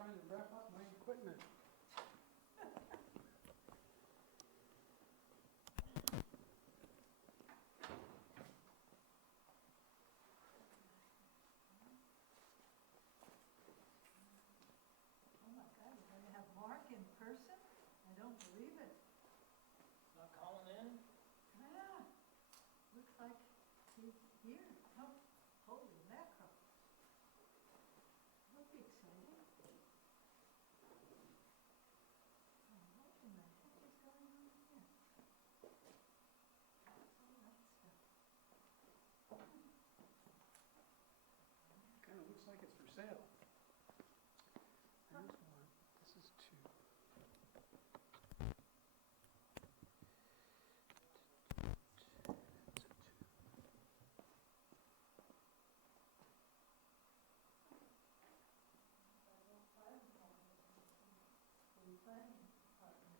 trying to wrap up my equipment. Oh my God, you're going to have Mark in person? I don't believe it. Not calling in? Yeah, looks like he's here. Oh, holy mackerel. That'll be exciting. Oh, what in the heck is going on here? All that stuff. Kind of looks like it's for sale. There's one. This is two. Planning department.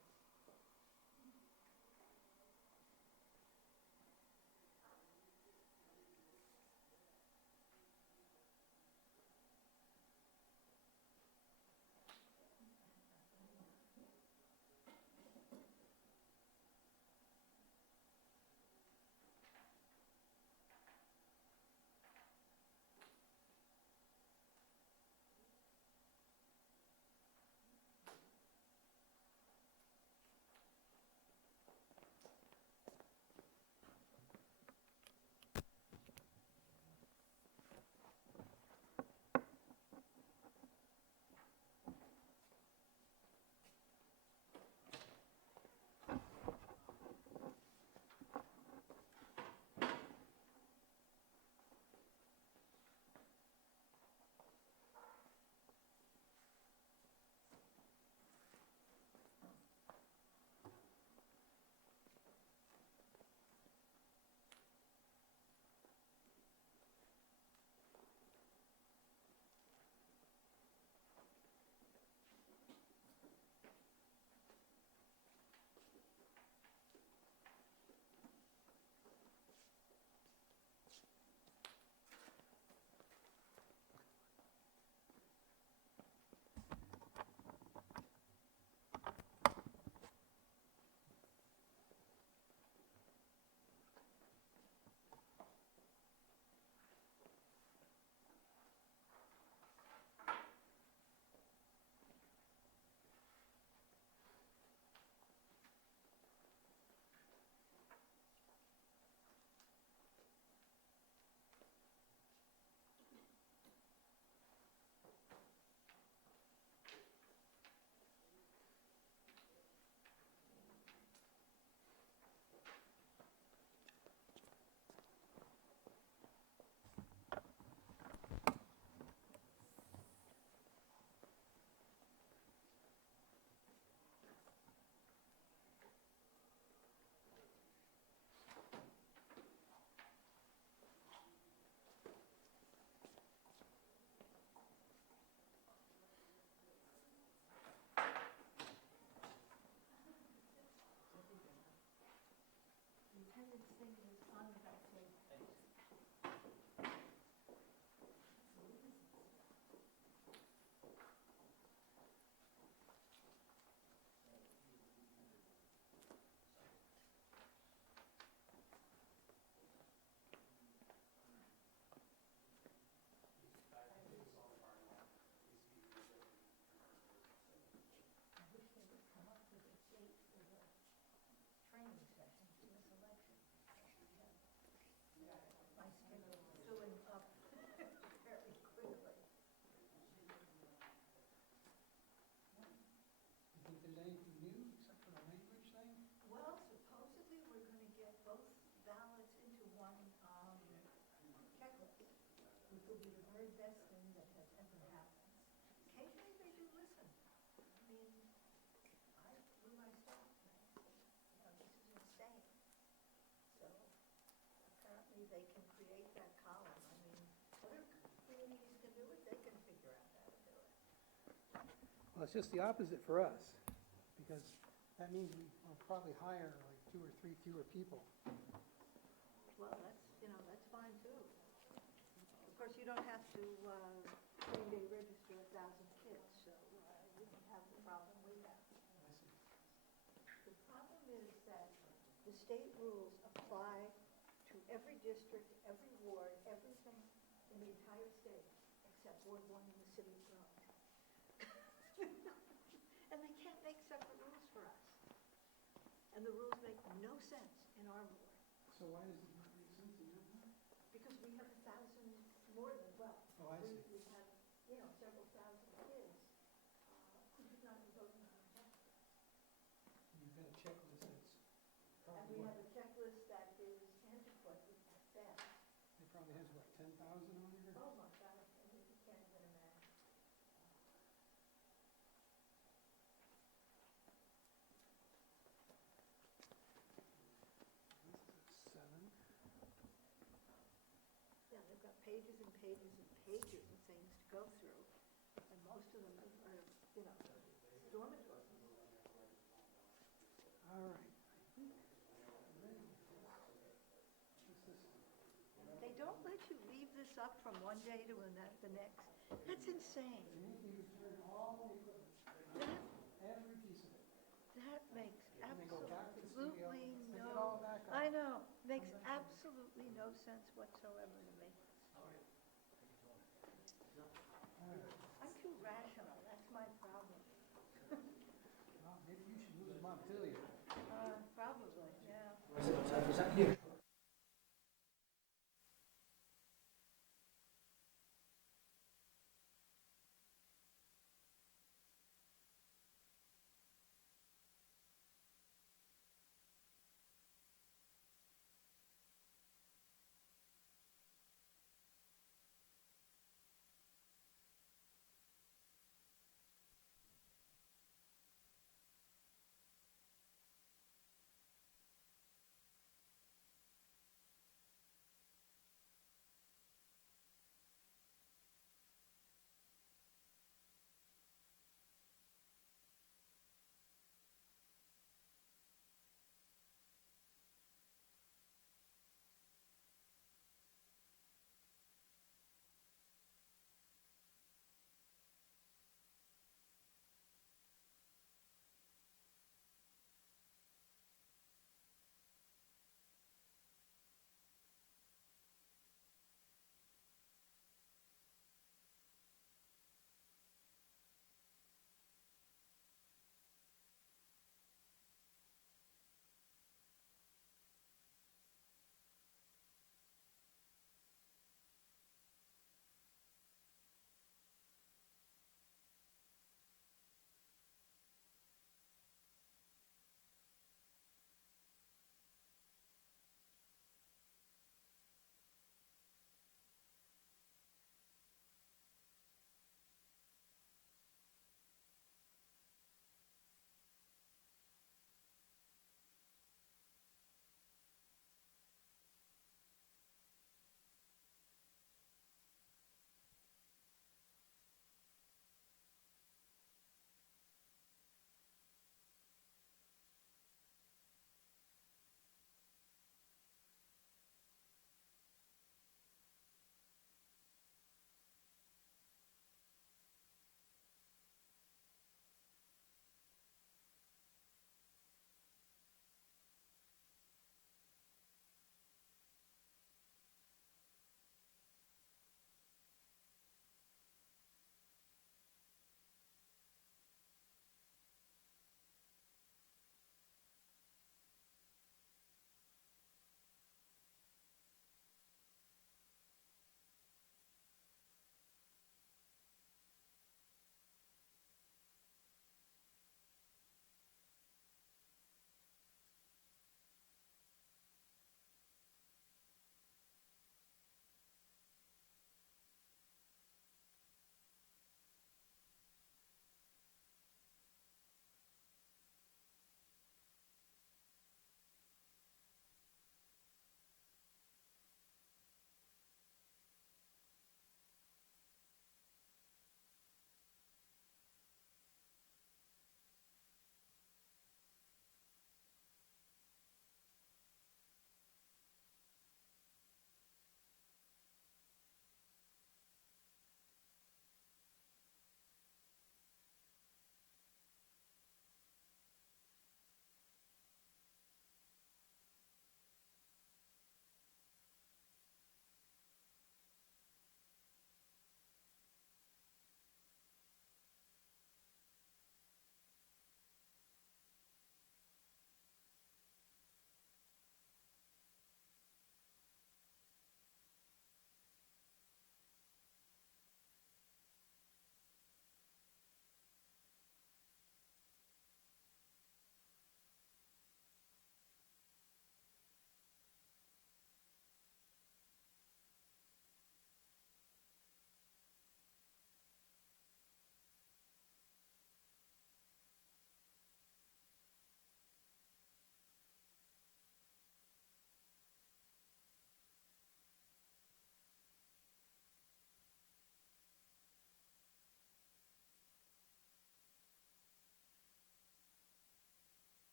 The attendance thing is on that table. I wish they would come up with a date for the training session for this election. My schedule is filling up very quickly. You think there's anything new except for the language thing? Well, supposedly we're going to get both ballots into one checklist, which will be the very best thing that has ever happened. Occasionally they do listen. I mean, I blew myself. This is insane. So apparently they can create that column. I mean, other communities can do it, they can figure out how to do it. Well, it's just the opposite for us, because that means we'll probably hire like 2 or 3 fewer people. Well, that's fine too. Of course, you don't have to same-day register 1,000 kids, so problem we have. I see. The problem is that the state rules apply to every district, every ward, everything in the entire state, except Ward 1 in the city of Burlington. And they can't make separate rules for us. And the rules make no sense in our ward, So why does it not make sense in your town? because we have 1,000 more than, well, Oh, I see. we have, several thousand kids who did not even vote in our town. You've got a checklist that's And probably, we what, have a checklist that is antiquated at best. it probably has, what, 10,000 on here? Oh my gosh, I mean, you can't even imagine. This is a 7. Yeah, they've got pages and pages and pages of things to go through, and most of them are, dormitories. All right, I think I'm ready. What's this? They don't let you leave this up from one day to the next. That's insane. They make me return all the equipment, That, every piece of it. that makes And then go back to the studio, absolutely pick it no, all back up. I know, makes Come back. absolutely no sense whatsoever to me. All right. I'm too rational, that's my problem. Well, maybe you should lose Montpelier. Probably, yeah. Was that you?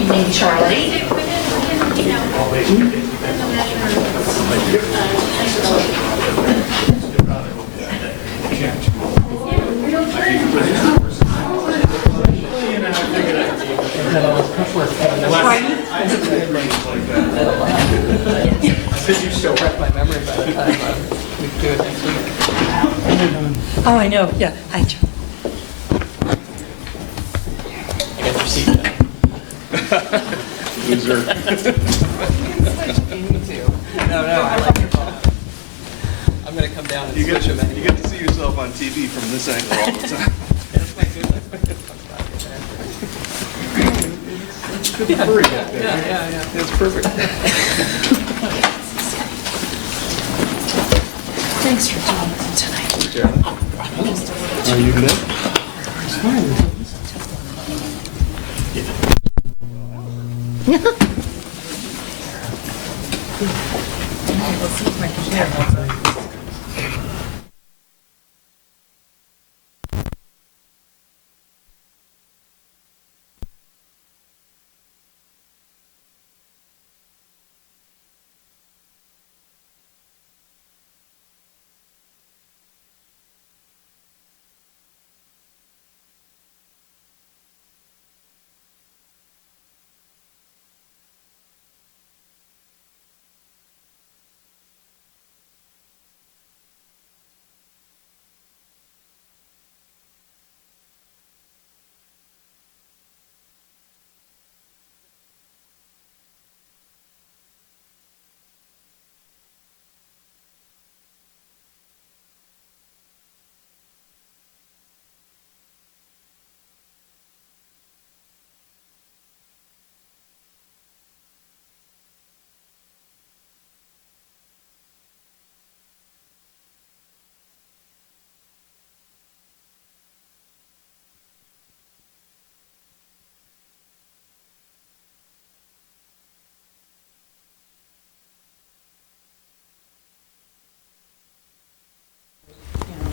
Evening, Charlie. You still wreck my memory by the time we do it next week. Oh, I know, yeah. I got your seat now. Loser. No, I like your phone. I'm gonna come down and You switch get, them you get to see yourself on TV from this angle all the time. Yeah. It's perfect. Thanks for doing it tonight. Are you good?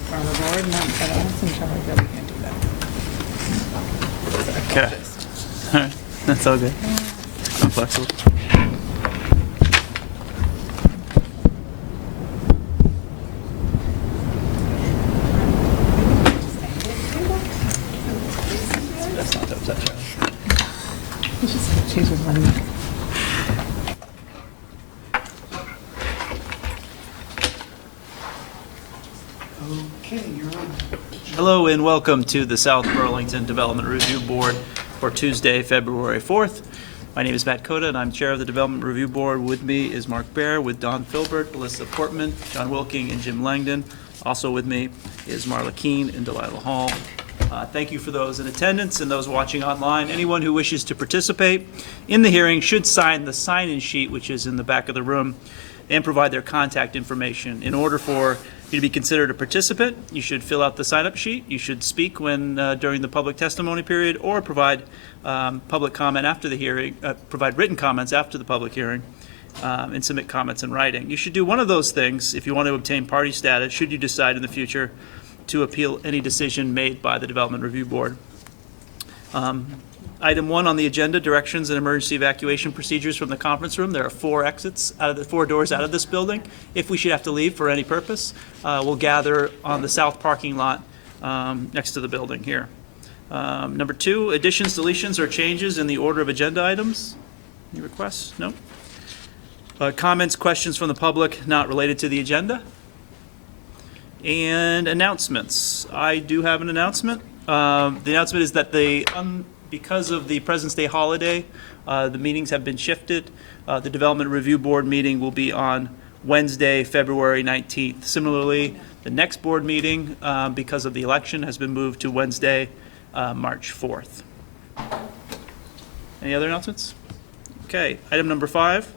From the board, not for us, and Charlie said we can't do that. Okay. All right. That's all good. I'm flexible. That's not upset, Charlie. She's with one. Okay, you're on. Hello and welcome to the South Burlington Development Review Board for Tuesday, February 4th. My name is Matt Cota and I'm Chair of the Development Review Board. With me is Mark Baer, with Don Filbert, Alyssa Portman, John Wilking, and Jim Langdon. Also with me is Marla Keene and Delilah Hall. Thank you for those in attendance and those watching online. Anyone who wishes to participate in the hearing should sign the sign-in sheet, which is in the back of the room, and provide their contact information. In order for you to be considered a participant, you should fill out the sign-up sheet. You should speak when during the public testimony period, or provide public comment after the hearing, provide written comments after the public hearing, and submit comments in writing. You should do one of those things if you want to obtain party status, should you decide in the future to appeal any decision made by the Development Review Board. Item 1 on the agenda, directions and emergency evacuation procedures from the conference room. There are 4 exits out of the 4 doors out of this building. If we should have to leave for any purpose, we'll gather on the south parking lot next to the building here. Number 2, additions, deletions, or changes in the order of agenda items. Any requests? No? Comments, questions from the public not related to the agenda? And announcements. I do have an announcement. The announcement is that because of the President's Day holiday, the meetings have been shifted. The Development Review Board meeting will be on Wednesday, February 19th. Similarly, the next board meeting, because of the election, has been moved to Wednesday, March 4th. Any other announcements? Okay, item number 5.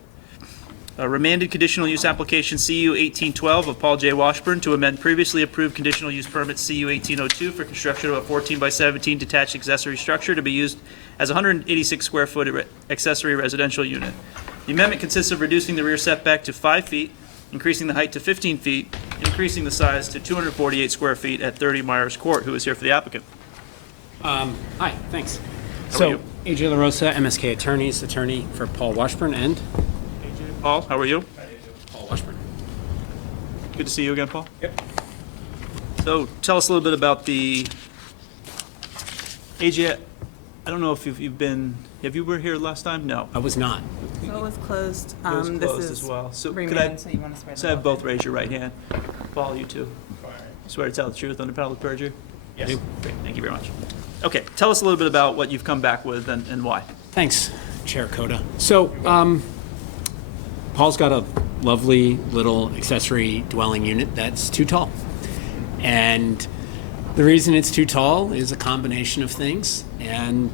Remanded conditional use application CU 1812 of Paul J. Washburn to amend previously approved conditional use permit CU 1802 for construction of a 14 by 17 detached accessory structure to be used as a 186 square foot accessory residential unit. The amendment consists of reducing the rear setback to 5 feet, increasing the height to 15 feet, and increasing the size to 248 square feet at 30 Myers Court. Who is here for the applicant? Hi, thanks. How are So, you? AJ LaRosa, MSK Attorneys, attorney for Paul Washburn and Paul, how are you? Paul Washburn. Good to see you again, Paul. Yep. So tell us a little bit about the, AJ, I don't know if you've been, have you were here last time? No. I was not. So it was closed. It was This closed is as well. So could I, remand, so you want to swear so them have both both raise your right hand. Paul, you too. Swear to tell the truth under penalty of perjury? Yes. Great, thank you very much. Okay, tell us a little bit about what you've come back with and why. Thanks, Chair Coda. So, Paul's got a lovely little accessory dwelling unit that's too tall. And the reason it's too tall is a combination of things. And,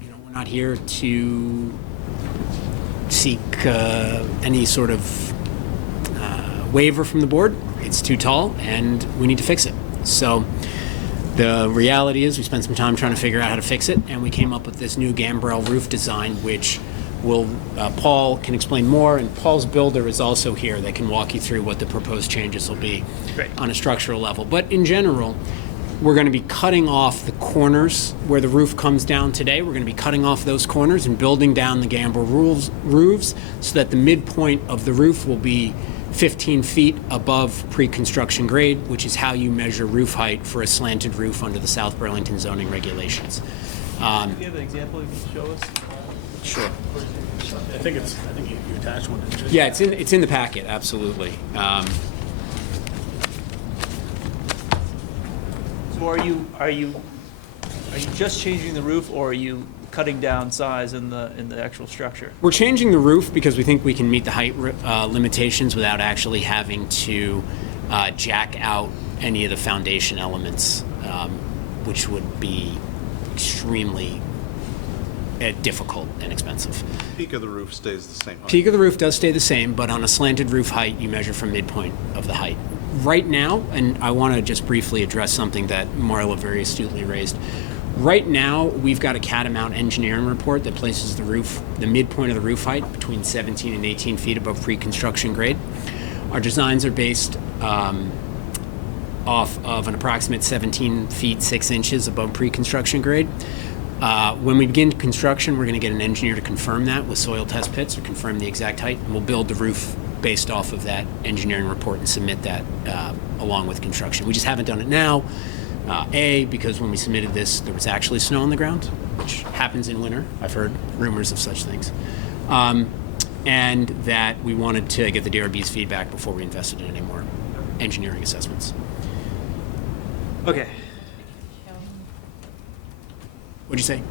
you know, we're not here to seek any sort of waiver from the board. It's too tall and we need to fix it. So the reality is we spent some time trying to figure out how to fix it, and we came up with this new gambrel roof design, which Paul can explain more, and Paul's builder is also here that can walk you through what the proposed changes will be Great. on a structural level. But in general, we're going to be cutting off the corners where the roof comes down today. We're going to be cutting off those corners and building down the gambrel roofs so that the midpoint of the roof will be 15 feet above pre-construction grade, which is how you measure roof height for a slanted roof under the South Burlington zoning regulations. Do you have an example you can show us? Sure. I think you attached one, didn't you? Yeah, it's in the packet, absolutely. So are you just changing the roof, or are you cutting down size in the actual structure? We're changing the roof because we think we can meet the height limitations without actually having to jack out any of the foundation elements, which would be extremely difficult and expensive. Peak of the roof stays the same height. Peak of the roof does stay the same, but on a slanted roof height, you measure from midpoint of the height. Right now, and I want to just briefly address something that Marla very astutely raised. Right now, we've got a Catamount engineering report that places the midpoint of the roof height between 17 and 18 feet above pre-construction grade. Our designs are based off of an approximate 17 feet 6 inches above pre-construction grade. When we begin construction, we're going to get an engineer to confirm that with soil test pits to confirm the exact height, and we'll build the roof based off of that engineering report and submit that along with construction. We just haven't done it now. Because when we submitted this, there was actually snow on the ground, which happens in winter. I've heard rumors of such things. And that we wanted to get the DRB's feedback before we invested in any more engineering assessments. Okay. What'd you say?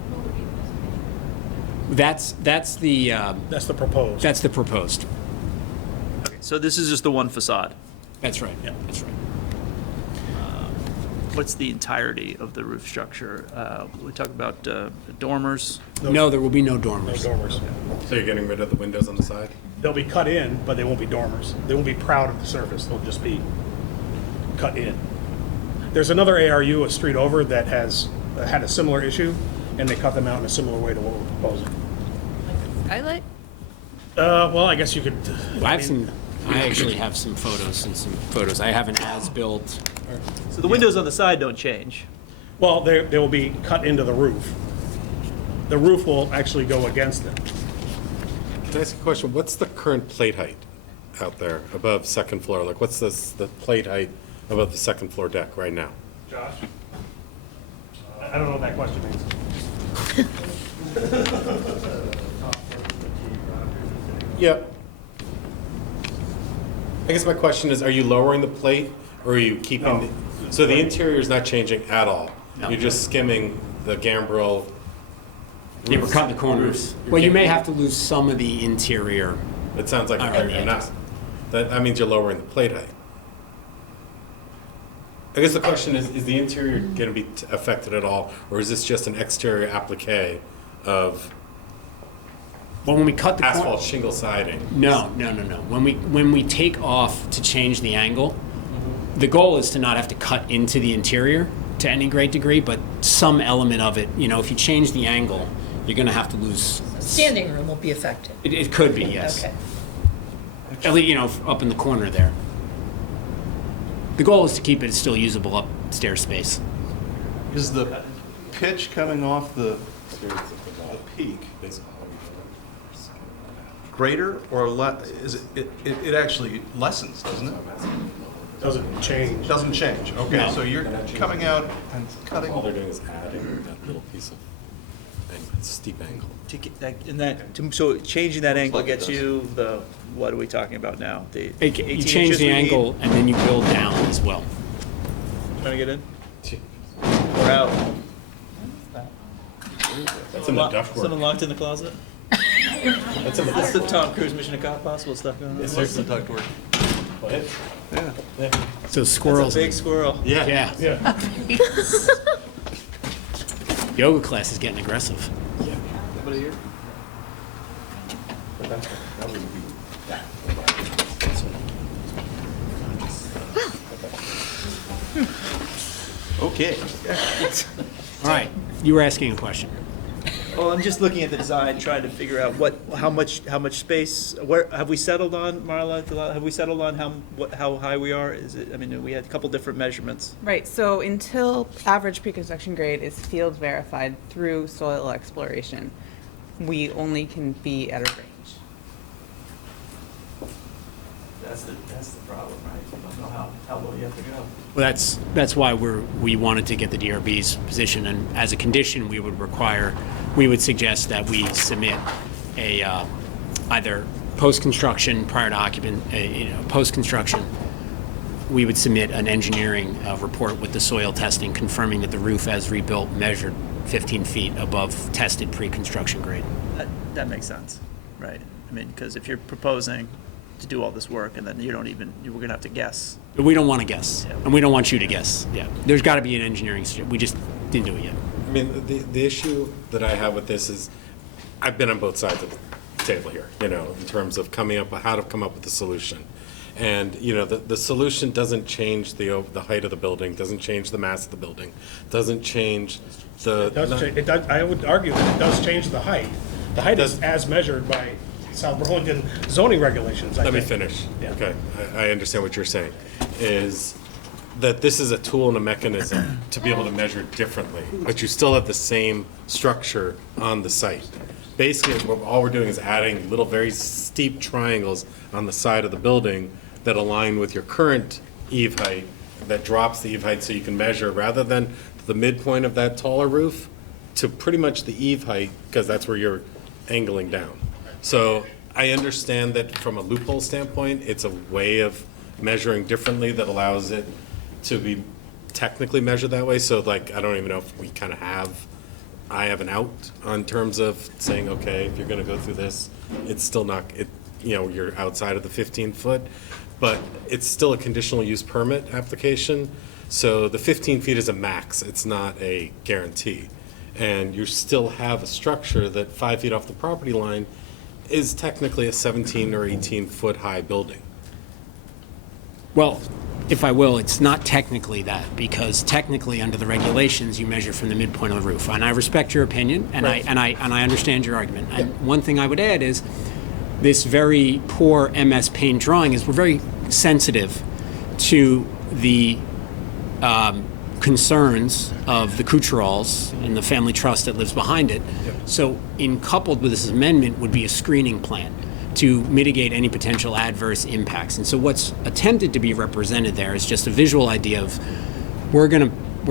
That's the proposed. That's the proposed. Okay. So this is just the one facade. That's right. Yeah. That's right. what's the entirety of the roof structure? We talk about dormers. No, there will be no No dormers. dormers. So you're getting rid of the windows on the side? They'll be cut in, but they won't be dormers. They won't be proud of the surface. They'll just be cut in. There's another ARU a street over that has had a similar issue, and they cut them out in a similar way to what we're proposing. Skylight? Well, I guess you could. I actually have some photos. I have an as-built. So the windows on the side don't change. Well, they will be cut into the roof. The roof will actually go against them. Can I ask a question? What's the current plate height out there above second floor? Like, what's the plate height above the second floor deck right now? Josh? I don't know what that question means. Yep. I guess my question is, are you lowering the plate or are you keeping, No. so the interior is not changing at all? No. You're just skimming the gambrel? Yeah, we're cutting the corners. Well, you may have to lose some of the interior. It sounds like Around the you're not. edges. That means you're lowering the plate height. I guess the question is the interior going to be affected at all, or is this just an exterior applique of Well, when we cut the asphalt corner. shingle siding? No. When we take off to change the angle, the goal is to not have to cut into the interior to any great degree, but some element of it, if you change the angle, you're going to have to lose. Standing room will be affected. It could be, yes. Okay. At least, up in the corner there. The goal is to keep it still usable upstairs space. Is the pitch coming off the peak greater or less? Is it actually lessens, doesn't it? Doesn't change. Doesn't change. Okay, No. so you're coming out and cutting. All they're doing is adding that little piece of steep angle. So changing that angle like it gets does. you the, what are we talking about now? The You 18 change inches the we need? angle and then you build down as well. Trying to get in? We're out. That's in the ductwork. Someone locked in the closet? That's the Tom Cruise Mission Impossible stuff going on. Yes, there's the ductwork. So That's squirrels. a big squirrel. Yeah. Yeah. Yoga class is getting aggressive. Anybody here? Okay. All right, you were asking a question. Well, I'm just looking at the design, trying to figure out how much space, where, have we settled on, Marla, have we settled on how high we are? Is it, we had a couple different measurements. Right, so until average pre-construction grade is field verified through soil exploration, we only can be at a range. That's the problem, right? You don't know how low you have to go. Well, that's why we wanted to get the DRB's position, and as a condition, we would suggest that we submit a either post-construction prior to post-construction, we would submit an engineering report with the soil testing confirming that the roof as rebuilt measured 15 feet above tested pre-construction grade. That makes sense, right? Because if you're proposing to do all this work and then we're gonna have to guess. We don't want to guess, Yeah. and we don't want you to guess. Yeah, there's got to be an engineering. We just didn't do it yet. I mean, the issue that I have with this is, I've been on both sides of the table here, in terms of how to come up with a solution. And, the solution doesn't change the height of the building, doesn't change the mass of the building, doesn't change the. It does, I would argue that it does change the height. The height is as measured by South Burlington zoning regulations, I Let me think. finish. Yeah. Okay, I understand what you're saying, is that this is a tool and a mechanism to be able to measure differently, but you still have the same structure on the site. Basically, all we're doing is adding little very steep triangles on the side of the building that align with your current eave height, that drops the eave height so you can measure, rather than the midpoint of that taller roof, to pretty much the eave height, because that's where you're angling down. So I understand that from a loophole standpoint, it's a way of measuring differently that allows it to be technically measured that way. So I don't even know if we kind of I have an out on terms of saying, okay, if you're going to go through this, it's still not, you're outside of the 15 foot, but it's still a conditional use permit application. So the 15 feet is a max, it's not a guarantee. And you still have a structure that 5 feet off the property line is technically a 17 or 18-foot high building. Well, if I will, it's not technically that, because technically, under the regulations, you measure from the midpoint of the roof. And I respect your opinion, and I understand your argument. And one thing I would add is, this very poor MS Paint drawing is, we're very sensitive to the concerns of the Kucherals and the family trust that lives behind it. So, coupled with this amendment would be a screening plan to mitigate any potential adverse impacts. And so what's attempted to be represented there is just a visual idea of, we're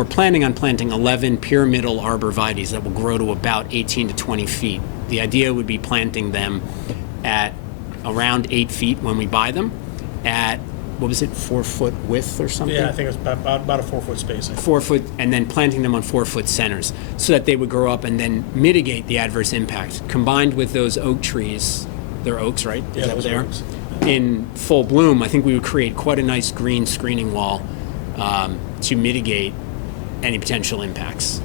planning on planting 11 pyramidal arborvitaes that will grow to about 18 to 20 feet. The idea would be planting them at around 8 feet when we buy them, at, what was it, 4-foot width or something? Yeah, I think it's about a 4-foot spacing. 4 foot, and then planting them on 4-foot centers, so that they would grow up and then mitigate the adverse impact. Combined with those oak trees, they're oaks, right? Is Yeah, that what those they are are? oaks. In full bloom, I think we would create quite a nice green screening wall to mitigate any potential impacts.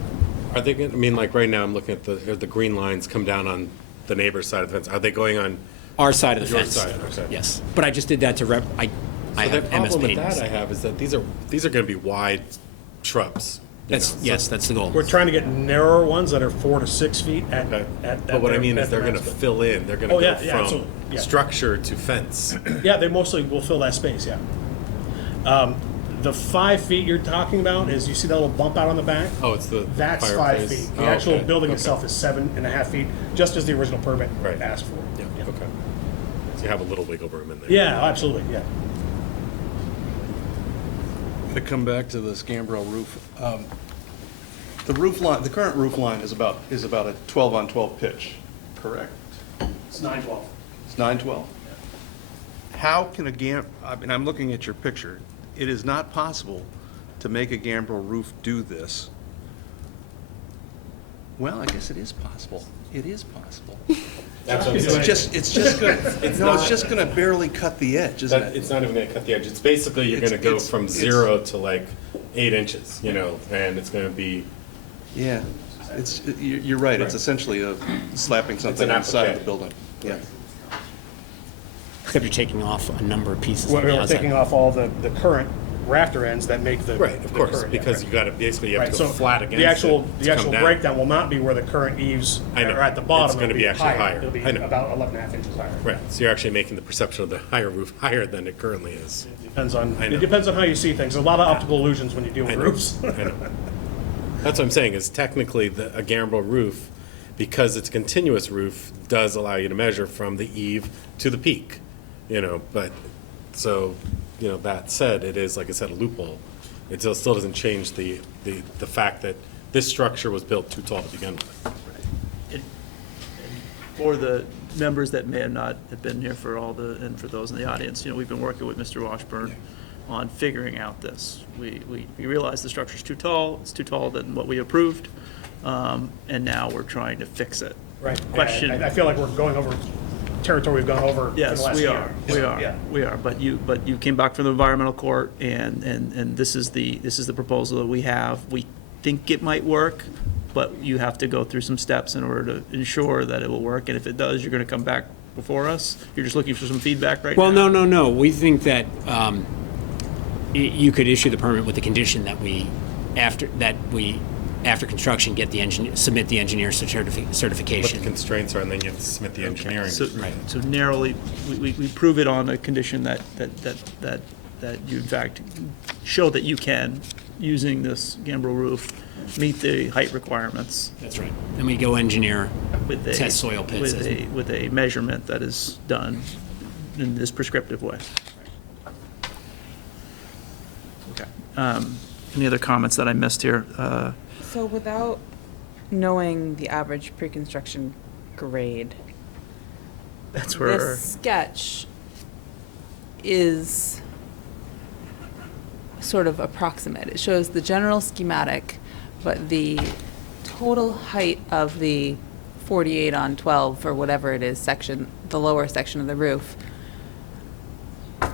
Are they going, I mean, like right now, I'm looking at the green lines come down on the neighbor's side of the fence. Are they going on? Our side of the Your fence. side, okay. Yes, but I just did that to I So have the MS problem with Paint. that I have is that these are going to be wide shrubs. you know, so- Yes, that's the goal. We're trying to get narrower ones that are 4 to 6 feet at. Okay. at But what I their- mean at is they're their going to max. fill in, they're going to Oh, go yeah, yeah, from absolutely, yeah. structure to fence. Yeah, they mostly will fill that space, yeah. The 5 feet you're talking about is, you see that little bump out on the back? Oh, it's the That's 5 fireplace. feet. The Oh, actual okay, building okay. itself is 7.5 feet, just as the original permit Right. asked for. Yeah, okay. So you have a little wiggle room in there. Yeah, absolutely, yeah. To come back to this gambrel roof, the roof line, the current roof line is about a 12 on 12 pitch, correct? It's 9/12. It's 9/12? How can I mean, I'm looking at your picture. It is not possible to make a gambrel roof do this. Well, I guess it is possible. It is possible. That's what I'm saying. It's just gonna barely cut the edge, isn't it? It's not even going to cut the edge. It's basically, you're going to go from 0 to like 8 inches, you know, and it's going to be, Yeah, you're right, it's Right. essentially slapping something an inside of applique. the building. Yeah. Except you're taking off a number of pieces. We're on the we're outside. taking off all the current rafter ends that make the. right, of the course, current, yeah, because right. you got to, basically, you have Right, to go so flat against the actual, it the to come actual down. breakdown will not be where the current eaves I know. are at the bottom. It's gonna It'll be actually higher. It'll be I know. about 11.5 inches higher. Right, so you're actually making the perception of the higher roof higher than it currently is. Depends on, I know. it depends on how you see things. There's a lot of optical illusions when you deal I with know. roofs. I know. That's what I'm saying, is technically, a gambrel roof, because it's a continuous roof, does allow you to measure from the eave to the peak, you know, but, so, you know, that said, it is, like I said, a loophole. It still doesn't change the fact that this structure was built too tall to begin with. For the members that may have not have been here for and for those in the audience, you know, we've been working with Mr. Washburn on figuring out this. We realized the structure's too tall, it's too tall than what we approved, and now we're trying to fix it. Right. Question. I feel like we're going over territory we've gone over in the Yes, last we year. are, Yeah. we are, but you came back from the environmental court, and this is the proposal that we have. We think it might work, but you have to go through some steps in order to ensure that it will work, and if it does, you're gonna come back before us? You're just looking for some feedback right now? Well, no. We think that you could issue the permit with the condition that after construction, get the submit the engineer What certification. the constraints are, and then you have to submit the engineering. So narrowly, we prove it on a condition that you in fact show that you can, using this gambrel roof, meet the height requirements That's right. Then we go engineer, with a. test soil pits. With a measurement that is done in this prescriptive way. Okay. Any other comments that I missed here? So without knowing the average pre-construction grade, That's where, this sketch is sort of approximate. It shows the general schematic, but the total height of the 48 on 12, or whatever it is, section, the lower section of the roof,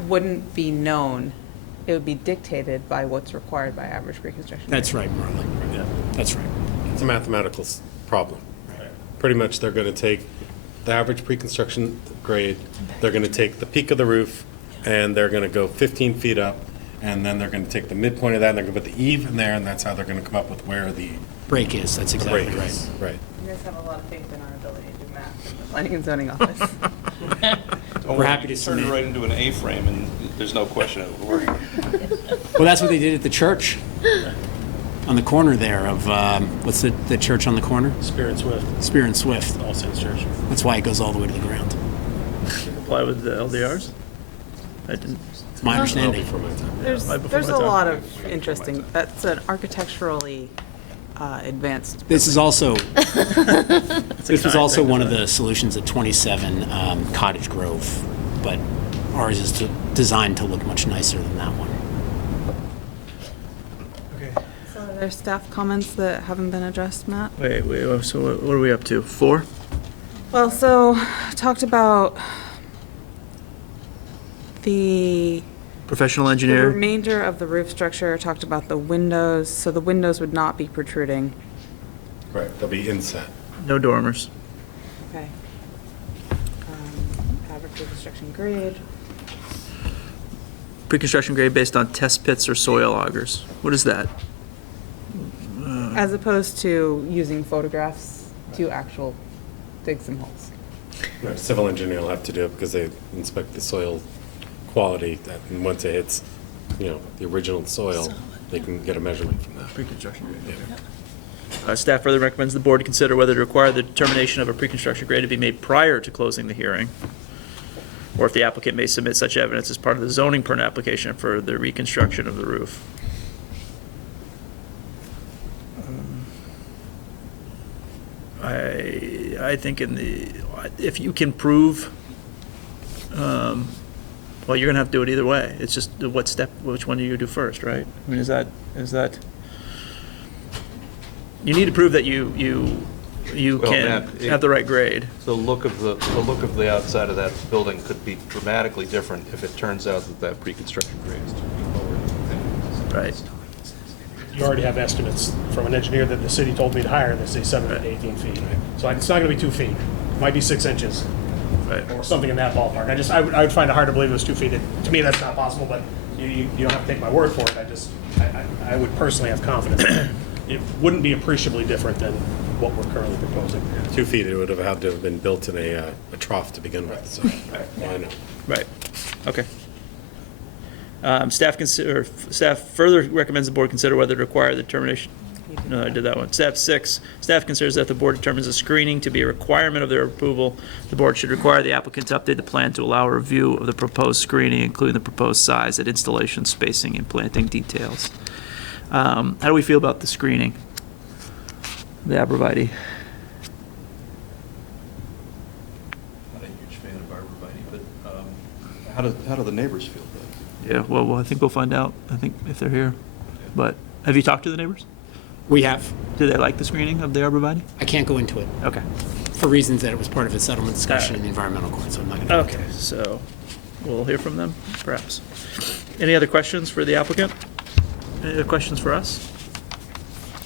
wouldn't be known it would be dictated by what's required by average pre-construction. That's grade. right, Marlon. Yeah. That's right. It's a mathematical problem. Pretty much, they're going to take the average pre-construction grade, they're going to take the peak of the roof, and they're going to go 15 feet up, and then they're going to take the midpoint of that, and they're going to put the eave in there, and that's how they're going to come up with where the Break is, that's exactly break right. is. Right. You guys have a lot of faith in our ability to do math in the planning and zoning office. We're happy to Turn it submit. right into an A-frame, and there's no question it will work. Well, that's what they did at the church on the corner there of, what's the church on the corner? Spear and Swift, Spear and Swift. All Saints Church. That's why it goes all the way to the ground. Comply with the LDRs? I didn't. It's my understanding. Before my time. There's Right before there's my a time. lot of interesting, that's an architecturally advanced. This is also, this was also one of the solutions at 27 Cottage Grove, but ours is designed to look much nicer than that one. So are there staff comments that haven't been addressed, Matt? Wait, so what are we up to? 4? Well, so talked about the Professional the engineer? remainder of the roof structure, talked about the windows, so the windows would not be protruding. Right, they'll be inset. No dormers. Okay. Average pre-construction grade. Pre-construction grade based on test pits or soil augers. What is that? As opposed to using photographs to actual dig some holes. Right, civil engineer will have to do it because they inspect the soil quality, and once it hits, the original soil, they can get a measurement from that. Pre-construction grade. Staff further recommends the board consider whether to require the determination of a pre-construction grade to be made prior to closing the hearing, or if the applicant may submit such evidence as part of the zoning permit application for the reconstruction of the roof. I think if you can prove, well, you're gonna have to do it either way. It's just which one do you do first, right? I mean, is that, you need to prove that you Well, can Matt, have the right grade. The look of the outside of that building could be dramatically different if it turns out that pre-construction grade is too lower. Right. You already have estimates from an engineer that the city told me to hire that say 7 to 18 feet. So it's not going to be 2 feet. It might be 6 inches Right. or something in that ballpark. I would find it hard to believe it was 2 feet. To me, that's not possible, but you don't have to take my word for it. I would personally have confidence. It wouldn't be appreciably different than what we're currently proposing. 2 feet, it would have had to have been built in a trough to begin with, so, I know. Right, okay. Staff further recommends the board consider whether to require the determination. No, I did that one. Step 6, staff considers that the board determines a screening to be a requirement of their approval. The board should require the applicant to update the plan to allow a review of the proposed screening, including the proposed size and installation spacing and planting details. How do we feel about the screening? The arborvitae? Not a huge fan of arborvitae, but how do the neighbors feel about it? Yeah, well, I think we'll find out, I think, if they're here. But, have you talked to the neighbors? We have. Do they like the screening of the arborvitae? I can't go into it Okay. for reasons that it was part of a settlement discussion in the environmental court, so I'm not going to go into Okay, it. so we'll hear from them, perhaps. Any other questions for the applicant? Any other questions for us?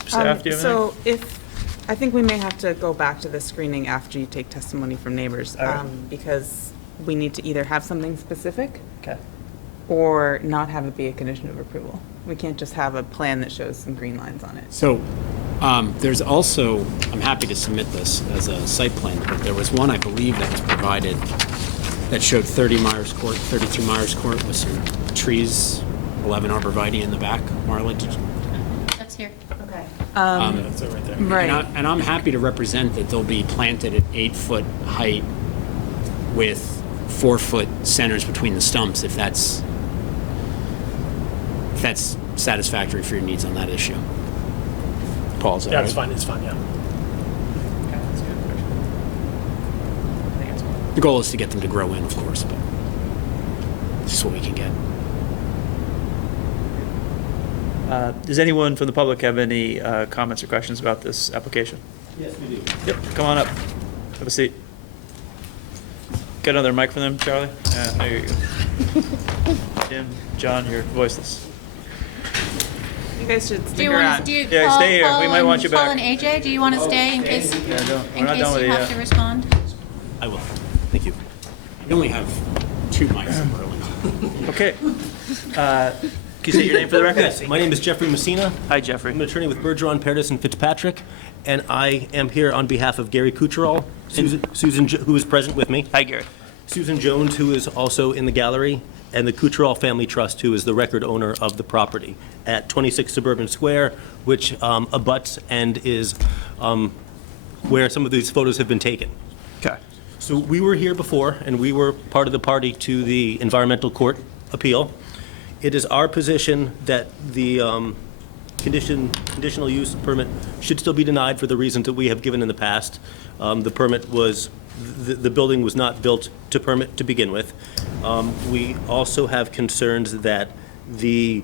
Staff, do you have anything? So I think we may have to go back to the screening after you take testimony from neighbors. All right. Because we need to either have something specific Okay. or not have it be a condition of approval. We can't just have a plan that shows some green lines on it. So there's also, I'm happy to submit this as a site plan, but there was one, I believe, that was provided that showed 32 Myers Court with some trees, 11 arborvitae in the back. Marla, did you? That's here. Okay. That's it right there. Right. And I'm happy to represent that they'll be planted at 8-foot height with 4-foot centers between the stumps, if that's satisfactory for your needs on that issue. Paul, is that Yeah, right? it's fine, yeah. The goal is to get them to grow in, of course, but this is what we can get. Does anyone from the public have any comments or questions about this application? Yes, we do. Yep, come on up. Have a seat. Got another mic for them, Charlie? There you go. Jim, John, you're voiceless. You guys should Do stick you around. want to, do you, Yeah, Paul, stay here. We Paul might and- want you Paul back. and AJ, do you want to stay in case, Yeah, no, in we're not case done with you it have yet. to respond? I will. Thank you. We only have 2 mics in Burlington. Okay. Can you say your name for the record? Yes, my name is Jeffrey Messina. Hi, Jeffrey. I'm an attorney with Bergeron, Paradis, and Fitzpatrick, and I am here on behalf of Gary Kucherall, who is present with me, Hi, Gary. Susan Jones, who is also in the gallery, and the Kucherall Family Trust, who is the record owner of the property at 26 Suburban Square, which abuts and is where some of these photos have been taken. Okay. So we were here before, and we were part of the party to the environmental court appeal. It is our position that the conditional use permit should still be denied for the reasons that we have given in the past. The permit was, the building was not built to permit to begin with. We also have concerns that the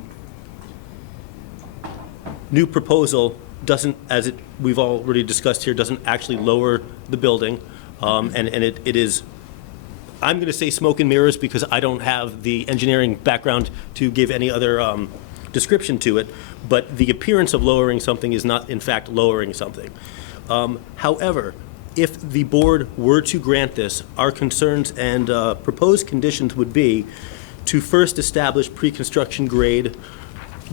new proposal doesn't, as we've already discussed here, doesn't actually lower the building. And it is, I'm going to say smoke and mirrors because I don't have the engineering background to give any other description to it, but the appearance of lowering something is not, in fact, lowering something. However, if the board were to grant this, our concerns and proposed conditions would be to first establish pre-construction grade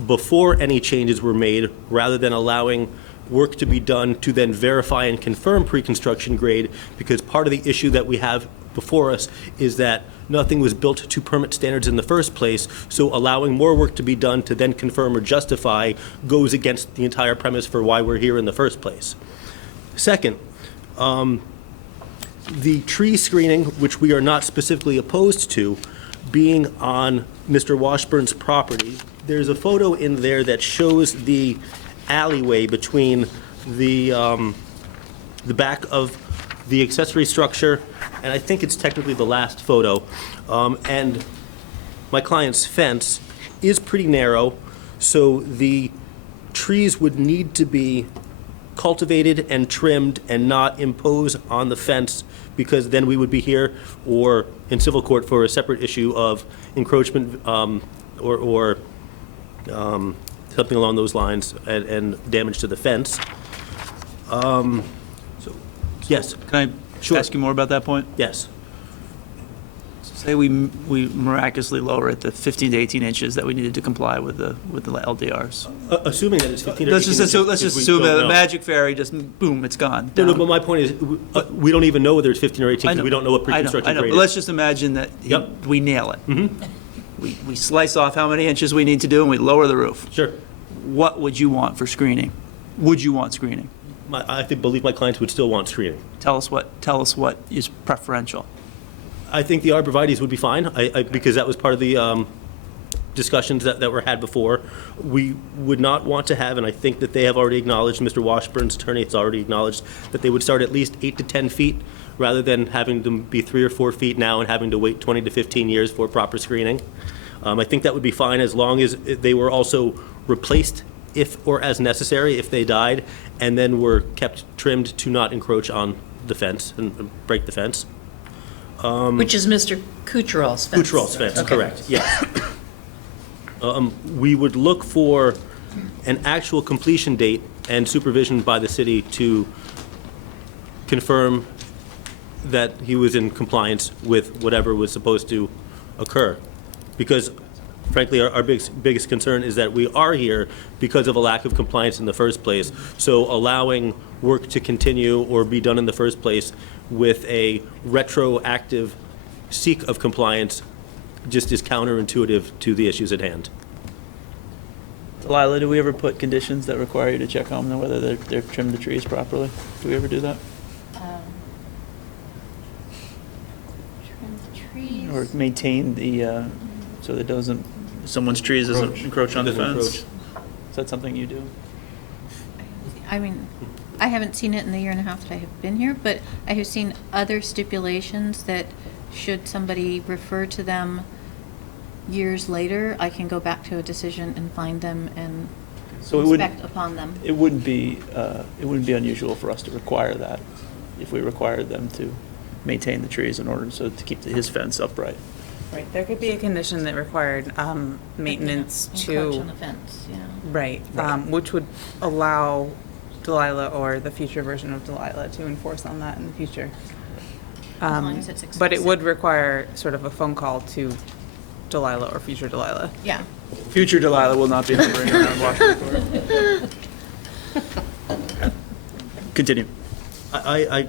before any changes were made, rather than allowing work to be done to then verify and confirm pre-construction grade, because part of the issue that we have before us is that nothing was built to permit standards in the first place, so allowing more work to be done to then confirm or justify goes against the entire premise for why we're here in the first place. Second, the tree screening, which we are not specifically opposed to, being on Mr. Washburn's property, there's a photo in there that shows the alleyway between the back of the accessory structure, and I think it's technically the last photo, and my client's fence is pretty narrow, so the trees would need to be cultivated and trimmed and not impose on the fence, because then we would be here or in civil court for a separate issue of encroachment or something along those lines, and damage to the fence. So, yes, Can I Sure. ask you more about that point? yes. Say we miraculously lower it to 15 to 18 inches that we needed to comply with the LDRs. Assuming that it's 15 or 18 Let's just inches, assume, let's because just we assume don't that the know. magic fairy just, boom, it's gone. No, down. but my point is, we don't even know whether it's 15 or 18, I because know. we don't know what I pre-construction know, grade but is. let's just imagine that Yep. we nail it. Mm-hmm. We slice off how many inches we need to do, and we lower the roof. Sure. What would you want for screening? Would you want screening? I believe my clients would still want screening. Tell us what is preferential. I think the arborvitaes would be fine, because that was part of the discussions that were had before. We would not want to have, and I think that they have already acknowledged, Mr. Washburn's attorney has already acknowledged, that they would start at least 8 to 10 feet, rather than having them be 3 or 4 feet now and having to wait 20 to 15 years for proper screening. I think that would be fine, as long as they were also replaced if or as necessary if they died, and then were kept trimmed to not encroach on the fence and break the fence. Which is Mr. Kucherall's fence? Kucherall's fence, Okay. correct, yes. We would look for an actual completion date and supervision by the city to confirm that he was in compliance with whatever was supposed to occur. Because frankly, our biggest concern is that we are here because of a lack of compliance in the first place. So allowing work to continue or be done in the first place with a retroactive seek of compliance just is counterintuitive to the issues at hand. Delilah, do we ever put conditions that require you to check on them, whether they've trimmed the trees properly? Do we ever do that? Trim the trees. Or maintain the, so that doesn't, someone's trees doesn't encroach on the Doesn't fence? encroach. Is that something you do? I mean, I haven't seen it in the year and a half that I have been here, but I have seen other stipulations that should somebody refer to them years later, I can go back to a decision and find them and So it wouldn't, inspect upon them. it wouldn't be unusual for us to require that, if we required them to maintain the trees in order to keep his fence upright. Right, there could be a condition that required maintenance Encroach to, on the fence, yeah. right, which would allow Delilah or the future version of Delilah to enforce on that in the future. As long as it's But it explicit. would require sort of a phone call to Delilah or future Delilah. Yeah. Future Delilah will not be hovering around Washington. Continue. I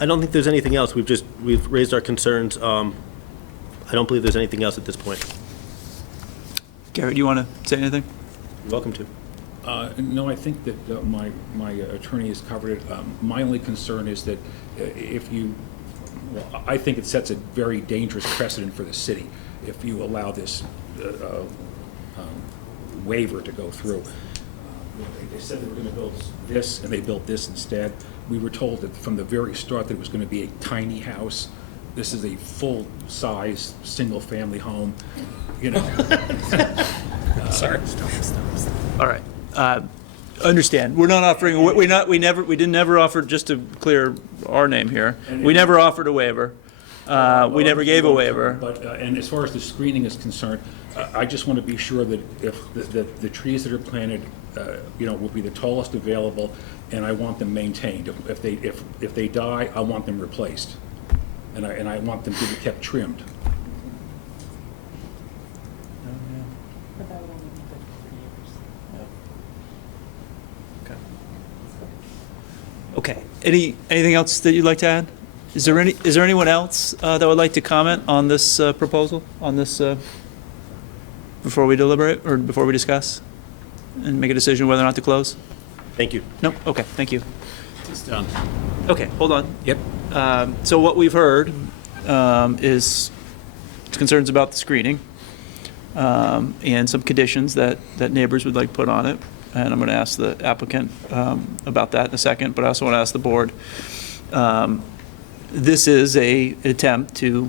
don't think there's anything else. We've raised our concerns. I don't believe there's anything else at this point. Gary, do you want to say anything? You're welcome to. No, I think that my attorney has covered it. My only concern is that if you, well, I think it sets a very dangerous precedent for the city if you allow this waiver to go through. They said they were going to build this, and they built this instead. We were told that from the very start that it was going to be a tiny house. This is a full-size, single-family home, you know. Sorry. All right. Understand. We're not offering, we didn't never offer, just to clear our name here, we never offered a waiver. We never gave a waiver. But, and as far as the screening is concerned, I just want to be sure that if the trees that are planted, you know, will be the tallest available, and I want them maintained. If they die, I want them replaced, and I want them to be kept trimmed. Okay. Anything else that you'd like to add? Is there anyone else that would like to comment on this proposal, on this, before we deliberate, or before we discuss, and make a decision whether or not to close? Thank you. No? Okay, thank you. It's done. Okay, hold on. Yep. So what we've heard is concerns about the screening and some conditions that neighbors would like put on it. And I'm going to ask the applicant about that in a second, but I also want to ask the board. This is an attempt to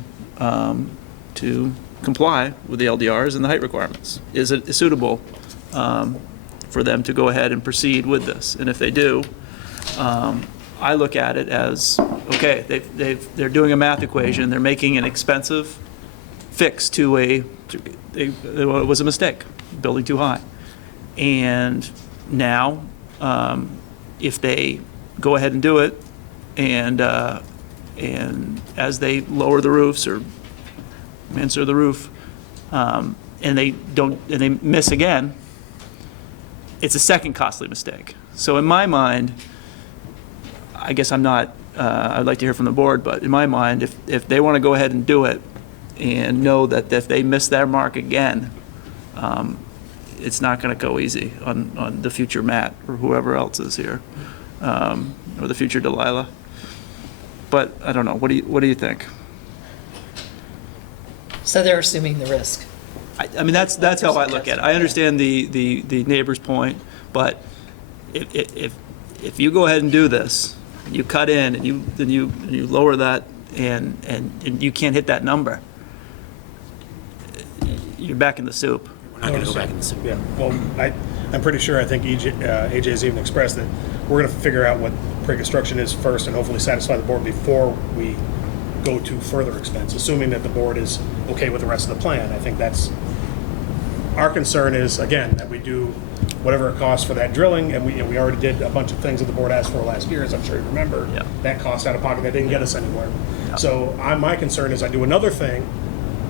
comply with the LDRs and the height requirements. Is it suitable for them to go ahead and proceed with this? And if they do, I look at it as, okay, they're doing a math equation, they're making an expensive fix to it was a mistake, building too high. And now, if they go ahead and do it, and as they lower the roofs or answer the roof, and they miss again, it's a second costly mistake. So in my mind, I guess I'm not, I'd like to hear from the board, but in my mind, if they want to go ahead and do it and know that if they miss their mark again, it's not going to go easy on the future Matt or whoever else is here, or the future Delilah. But I don't know. What do you think? So they're assuming the risk. I mean, that's how I look at it. I understand the neighbor's point, but if you go ahead and do this, and you cut in and you lower that and you can't hit that number, you're back in the soup. We're not going to go back in the soup. Yeah, well, I'm pretty sure, I think AJ's even expressed that we're going to figure out what pre-construction is first and hopefully satisfy the board before we go to further expense, assuming that the board is okay with the rest of the plan. I think that's, our concern is, again, that we do whatever it costs for that drilling, and we already did a bunch of things that the board asked for last year, as I'm sure you remember. Yeah. That cost out of pocket, that didn't get us anywhere. Yeah. So my concern is I do another thing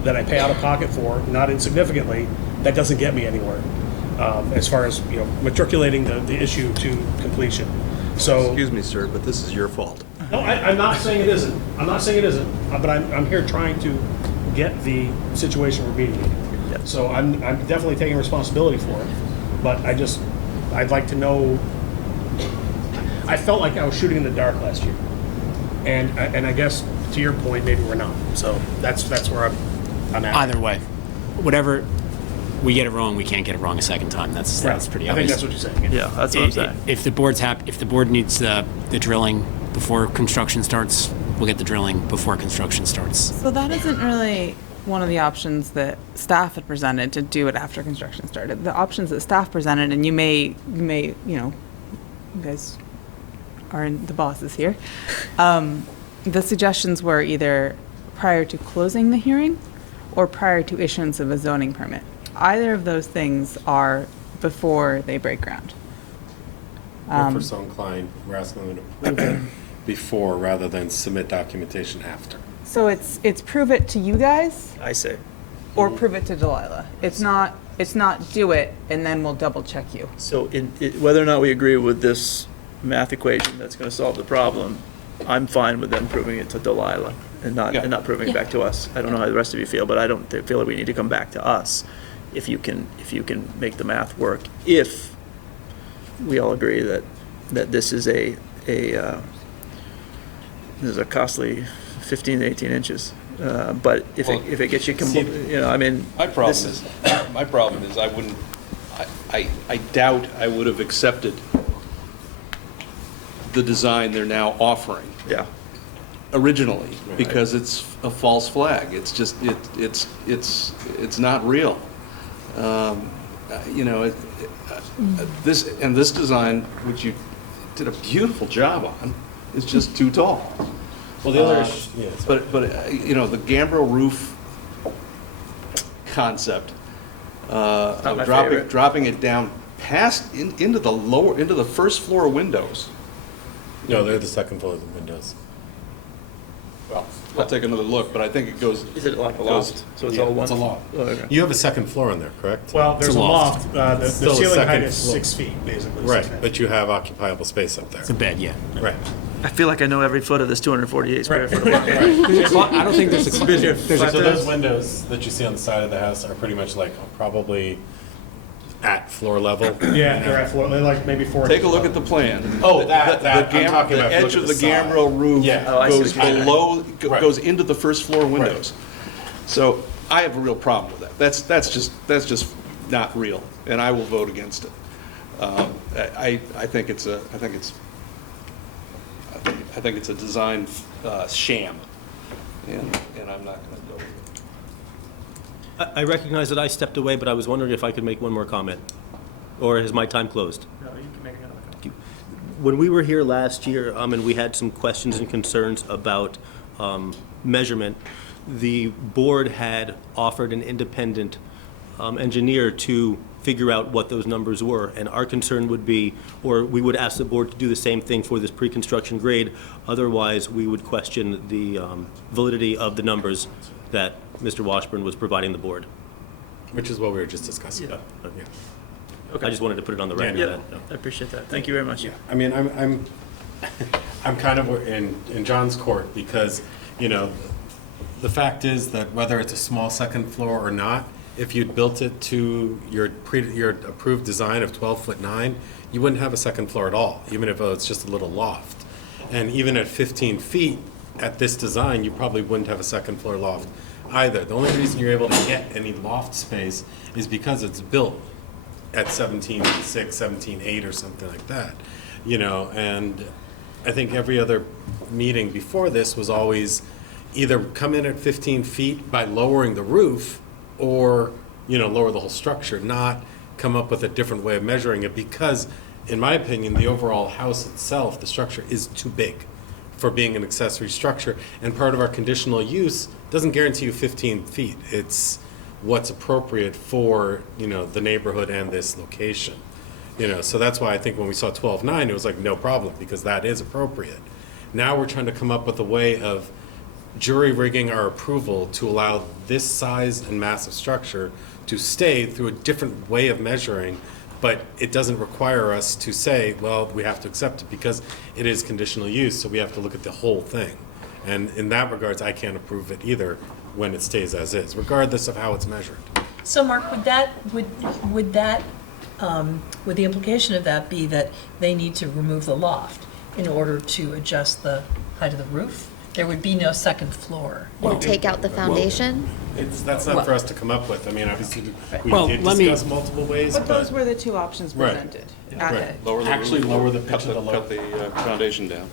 that I pay out of pocket for, not insignificantly, that doesn't get me anywhere, as far as, you know, matriculating the issue to completion. So, Excuse me, sir, but this is your fault. no, I'm not saying it isn't. I'm not saying it isn't, but I'm here trying to get the situation remediated. Yep. So I'm definitely taking responsibility for it, but I'd like to know, I felt like I was shooting in the dark last year. And I guess, to your point, maybe we're not. So that's where I'm at. Either way, whatever, we get it wrong, we can't get it wrong a second time. That's pretty I think obvious. that's what you're saying. Yeah, that's what I'm saying. If the board's happy, if the board needs the drilling before construction starts, we'll get the drilling before construction starts. So that isn't really one of the options that staff had presented, to do it after construction started. The options that staff presented, and you may, you know, you guys are the bosses here. The suggestions were either prior to closing the hearing, or prior to issuance of a zoning permit. Either of those things are before they break ground. If we're so inclined, we're asking them to prove it before rather than submit documentation after. So it's prove it to you guys I say. or prove it to Delilah. It's not do it and then we'll double check you. So whether or not we agree with this math equation that's going to solve the problem, I'm fine with them proving it to Delilah and not proving it back to us. I don't know how the rest of you feel, but I don't feel like we need to come back to us if you can make the math work. If we all agree that this is a costly 15 to 18 inches. But if it gets you, I mean. My problem is I doubt I would have accepted the design they're now offering. Yeah. Originally, because it's a false flag. It's just, it's not real. This design, which you did a beautiful job on, is just too tall. Well, the other But the gambrel roof concept, of dropping it down into the first floor windows. No, they're the second floor of the windows. Well, I'll take another look, but I think it goes. Is it like a loft? So it's all one? It's a loft. Oh, okay. You have a second floor in there, correct? Well, there's a loft. The Still a ceiling height second is floor. 6 feet, basically. Right, 6 feet. but you have occupiable space up there. It's a bed, yeah. Right. I feel like I know every foot of this 248 square foot. I don't think there's a So those windows that you see on the side of the house are pretty much like probably at floor level. Yeah, they're at floor, they're like maybe 4. Take a look at the plan. Oh, that, I'm talking about. The edge of the gambrel roof goes below, goes into the first floor windows. So I have a real problem with that. That's just not real, and I will vote against it. I think it's a design sham, and I'm not going to go with it. I recognize that I stepped away, but I was wondering if I could make one more comment. Or is my time closed? No, you can make another comment. When we were here last year, and we had some questions and concerns about measurement, the board had offered an independent engineer to figure out what those numbers were. And our concern would be, or we would ask the board to do the same thing for this pre-construction grade. Otherwise, we would question the validity of the numbers that Mr. Washburn was providing the board. Which is what we were just discussing. Yeah. Yeah. Okay. I just wanted to put it on the record. Yeah, I appreciate that. Thank you very much. Yeah, I mean, I'm kind of in John's court because, the fact is that whether it's a small second floor or not, if you'd built it to your approved design of 12'9", you wouldn't have a second floor at all, even if it's just a little loft. And even at 15 feet at this design, you probably wouldn't have a second floor loft either. The only reason you're able to get any loft space is because it's built at 17.6, 17.8 or something like that, and I think every other meeting before this was always either come in at 15 feet by lowering the roof or, lower the whole structure, not come up with a different way of measuring it because, in my opinion, the overall house itself, the structure is too big for being an accessory structure, and part of our conditional use doesn't guarantee you 15 feet. It's what's appropriate for, the neighborhood and this location. So that's why I think when we saw 12.9, it was like, no problem, because that is appropriate. Now we're trying to come up with a way of jury-rigging our approval to allow this size and massive structure to stay through a different way of measuring, but it doesn't require us to say, well, we have to accept it because it is conditional use, so we have to look at the whole thing. And in that regards, I can't approve it either when it stays as is, regardless of how it's measured. So Mark, would the implication of that be that they need to remove the loft in order to adjust the height of the roof? There would be no second floor. And take out the foundation? That's not for us to come up with. I mean, obviously, we did let me- discuss multiple ways, But those were the two options Right. presented. Right. Lower the Actually roof, lower the cut pitch of the cut the foundation down.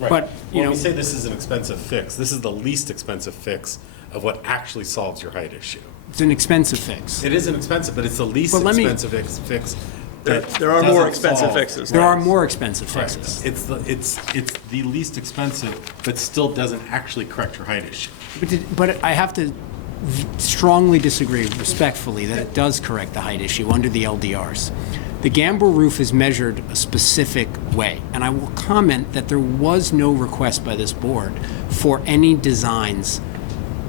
Right. But, When we say this is an expensive fix, this is the least expensive fix of what actually solves your height issue. It's an expensive fix. It isn't expensive, but it's the least But let me- expensive fix. that There are more doesn't expensive solve- fixes. There are more expensive Correct. fixes. It's the least expensive, but still doesn't actually correct your height issue. But I have to strongly disagree respectfully that it does correct the height issue under the LDRs. The gambrel roof is measured a specific way, and I will comment that there was no request by this board for any designs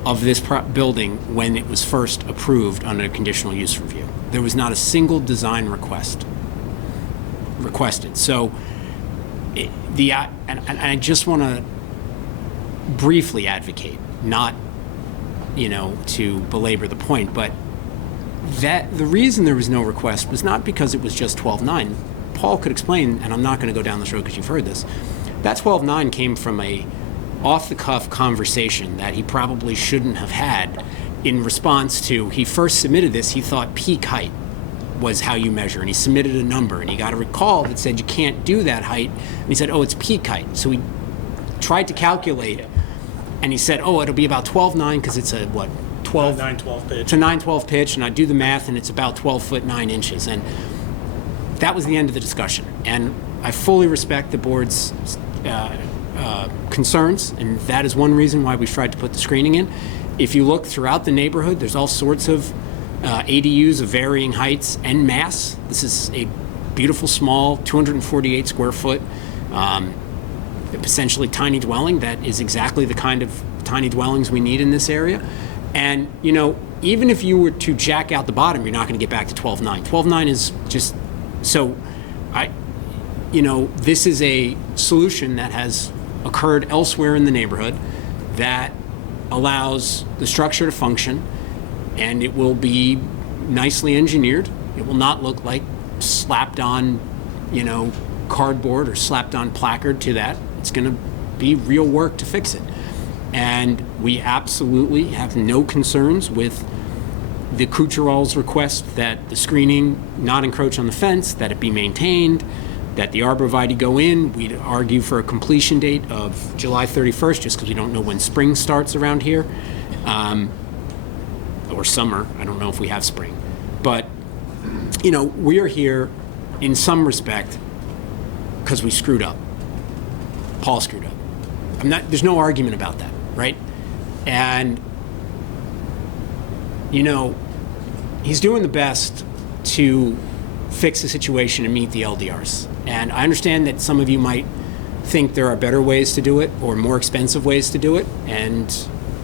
of this building when it was first approved under a conditional use review. There was not a single design requested. So, and I just want to briefly advocate, not, to belabor the point, but that the reason there was no request was not because it was just 12.9. Paul could explain, and I'm not going to go down this road because you've heard this. That 12.9 came from a off-the-cuff conversation that he probably shouldn't have had in response to, he first submitted this, he thought peak height was how you measure, and he submitted a number, and he got a recall that said you can't do that height, and he said, oh, it's peak height. So he tried to calculate, and he said, oh, it'll be about 12.9 because it's a, 9/12 pitch. It's a 9/12 pitch, and I do the math, and it's about 12 foot 9 inches. And that was the end of the discussion. And I fully respect the board's concerns, and that is one reason why we tried to put the screening in. If you look throughout the neighborhood, there's all sorts of ADUs of varying heights and mass. This is a beautiful, small, 248 square foot, essentially tiny dwelling that is exactly the kind of tiny dwellings we need in this area. And, even if you were to jack out the bottom, you're not going to get back to 12.9. 12.9 is just, so this is a solution that has occurred elsewhere in the neighborhood that allows the structure to function, and it will be nicely engineered. It will not look like slapped on, cardboard or slapped on placard to that. It's going to be real work to fix it. And we absolutely have no concerns with the Kucheral's request that the screening not encroach on the fence, that it be maintained, that the arborvitae go in. We'd argue for a completion date of July 31st, just because we don't know when spring starts around here, or summer. I don't know if we have spring. But, we are here in some respect because we screwed up. Paul screwed up. There's no argument about that, right? And, he's doing the best to fix the situation and meet the LDRs. And I understand that some of you might think there are better ways to do it or more expensive ways to do it, and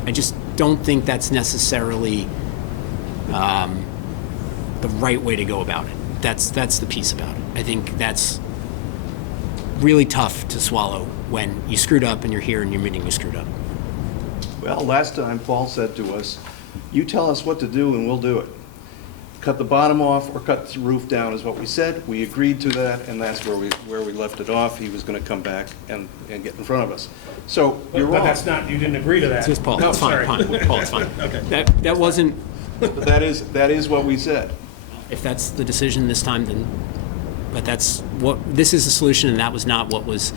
I just don't think that's necessarily the right way to go about it. That's the piece about it. I think that's really tough to swallow when you screwed up and you're here and you're admitting you screwed up. Well, last time Paul said to us, you tell us what to do and we'll do it. Cut the bottom off or cut the roof down is what we said. We agreed to that, and that's where we left it off. He was going to come back and get in front of us. So you're wrong. But that's not, you didn't agree to that. It's just Paul. No, It's fine, sorry. fine. Paul, it's fine. Okay. That wasn't, But that is what we said. if that's the decision this time, then, but this is the solution, and that was not what was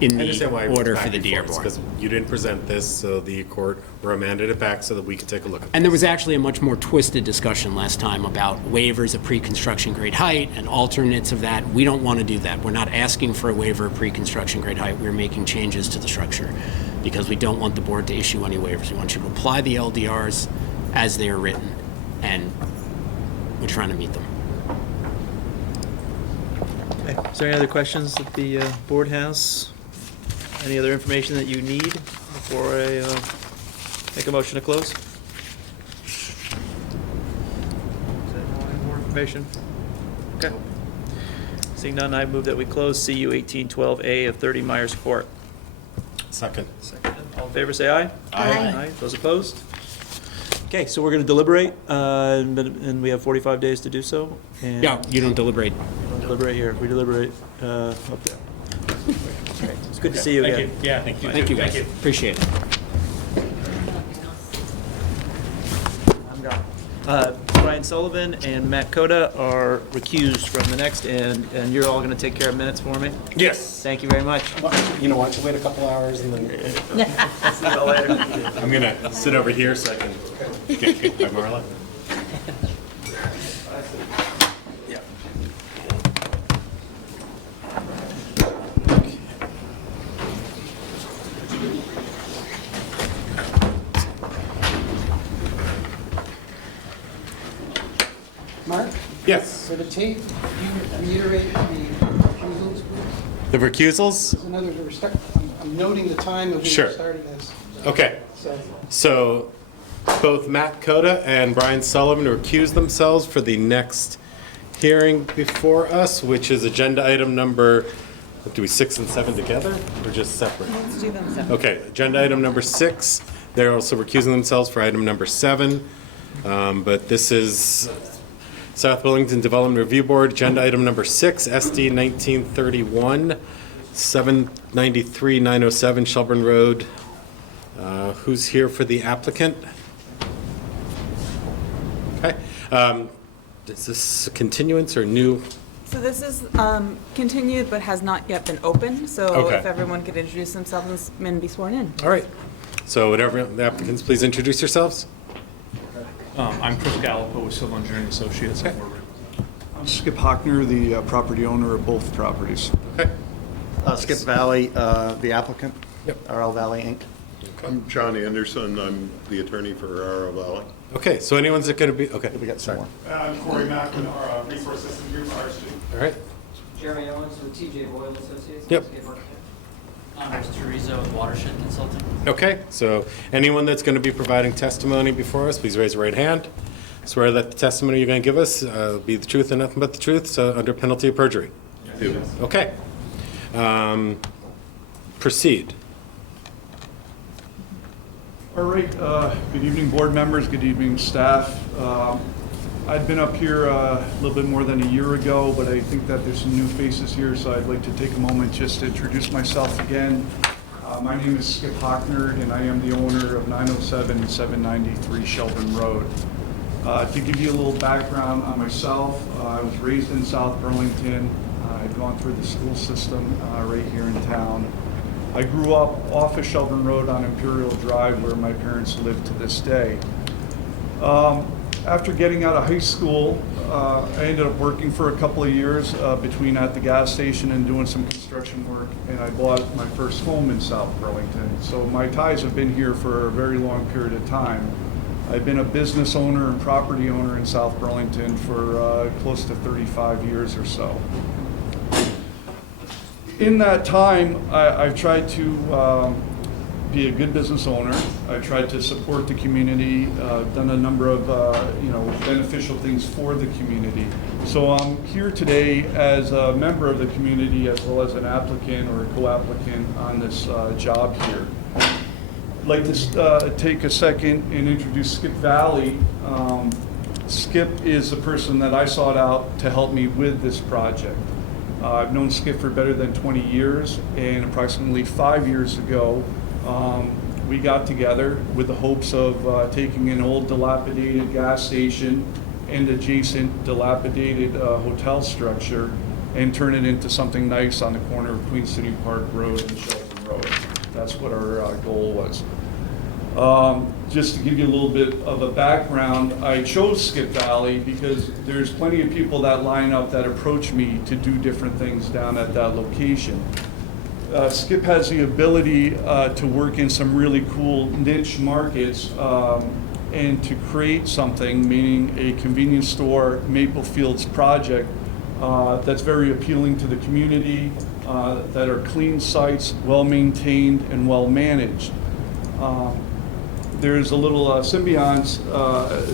in I understand why the it was order back for the before. DR It's board. 'cause you didn't present this, so the court remanded it back so that we could take a look at it. And there was actually a much more twisted discussion last time about waivers of pre-construction grade height and alternates of that. We don't want to do that. We're not asking for a waiver of pre-construction grade height. We're making changes to the structure because we don't want the board to issue any waivers. We want you to apply the LDRs as they are written, and we're trying to meet them. Okay. Is there any other questions that the board has? Any other information that you need before I make a motion to close? Is there any more information? Okay. Seeing none, I move that we close CU 1812A of 30 Myers Court. Second. All in favor, say aye. Aye. Those opposed? Okay, so we're going to deliberate, and we have 45 days to do so. And Yeah, you don't deliberate. we don't deliberate here. We deliberate up there. It's good to see you Thank again. you. Yeah, thank you. Thank you, Thank guys. you. Appreciate it. I'm gone. Brian Sullivan and Matt Coda are recused from the next, and you're all going to take care of minutes for me? Yes. Thank you very much. You know what, to wait a couple hours and then See you all later. I'm going to sit over here so I can get kicked by Marla. Yes. For the tape, can you reiterate the recusals, please? The recusals? There's another, I'm noting the time of when you Sure. started this. Okay. So, So both Matt Coda and Brian Sullivan recused themselves for the next hearing before us, which is agenda item number, do we 6 and 7 together or just separate? Let's do them separate. Okay, agenda item number 6. They're also recusing themselves for item number 7. But this is South Burlington Development Review Board, agenda item number 6, SD 1931, 793 907 Shelburne Road. Who's here for the applicant? Okay. Is this a continuance or new? So this is continued but has not yet been opened, so Okay. if everyone could introduce themselves and be sworn in. All right. So would the applicants please introduce yourselves? I'm Chris Gallipo with Civil Engineering Associates. Okay. I'm Skip Hockner, the property owner of both properties. Okay. Skip Valley, the applicant. Yep. RL Valley, Inc. I'm John Anderson. I'm the attorney for RL Valley. Okay, so anyone's going to be, okay. We got some more. I'm Corey Mack with our Resource System Group, RSG. All right. Jeremy Owens with TJ Boyle Associates. Yep. There's Teresa with Watershed Consulting. Okay, so anyone that's going to be providing testimony before us, please raise your right hand. Swear that the testimony you're going to give us will be the truth and nothing but the truth, so under penalty of perjury. Yes. Okay. Proceed. All right, good evening, board members, good evening, staff. I'd been up here a little bit more than a year ago, but I think that there's some new faces here, so I'd like to take a moment just to introduce myself again. My name is Skip Hockner, and I am the owner of 907 and 793 Shelburne Road. To give you a little background on myself, I was raised in South Burlington. I'd gone through the school system right here in town. I grew up off of Shelburne Road on Imperial Drive, where my parents live to this day. After getting out of high school, I ended up working for a couple of years between at the gas station and doing some construction work, and I bought my first home in South Burlington. So my ties have been here for a very long period of time. I've been a business owner and property owner in South Burlington for close to 35 years or so. In that time, I've tried to be a good business owner. I've tried to support the community, done a number of beneficial things for the community. So I'm here today as a member of the community as well as an applicant or a co-applicant on this job here. I'd like to take a second and introduce Skip Valley. Skip is the person that I sought out to help me with this project. I've known Skip for better than 20 years, and approximately 5 years ago, we got together with the hopes of taking an old dilapidated gas station and adjacent dilapidated hotel structure and turn it into something nice on the corner of Queen City Park Road and Shelburne Road. That's what our goal was. Just to give you a little bit of a background, I chose Skip Valley because there's plenty of people that line up that approach me to do different things down at that location. Skip has the ability to work in some really cool niche markets and to create something, meaning a convenience store Maple Fields project that's very appealing to the community, that are clean sites, well-maintained and well-managed. There's a little symbionts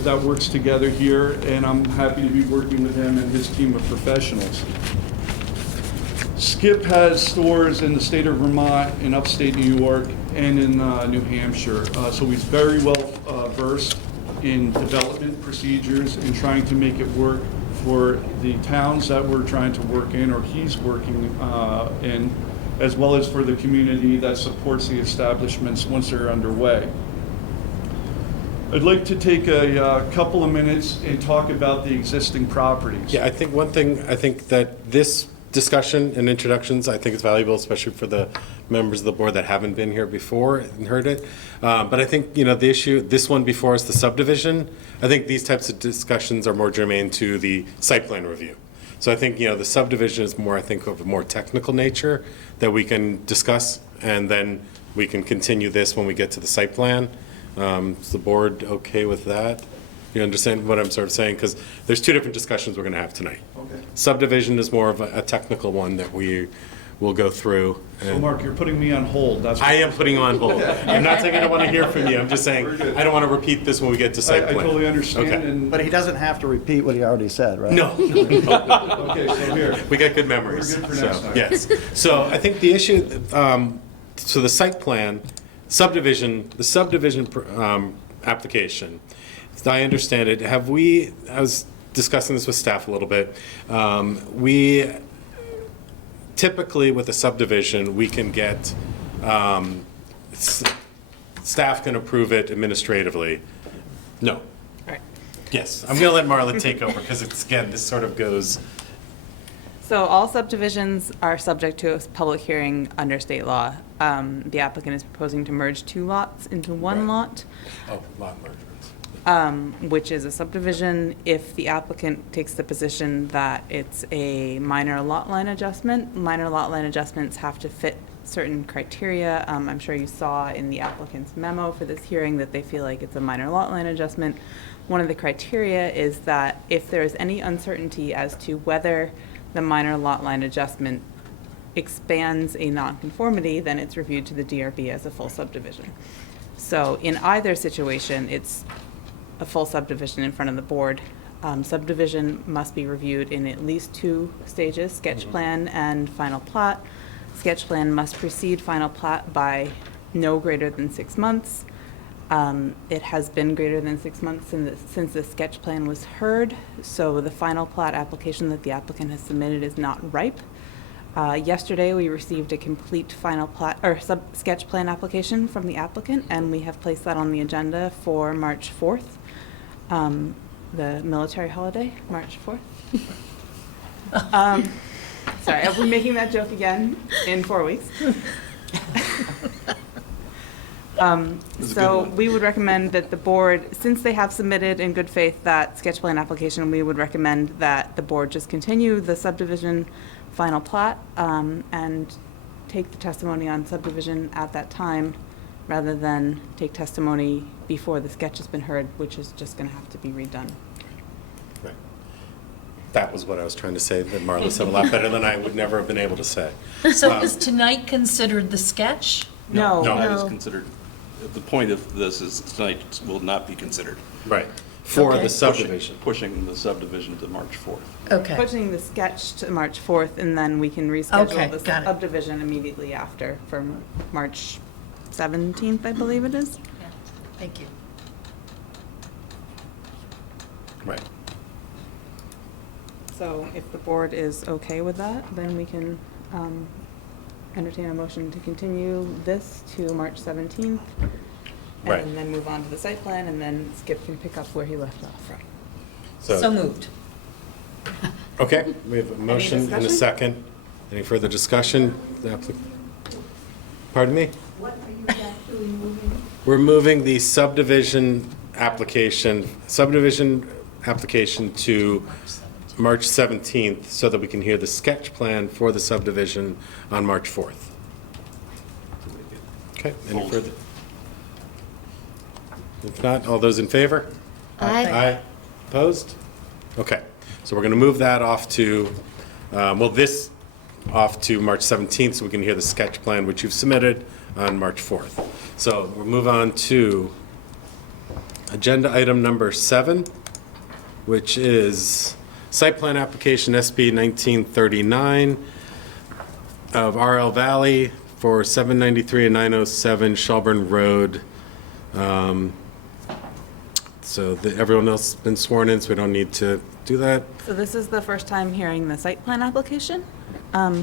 that works together here, and I'm happy to be working with him and his team of professionals. Skip has stores in the state of Vermont, in upstate New York, and in New Hampshire. So he's very well versed in development procedures and trying to make it work for the towns that we're trying to work in, or he's working in, as well as for the community that supports the establishments once they're underway. I'd like to take a couple of minutes and talk about the existing properties. Yeah, I think one thing, I think that this discussion and introductions, I think is valuable, especially for the members of the board that haven't been here before and heard it. But I think, the issue, this one before us, the subdivision, I think these types of discussions are more germane to the site plan review. So I think, the subdivision is more, I think, of a more technical nature that we can discuss, and then we can continue this when we get to the site plan. Is the board okay with that? You understand what I'm sort of saying? Because there's two different discussions we're going to have tonight. Okay. Subdivision is more of a technical one that we will go through. So Mark, you're putting me on hold. That's what I am putting you on hold. I'm not saying I don't want to hear from you. I'm just saying I don't want to repeat this when we get to site I plan. totally understand. Okay. And But he doesn't have to repeat what he already said, right? No. Okay, so here. We got good memories. We're good for so, next time. Yes. So I think the issue, so the site plan, subdivision, the subdivision application, as I understand it, I was discussing this with staff a little bit. We typically, with a subdivision, we can get, staff can approve it administratively. No. Right. Yes, I'm going to let Marla take over because it's, again, this sort of goes. So all subdivisions are subject to a public hearing under state law. The applicant is proposing to merge 2 lots into 1 lot. Oh, lot mergers. Which is a subdivision if the applicant takes the position that it's a minor lot line adjustment. Minor lot line adjustments have to fit certain criteria. I'm sure you saw in the applicant's memo for this hearing that they feel like it's a minor lot line adjustment. One of the criteria is that if there is any uncertainty as to whether the minor lot line adjustment expands a nonconformity, then it's reviewed to the DRB as a full subdivision. So in either situation, it's a full subdivision in front of the board. Subdivision must be reviewed in at least 2 stages, sketch plan and final plat. Sketch plan must precede final plat by no greater than 6 months. It has been greater than 6 months since the sketch plan was heard, so the final plat application that the applicant has submitted is not ripe. Yesterday, we received a complete final plat, or sketch plan application from the applicant, and we have placed that on the agenda for March 4th, the military holiday, March 4th. Sorry, I'll be making that joke again in 4 weeks. So we would recommend that the board, since they have submitted in good faith that sketch plan application, we would recommend that the board just continue the subdivision final plat and take the testimony on subdivision at that time rather than take testimony before the sketch has been heard, which is just going to have to be redone. Right. That was what I was trying to say, that Marla said a lot better than I would never have been able to say. So is tonight considered the sketch? No. Tonight is considered, the point of this is tonight will not be considered. Right. For Okay. the subdivision. Pushing the subdivision to March 4th. Okay. Pushing the sketch to March 4th, and then we can reschedule Okay, the got it. subdivision immediately after for March 17th, I believe it is. Yeah. Thank you. Right. So if the board is okay with that, then we can entertain a motion to continue this to March 17th. Right. And then move on to the site plan, and then Skip can pick up where he left off. So moved. Okay, we have a motion and a discussion? second. Any further discussion? Pardon me? What are you actually moving? We're moving the subdivision application to March 17th so that we can hear the sketch plan for the subdivision on March 4th. Okay, any further? If not, all those in favor? Aye. Aye. Opposed? Okay, so we're going to move that off to, this off to March 17th so we can hear the sketch plan, which you've submitted on March 4th. So we'll move on to agenda item number 7, which is site plan application SB 1939 of RL Valley for 793 and 907 Shelburne Road. So everyone else has been sworn in, so we don't need to do that. So this is the first time hearing the site plan application.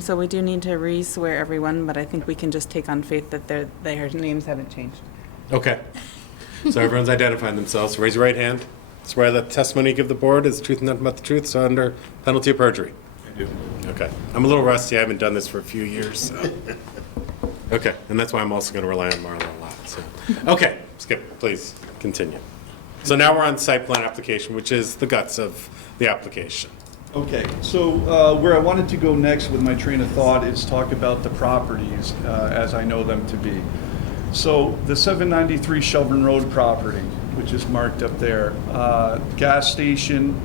So we do need to re-swear everyone, but I think we can just take on faith that their names haven't changed. Okay. So everyone's identifying themselves. Raise your right hand. Swear that the testimony you give the board is the truth and nothing but the truth, so under penalty of perjury. I do. Okay. I'm a little rusty. I haven't done this for a few years, so. Okay, and that's why I'm also going to rely on Marla a lot, so. Okay, Skip, please continue. So now we're on site plan application, which is the guts of the application. Okay, so where I wanted to go next with my train of thought is talk about the properties as I know them to be. So the 793 Shelburne Road property, which is marked up there. Gas station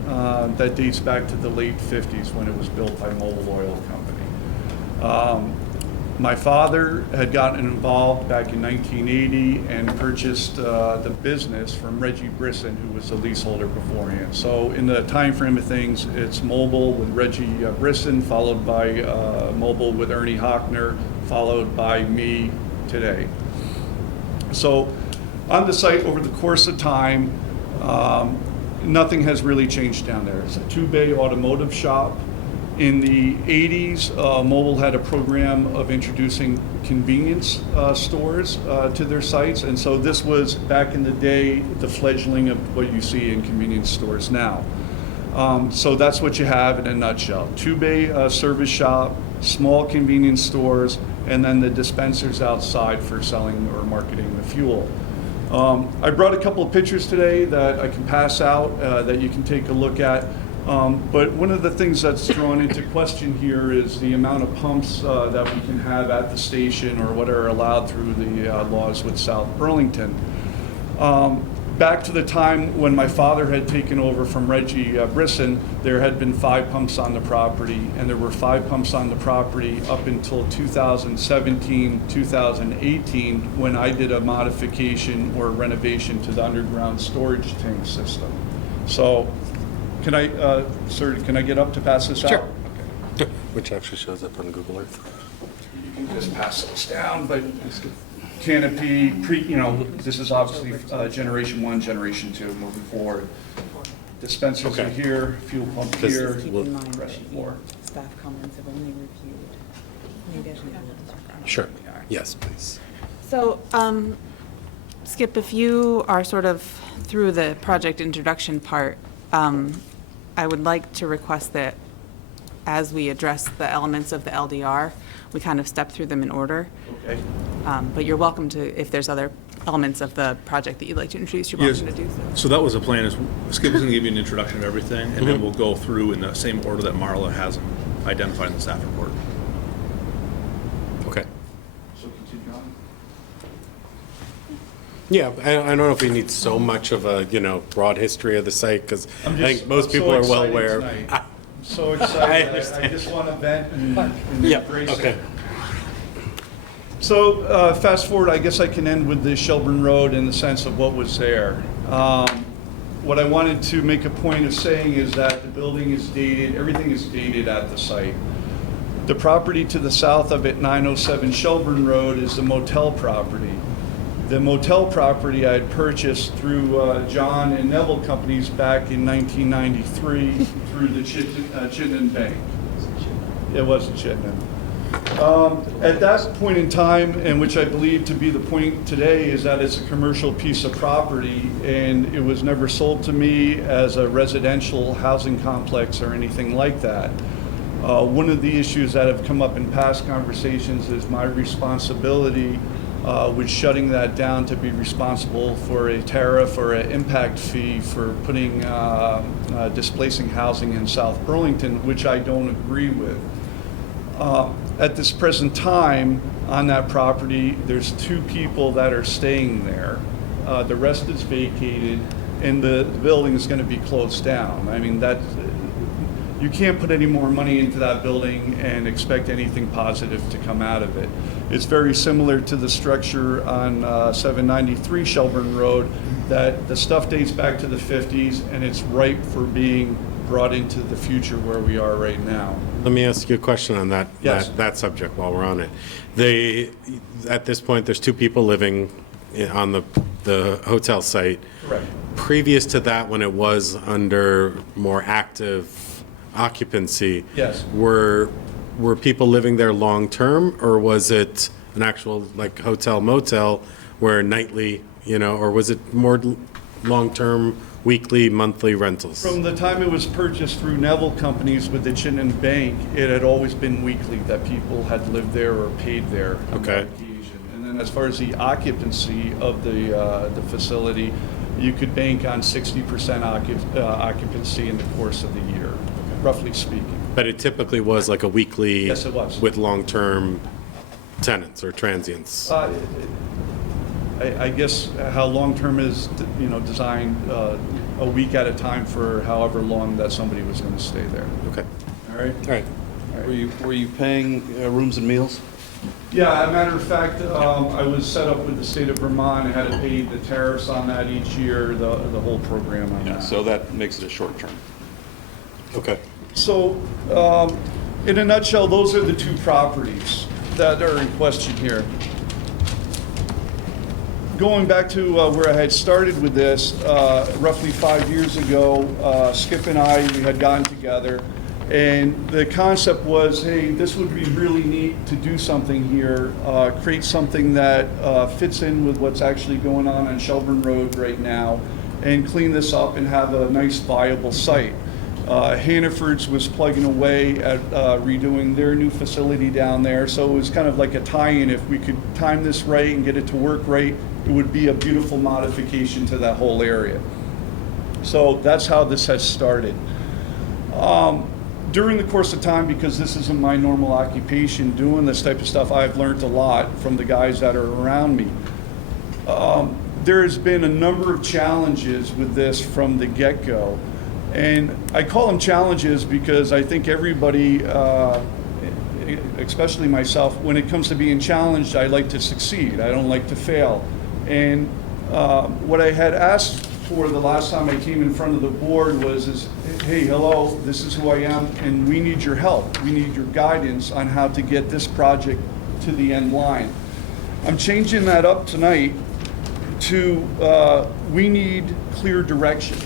that dates back to the late 50s when it was built by Mobil Oil Company. My father had gotten involved back in 1980 and purchased the business from Reggie Brisson, who was the leaseholder beforehand. So in the time frame of things, it's Mobil with Reggie Brisson, followed by Mobil with Ernie Hockner, followed by me today. So on the site over the course of time, nothing has really changed down there. It's a two-bay automotive shop. In the 80s, Mobil had a program of introducing convenience stores to their sites, and so this was, back in the day, the fledgling of what you see in convenience stores now. So that's what you have in a nutshell. Two-bay service shop, small convenience stores, and then the dispensers outside for selling or marketing the fuel. I brought a couple of pictures today that I can pass out that you can take a look at. But one of the things that's drawn into question here is the amount of pumps that we can have at the station or what are allowed through the laws with South Burlington. Back to the time when my father had taken over from Reggie Brisson, there had been 5 pumps on the property, and there were 5 pumps on the property up until 2017, 2018, when I did a modification or renovation to the underground storage tank system. So, can I, sir, can I get up to pass this out? Sure. Okay. Which actually shows up on Google Earth. You can just pass those down, but canopy, this is obviously generation 1, generation 2 moving forward. Dispensers are here, fuel pump here, rest floor. Staff comments have only reviewed. Maybe I should have a little background. Sure. Yes, please. So, Skip, if you are sort of through the project introduction part, I would like to request that as we address the elements of the LDR, we kind of step through them in order. Okay. But you're welcome to, if there's other elements of the project that you'd like to introduce, you're welcome to do so. So that was the plan, is Skip is going to give you an introduction of everything, and then we'll go through in the same order that Marla has them identified in the staff report. Okay. So continue on. Yeah, I don't know if we need so much of a, broad history of the site, because I think most people are well aware. I'm so excited. I just want to vent and embrace okay. it. So fast forward, I guess I can end with the Shelburne Road in the sense of what was there. What I wanted to make a point of saying is that the building is dated, everything is dated at the site. The property to the south of it, 907 Shelburne Road, is the motel property. The motel property I had purchased through John and Neville Companies back in 1993 through the Chittenden Bank. It wasn't Chittenden. At that point in time, and which I believe to be the point today, is that it's a commercial piece of property, and it was never sold to me as a residential housing complex or anything like that. One of the issues that have come up in past conversations is my responsibility with shutting that down to be responsible for a tariff or an impact fee for putting displacing housing in South Burlington, which I don't agree with. At this present time, on that property, there's 2 people that are staying there. The rest is vacated, and the building is going to be closed down. I mean, you can't put any more money into that building and expect anything positive to come out of it. It's very similar to the structure on 793 Shelburne Road, that the stuff dates back to the 50s, and it's ripe for being brought into the future where we are right now. Let me ask you a question on that, Yes. that subject while we're on it. At this point, there's 2 people living on the hotel site. Correct. Previous to that, when it was under more active occupancy, Yes. were people living there long-term, or was it an actual like hotel motel where nightly, or was it more long-term, weekly, monthly rentals? From the time it was purchased through Neville Companies with the Chittenden Bank, it had always been weekly that people had lived there or paid there on that occasion. And then as far as the occupancy of the facility, you could bank on 60% occupancy in the course of the year, roughly speaking. But it typically was like a weekly. Yes, it was. With long-term tenants or transients. I guess how long-term is, you know, designed a week at a time for however long that somebody was going to stay there. Okay. All right? All right. Were you paying rooms and meals? Yeah, as a matter of fact, I was set up with the state of Vermont. I had to pay the tariffs on that each year, the whole program on that. So that makes it a short term. Okay. So, in a nutshell, those are the two properties that are in question here. Going back to where I had started with this, roughly 5 years ago, Skip and I, we had gotten together, and the concept was, hey, this would be really neat to do something here, create something that fits in with what's actually going on Shelburne Road right now, and clean this up and have a nice viable site. Hannaford's was plugging away at redoing their new facility down there, so it was kind of like a tie-in. If we could time this right and get it to work right, it would be a beautiful modification to that whole area. So that's how this has started. During the course of time, because this isn't my normal occupation, doing this type of stuff, I've learned a lot from the guys that are around me. There has been a number of challenges with this from the get-go. And I call them challenges because I think everybody, especially myself, when it comes to being challenged, I like to succeed. I don't like to fail. And what I had asked for the last time I came in front of the board was, hey, hello, this is who I am, and we need your help. We need your guidance on how to get this project to the end line. I'm changing that up tonight to we need clear direction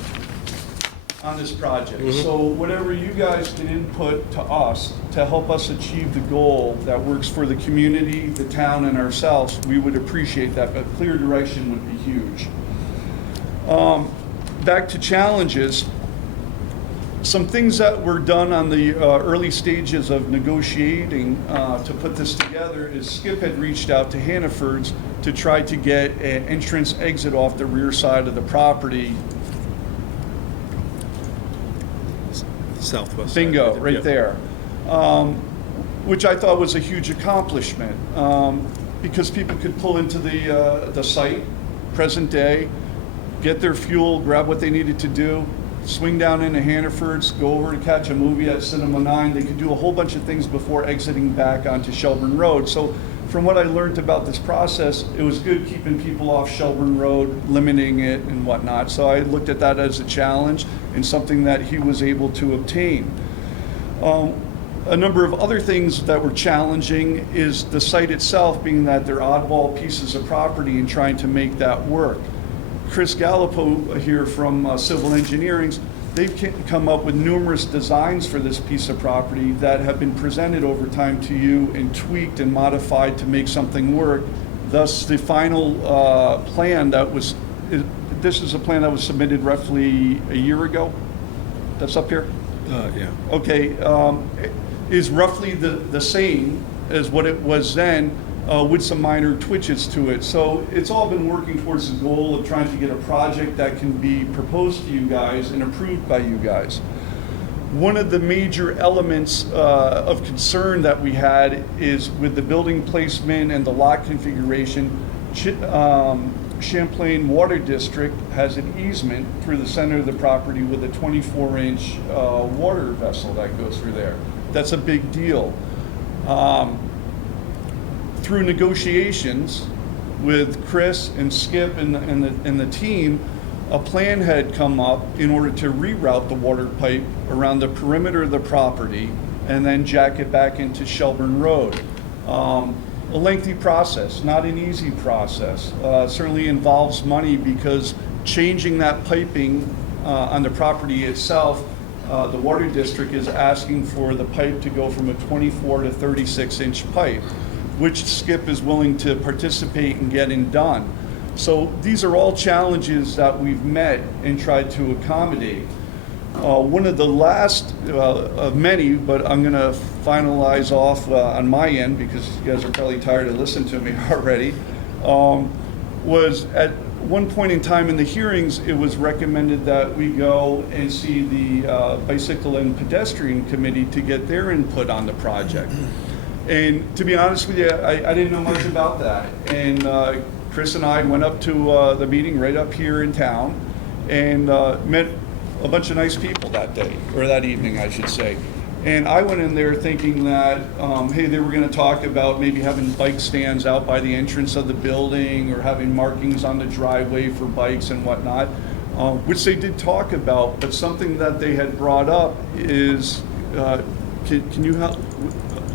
on this project. So whatever you guys can input to us to help us achieve the goal that works for the community, the town, and ourselves, we would appreciate that, but clear direction would be huge. Back to challenges, some things that were done on the early stages of negotiating to put this together is Skip had reached out to Hannaford's to try to get an entrance exit off the rear side of the property. Southwest. Bingo, side. right Yep. there. Which I thought was a huge accomplishment because people could pull into the site, present day, get their fuel, grab what they needed to do, swing down into Hannaford's, go over to catch a movie at Cinema 9. They could do a whole bunch of things before exiting back onto Shelburne Road. So from what I learned about this process, it was good keeping people off Shelburne Road, limiting it and whatnot. So I looked at that as a challenge and something that he was able to obtain. A number of other things that were challenging is the site itself, being that they're oddball pieces of property and trying to make that work. Chris Gallipo here from Civil Engineering, they've come up with numerous designs for this piece of property that have been presented over time to you and tweaked and modified to make something work. Thus, the final plan that was, this is a plan that was submitted roughly a year ago. That's up here? Yeah. Okay, is roughly the same as what it was then, with some minor twitches to it. So it's all been working towards the goal of trying to get a project that can be proposed to you guys and approved by you guys. One of the major elements of concern that we had is with the building placement and the lot configuration. Champlain Water District has an easement through the center of the property with a 24-inch water vessel that goes through there. That's a big deal. Through negotiations with Chris and Skip and the team, a plan had come up in order to reroute the water pipe around the perimeter of the property and then jack it back into Shelburne Road. A lengthy process, not an easy process. Certainly involves money because changing that piping on the property itself, the water district is asking for the pipe to go from a 24 to 36-inch pipe, which Skip is willing to participate in getting done. So these are all challenges that we've met and tried to accommodate. One of the last of many, but I'm going to finalize off on my end because you guys are probably tired of listening to me already, was at one point in time in the hearings, it was recommended that we go and see the Bicycle and Pedestrian Committee to get their input on the project. And to be honest with you, I didn't know much about that. And Chris and I went up to the meeting right up here in town and met a bunch of nice people that day, or that evening, I should say. And I went in there thinking that, hey, they were going to talk about maybe having bike stands out by the entrance of the building or having markings on the driveway for bikes and whatnot, which they did talk about. But something that they had brought up is, can you help?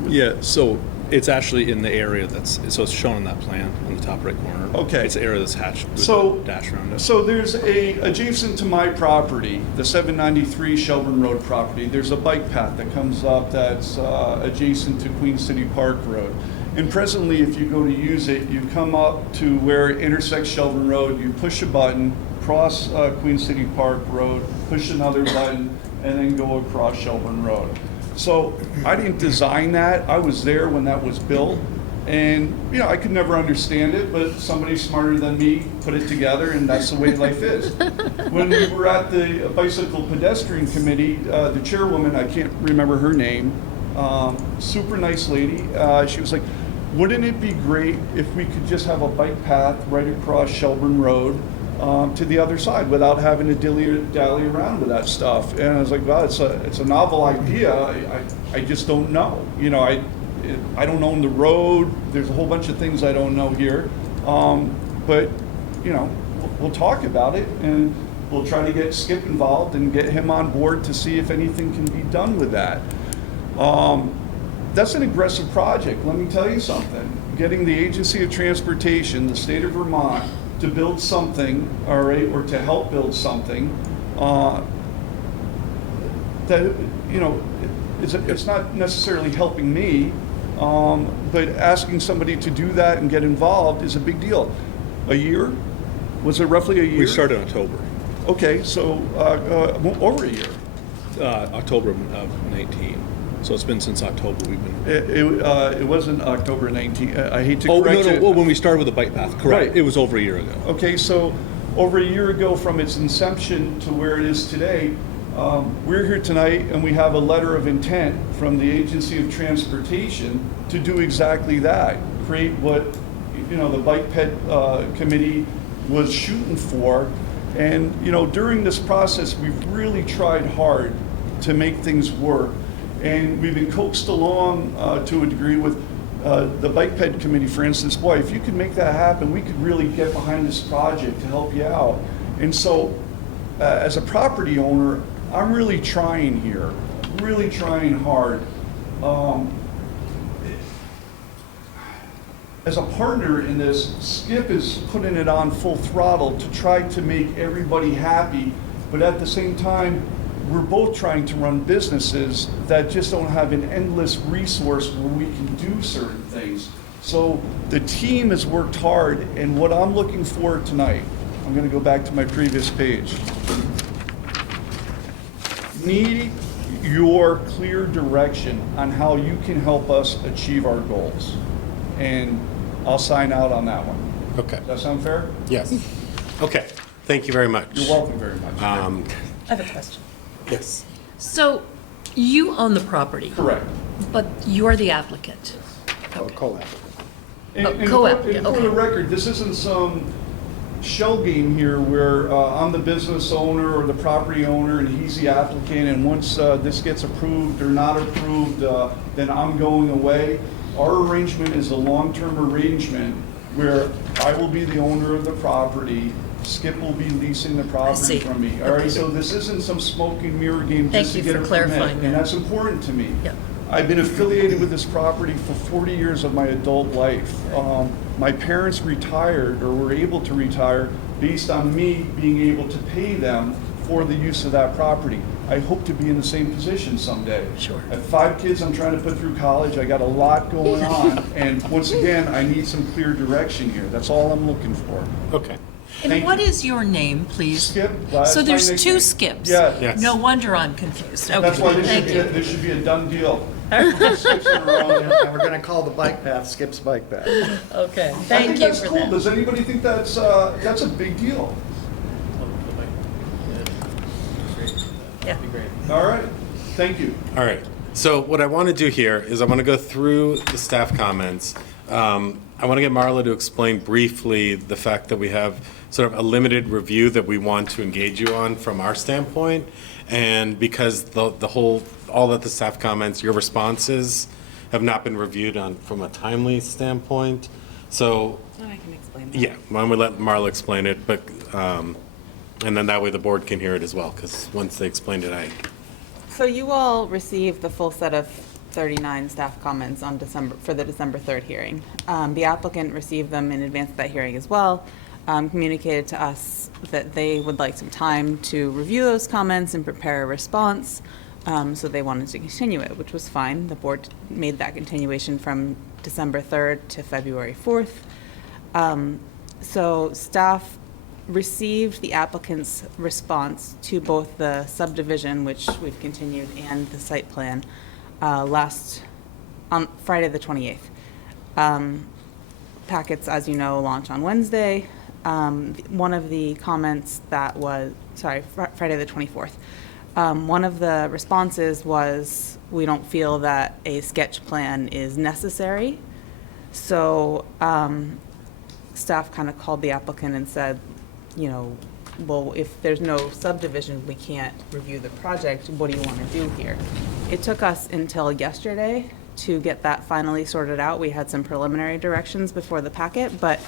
Yeah, so it's actually in the area so it's shown on that plan on the top right corner. Okay. It's the area that's hatched with So, the dash around it. So there's adjacent to my property, the 793 Shelburne Road property, there's a bike path that comes up that's adjacent to Queen City Park Road. And presently, if you go to use it, you come up to where it intersects Shelburne Road, you push a button, cross Queen City Park Road, push another button, and then go across Shelburne Road. So I didn't design that. I was there when that was built. And, you know, I could never understand it, but somebody smarter than me put it together, and that's the way life is. When we were at the Bicycle Pedestrian Committee, the chairwoman, I can't remember her name, super nice lady, she was like, wouldn't it be great if we could just have a bike path right across Shelburne Road to the other side without having to dally around with that stuff? And I was like, well, it's a novel idea. I just don't know. You know, I don't own the road. There's a whole bunch of things I don't know here. But, you know, we'll talk about it, and we'll try to get Skip involved and get him on board to see if anything can be done with that. That's an aggressive project, let me tell you something. Getting the Agency of Transportation, the state of Vermont, to build something, all right, or to help build something, that, you know, it's not necessarily helping me, but asking somebody to do that and get involved is a big deal. A year? Was it roughly a year? We started in October. Okay, so over a year. October of 19. So it's been since October we've been. It wasn't October 19. I hate to correct correct you. Well, when we started with the bike path, correct. Right. It was over a year ago. Okay, so over a year ago from its inception to where it is today, we're here tonight and we have a letter of intent from the Agency of Transportation to do exactly that, create what, you know, the Bike Ped Committee was shooting for. And, you know, during this process, we've really tried hard to make things work. And we've been coaxed along to a degree with the Bike Ped Committee, for instance. Boy, if you could make that happen, we could really get behind this project to help you out. And so, as a property owner, I'm really trying here, really trying hard. As a partner in this, Skip is putting it on full throttle to try to make everybody happy, but at the same time, we're both trying to run businesses that just don't have an endless resource where we can do certain things. So the team has worked hard, and what I'm looking for tonight, I'm going to go back to my previous page. Need your clear direction on how you can help us achieve our goals. And I'll sign out on that one. Okay. Does that sound fair? Yes. Okay. Thank you very much. You're welcome very much. I have a question. Yes. So you own the property, Correct. but you're the applicant. Co-applicant. And co-applicant, for okay. the record, this isn't some shell game here where I'm the business owner or the property owner and he's the applicant, and once this gets approved or not approved, then I'm going away. Our arrangement is a long-term arrangement where I will be the owner of the property, Skip will be leasing the property from me. All right, so this isn't some smoke and mirror game Thank just to you get for a clarifying permit, that. and that's important to me. Yeah. I've been affiliated with this property for 40 years of my adult life. My parents retired or were able to retire based on me being able to pay them for the use of that property. I hope to be in the same position someday. Sure. I have 5 kids I'm trying to put through college. I got a lot going on. And once again, I need some clear direction here. That's all I'm looking for. Okay. And what is your name, please? Skip. So there's 2 Skips? Yeah. Yes. No wonder I'm confused. Okay, That's why thank you. there should be a done deal. And we're going to call the bike path Skip's Bike Path. Okay, I thank think you that's for cool. that. Does anybody think that's a big deal? Yeah. All right. Thank you. All right. So what I want to do here is I want to go through the staff comments. I want to get Marla to explain briefly the fact that we have sort of a limited review that we want to engage you on from our standpoint. And because all of the staff comments, your responses have not been reviewed from a timely standpoint. So, I can explain that. yeah, why don't we let Marla explain it, but, and then that way the board can hear it as well, because once they explained it, So you all received the full set of 39 staff comments on for the December 3rd hearing. The applicant received them in advance of that hearing as well, communicated to us that they would like some time to review those comments and prepare a response, so they wanted to continue it, which was fine. The board made that continuation from December 3rd to February 4th. So staff received the applicant's response to both the subdivision, which we've continued, and the site plan on Friday the 28th. Packets, as you know, launch on Wednesday. One of the comments that was, Friday the 24th. One of the responses was, we don't feel that a sketch plan is necessary. So staff kind of called the applicant and said, you know, well, if there's no subdivision, we can't review the project. What do you want to do here? It took us until yesterday to get that finally sorted out. We had some preliminary directions before the packet, but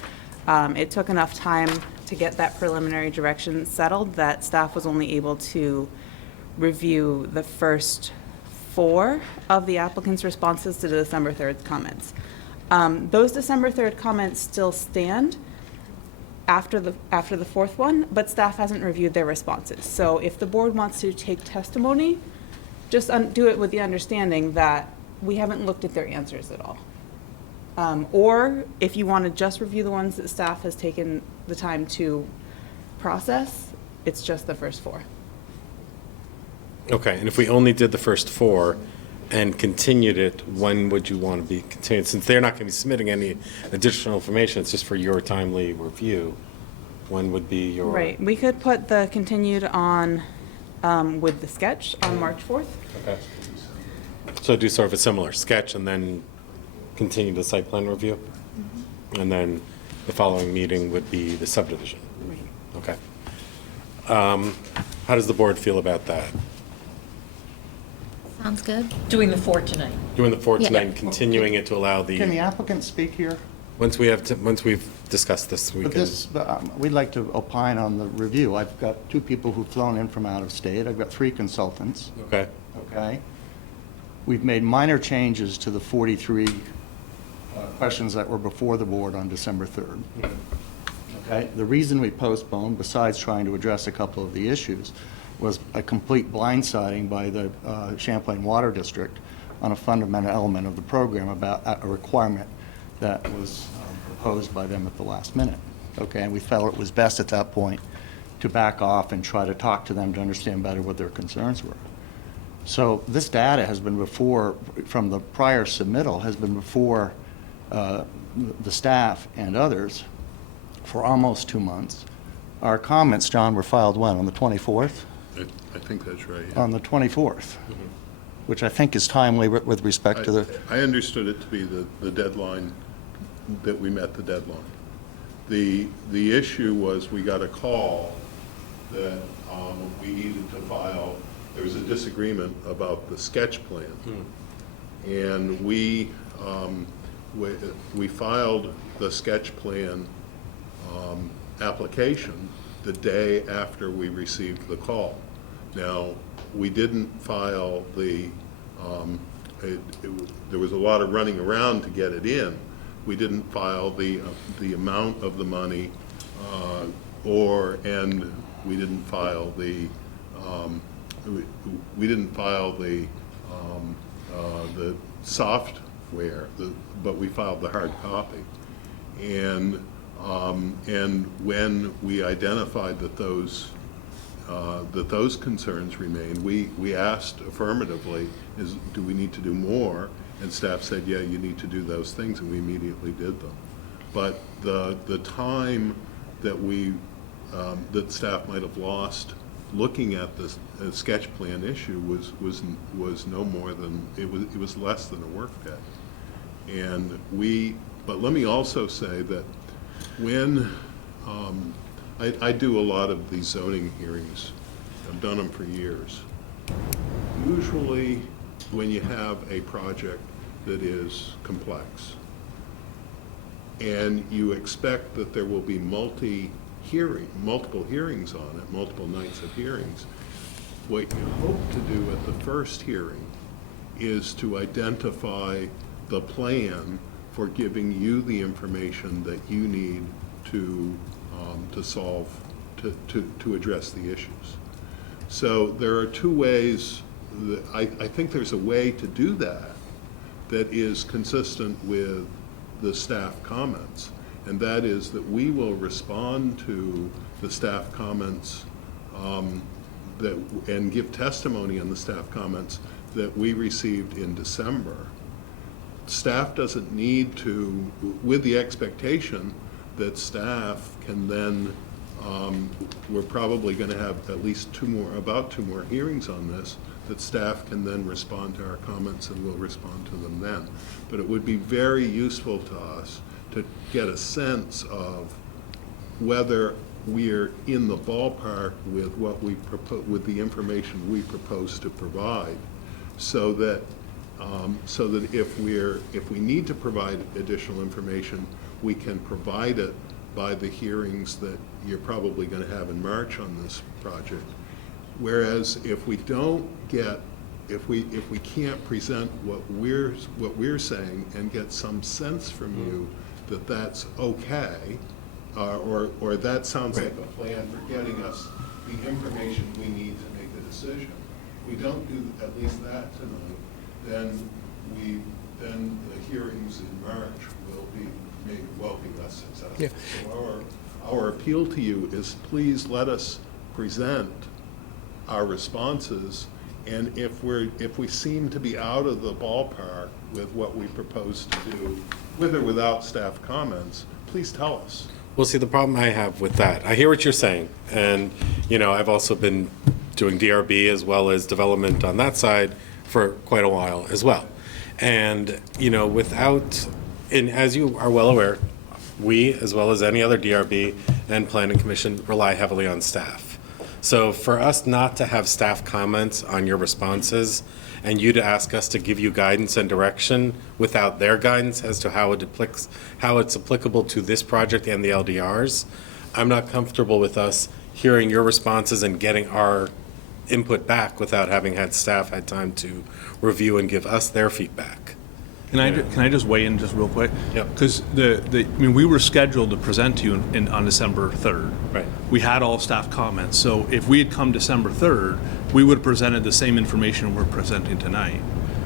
it took enough time to get that preliminary direction settled that staff was only able to review the first 4 of the applicant's responses to the December 3rd comments. Those December 3rd comments still stand after the 4th one, but staff hasn't reviewed their responses. So if the board wants to take testimony, just do it with the understanding that we haven't looked at their answers at all. Or if you want to just review the ones that staff has taken the time to process, it's just the first 4. okay, and if we only did the first 4 and continued it, when would you want to be continued? Since they're not going to be submitting any additional information, it's just for your timely review, when would be your? Right, we could put the continued on with the sketch on March 4th. Okay. So do sort of a similar sketch and then continue the site plan review? Mm-hmm. And then the following meeting would be the subdivision? Right. Okay. How does the board feel about that? Sounds good. Doing the 4 tonight. Doing the 4 Yeah. tonight and continuing it to allow Can the the, applicant speak here? once we've discussed this, we But can. we'd like to opine on the review. I've got 2 people who've flown in from out of state. I've got 3 consultants. Okay. Okay? We've made minor changes to the 43 questions that were before the board on December 3rd. Okay? The reason we postponed, besides trying to address a couple of the issues, was a complete blindsiding by the Champlain Water District on a fundamental element of the program about a requirement that was proposed by them at the last minute. Okay? And we felt it was best at that point to back off and try to talk to them to understand better what their concerns were. So this data has been before, from the prior submittal, has been before the staff and others for almost 2 months. Our comments, John, were filed when, on the 24th? I think that's right. Yeah. On the 24th, which I think is timely with respect to the... I understood it to be the deadline, that we met the deadline. The issue was we got a call that we needed to file, there was a disagreement about the sketch plan. And we filed the sketch plan application the day after we received the call. Now, we didn't file the, there was a lot of running around to get it in. We didn't file the amount of the money, and we didn't file the, we didn't file the software, but we filed the hard copy. And when we identified that those concerns remained, we asked affirmatively, do we need to do more? And staff said, yeah, you need to do those things, and we immediately did them. But the time that that staff might have lost looking at this sketch plan issue was no more than, it was less than a work day. And we But let me also say that when, I do a lot of these zoning hearings, I've done them for years. Usually, when you have a project that is complex, and you expect that there will be multiple hearings on it, multiple nights of hearings, what you hope to do at the first hearing is to identify the plan for giving you the information that you need to solve, to address the issues. So there are two ways that I think there's a way to do that that is consistent with the staff comments, and that is that we will respond to the staff comments and give testimony on the staff comments that we received in December. Staff doesn't need to, with the expectation that staff can then, we're probably going to have at least about two more hearings on this, that staff can then respond to our comments and we'll respond to them then. But it would be very useful to us to get a sense of whether we're in the ballpark with what we propose, with the information we propose to provide, so that if we need to provide additional information, we can provide it by the hearings that you're probably going to have in March on this project. Whereas if we don't get, if we can't present what we're saying and get some sense from you that that's okay, or that sounds like a plan for getting us the information we need to make a decision. If we don't do at least that tonight, then the hearings in March may well be less successful. Yeah. So our appeal to you is, please let us present our responses, and if we seem to be out of the ballpark with what we propose to do, with or without staff comments, please tell us. Well, see, the problem I have with that, I hear what you're saying, and, you know, I've also been doing DRB as well as development on that side for quite a while as well. And, you know, and as you are well aware, we, as well as any other DRB and planning commission, rely heavily on staff. So for us not to have staff comments on your responses and you to ask us to give you guidance and direction without their guidance as to how it's applicable to this project and the LDRs, I'm not comfortable with us hearing your responses and getting our input back without having had staff had time to review and give us their feedback. Can I just weigh in just real quick? Yeah. Because we were scheduled to present to you on December 3rd. Right. We had all staff comments. So if we had come December 3rd, we would have presented the same information we're presenting tonight.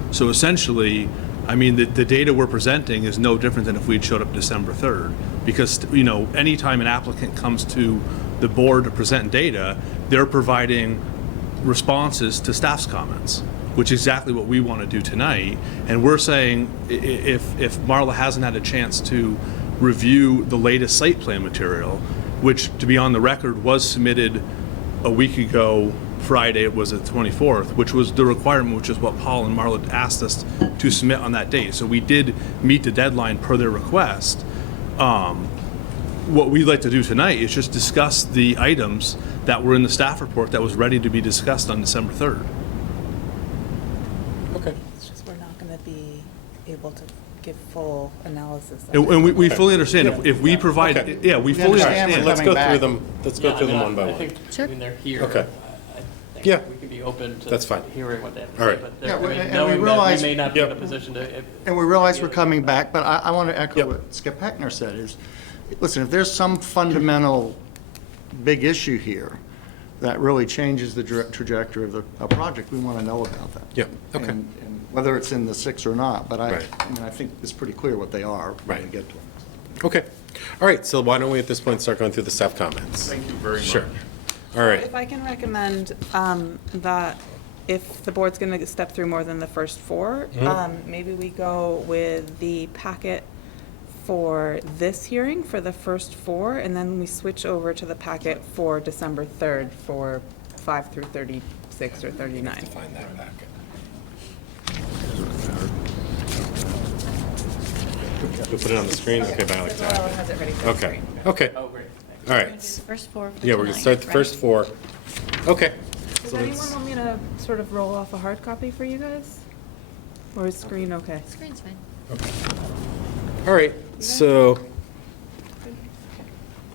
So essentially, I mean, the data we're presenting is no different than if we had showed up December 3rd. Because, you know, anytime an applicant comes to the board to present data, they're providing responses to staff's comments, which is exactly what we want to do tonight. And we're saying if Marla hasn't had a chance to review the latest site plan material, which, to be on the record, was submitted a week ago, Friday, it was the 24th, which was the requirement, which is what Paul and Marla asked us to submit on that date. So we did meet the deadline per their request. What we'd like to do tonight is just discuss the items that were in the staff report that was ready to be discussed on December 3rd. Okay. It's just we're not going to be able to give full analysis. And we fully understand, if we provide, Okay. yeah, we fully understand understand. we're Let's go coming through back. them. Let's go through them one by I one. think, Sure. I mean, they're here. Okay. I think Yeah. we can be open to That's fine. hearing what they have to All say, right. but Yeah, I mean, and we knowing that realize- we may not be in a Yep. position to. And we realize we're coming back, but I want to echo Yep. what Skip Heckner said is, listen, if there's some fundamental big issue here that really changes the trajectory of a project, we want to know about that. Yeah, okay. And whether it's in the 6 or not, but Right. I think it's pretty clear what they are when we Right. get to them. Okay. All right, so why don't we at this point start going through the staff comments? Thank you very much. Sure. All right. If I can recommend that if the board's going to step through more than the first 4, maybe we go with the packet for this hearing for the first 4, and then we switch over to the packet for December 3rd for 5 through 36 or 39. Find that packet. We put it on the screen? Okay, but I like to Well, have it has it ready it. for the Okay, screen. okay. Oh, great. All We're right. gonna do the first four for Yeah, we're gonna tonight, start the right? first four. Okay. Does So anyone let's- want me to sort of roll off a hard copy for you guys? Or is screen okay? Screen's fine. All right, so,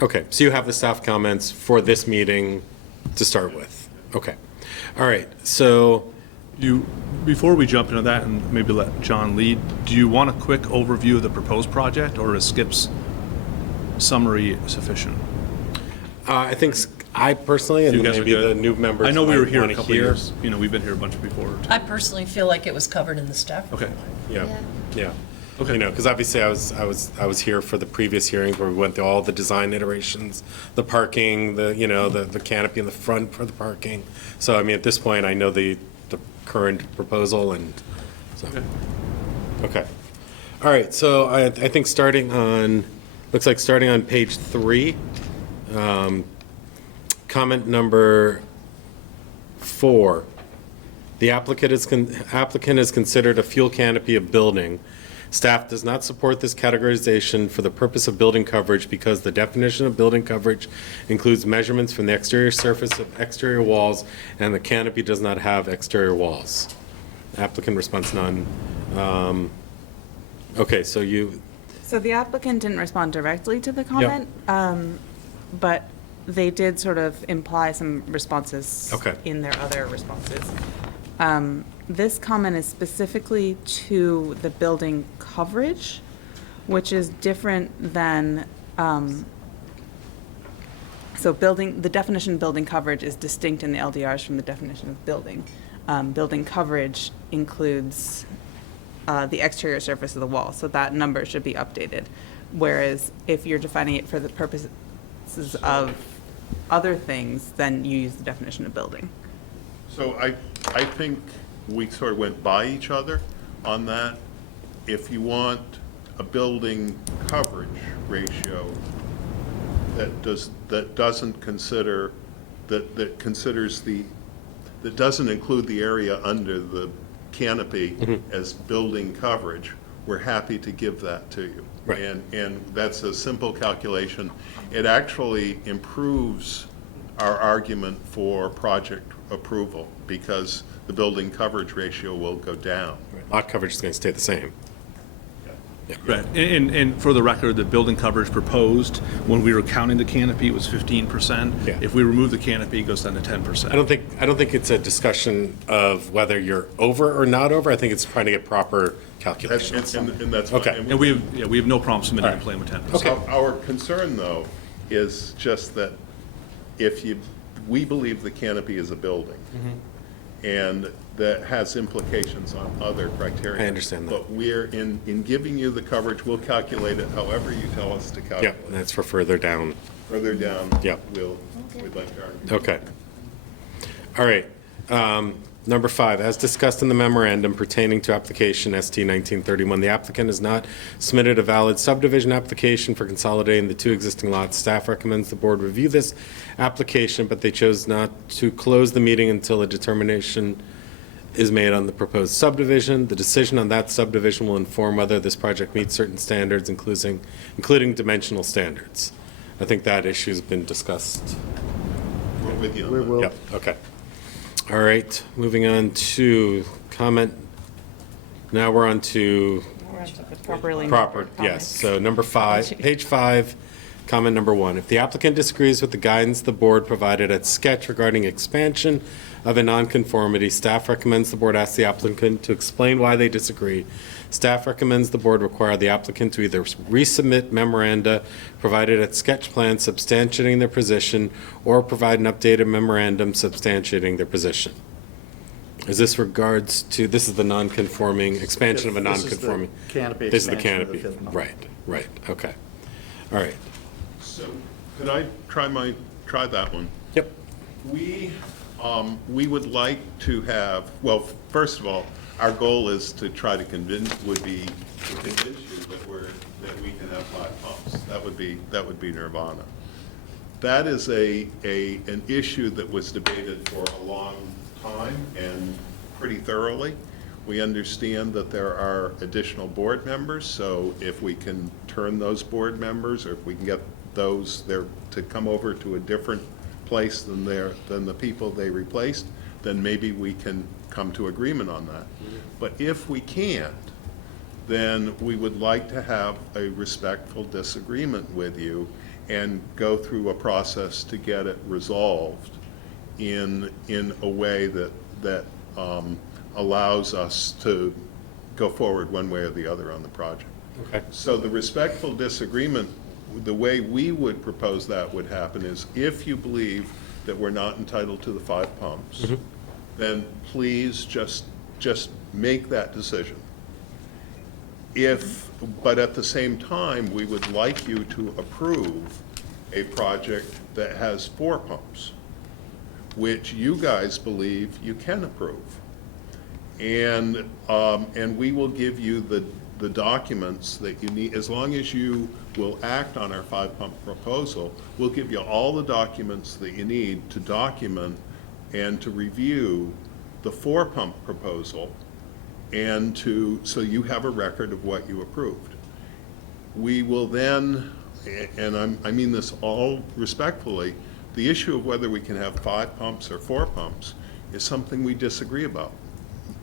okay, so you have the staff comments for this meeting to start with. Okay. All right, so, Before we jump into that and maybe let John lead, do you want a quick overview of the proposed project, or is Skip's summary sufficient? I think I personally, and You guys are maybe the good? new members I know we were might here a wanna couple of hear. years. You know, we've been here a bunch before. I personally feel like it was covered in the staff report. Okay. Yeah. Okay. You know, because obviously I was here for the previous hearings where we went through all the design iterations, the parking, the canopy in the front for the parking. So I mean, at this point, I know the current proposal, and so. Okay. All right. So I think looks like starting on page 3, comment number 4. The applicant is considered a fuel canopy of building. Staff does not support this categorization for the purpose of building coverage because the definition of building coverage includes measurements from the exterior surface of exterior walls, and the canopy does not have exterior walls. Applicant response none. Okay, so So the applicant didn't respond directly to the comment, but they did sort of imply some responses in their other responses. This comment is specifically to the building coverage, which is different than, the definition of building coverage is distinct in the LDRs from the definition of building. Building coverage includes the exterior surface of the wall, so that number should be updated. Whereas if you're defining it for the purposes of other things, then you use the definition of building. So I think we sort of went by each other on that. If you want a building coverage ratio that doesn't consider, that doesn't include the area under the canopy as building coverage, we're happy to give that to you. Right. And that's a simple calculation. It actually improves our argument for project approval because the building coverage ratio will go down. lot coverage is going to stay the same. Right, and for the record, the building coverage proposed, when we were counting the canopy, was 15%. Yeah. If we remove the canopy, it goes down to 10%. I don't think it's a discussion of whether you're over or not over. I think it's trying to get proper calculations. And that's fine. Okay. And we have no problem submitting a plan with 10%. Okay. Our concern, though, is just that we believe the canopy is a building, and that has implications on other criteria. I understand that. But we're, in giving you the coverage, we'll calculate it however you tell us to calculate. Yep, that's for further down. Further down, Yep. we'd like to argue. Okay. All right. Number 5, as discussed in the memorandum pertaining to application ST 1931, the applicant has not submitted a valid subdivision application for consolidating the 2 existing lots. Staff recommends the board review this application, but they chose not to close the meeting until a determination is made on the proposed subdivision. The decision on that subdivision will inform whether this project meets certain standards, including dimensional standards. I think that issue's been discussed. We're with you on that. Yep, okay. All right, moving on to comment. Now we're on to Properly. proper, yes. So number 5, page 5, comment number 1. If the applicant disagrees with the guidance the board provided at sketch regarding expansion of a nonconformity, staff recommends the board ask the applicant to explain why they disagree. Staff recommends the board require the applicant to either resubmit memoranda provided at sketch plan substantiating their position or provide an updated memorandum substantiating their position. Is this regards to, this is the nonconforming, expansion of a This is the nonconforming? canopy This is the expansion of the canopy, fifth one. right, okay. All right, So, could I try that one? yep, We would like to have, well, first of all, our goal is to try to convince you that we can have 5 pumps. That would be nirvana. That is an issue that was debated for a long time and pretty thoroughly. We understand that there are additional board members, so if we can turn those board members, or if we can get those there to come over to a different place than the people they replaced, then maybe we can come to agreement on that. But if we can't, then we would like to have a respectful disagreement with you and go through a process to get it resolved in a way that allows us to go forward one way or the other on the project. Okay. So the respectful disagreement, the way we would propose that would happen is if you believe that we're not entitled to the 5 pumps, then please just make that decision. But at the same time, we would like you to approve a project that has 4 pumps, which you guys believe you can approve. And we will give you the documents that you need, as long as you will act on our 5-pump proposal, we'll give you all the documents that you need to document and to review the 4-pump proposal, and so you have a record of what you approved. We will then, and I mean this all respectfully, the issue of whether we can have 5 pumps or 4 pumps is something we disagree about.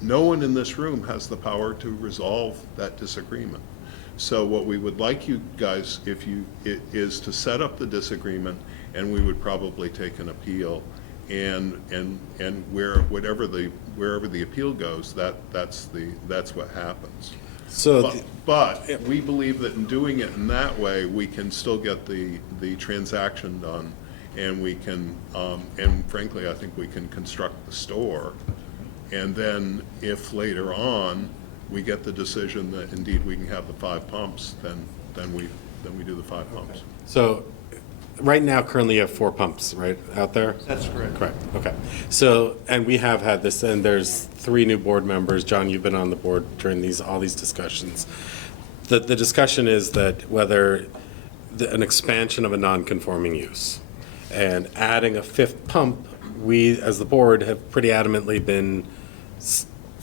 No one in this room has the power to resolve that disagreement. So what we would like you guys, is to set up the disagreement, and we would probably take an appeal, and wherever the appeal goes, that's what happens. So, but we believe that in doing it in that way, we can still get the transaction done, and we can, and frankly, I think we can construct the store. And then if later on we get the decision that indeed we can have the 5 pumps, then we do the 5 pumps. So right now, currently you have 4 pumps, right, out there? That's correct. Correct, okay. So, and we have had this, and there's 3 new board members. John, you've been on the board during all these discussions. The discussion is that whether an expansion of a non-conforming use and adding a 5th pump, we, as the board, have pretty adamantly been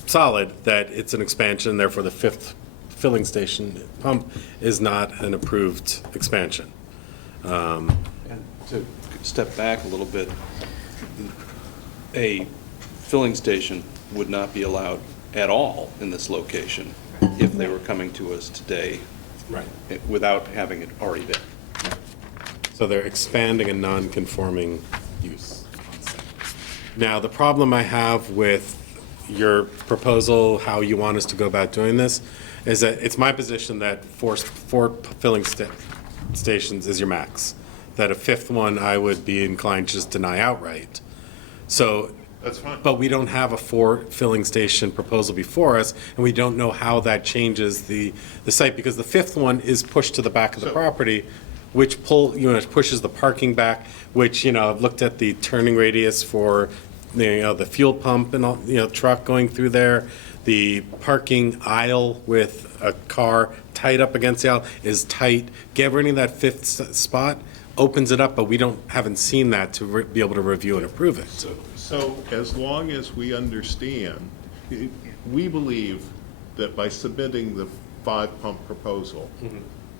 solid that it's an expansion, therefore the 5th filling station pump is not an approved expansion. And to step back a little bit, a filling station would not be allowed at all in this location if they were coming to us today, right, without having it already there. So they're expanding a non-conforming use. Now, the problem I have with your proposal, how you want us to go about doing this, is that it's my position that 4 filling stations is your max. That a 5th one, I would be inclined to just deny outright. So, that's fine. But we don't have a 4 filling station proposal before us, and we don't know how that changes the site, because the 5th one is pushed to the back of the property, which pushes the parking back, which, I've looked at the turning radius for, the fuel pump and all, truck going through there. The parking aisle with a car tight up against the aisle is tight. Getting that 5th spot opens it up, but we haven't seen that to be able to review and approve it. So as long as we understand, we believe that by submitting the 5-pump proposal,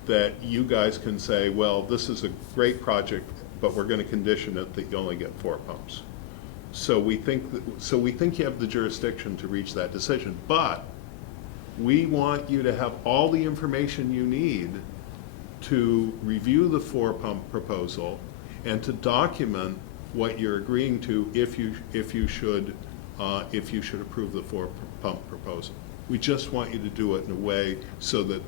that you guys can say, well, this is a great project, but we're going to condition it that you only get 4 pumps. So we think you have the jurisdiction to reach that decision, but we want you to have all the information you need to review the 4-pump proposal and to document what you're agreeing to if you should approve the 4-pump proposal. We just want you to do it in a way so that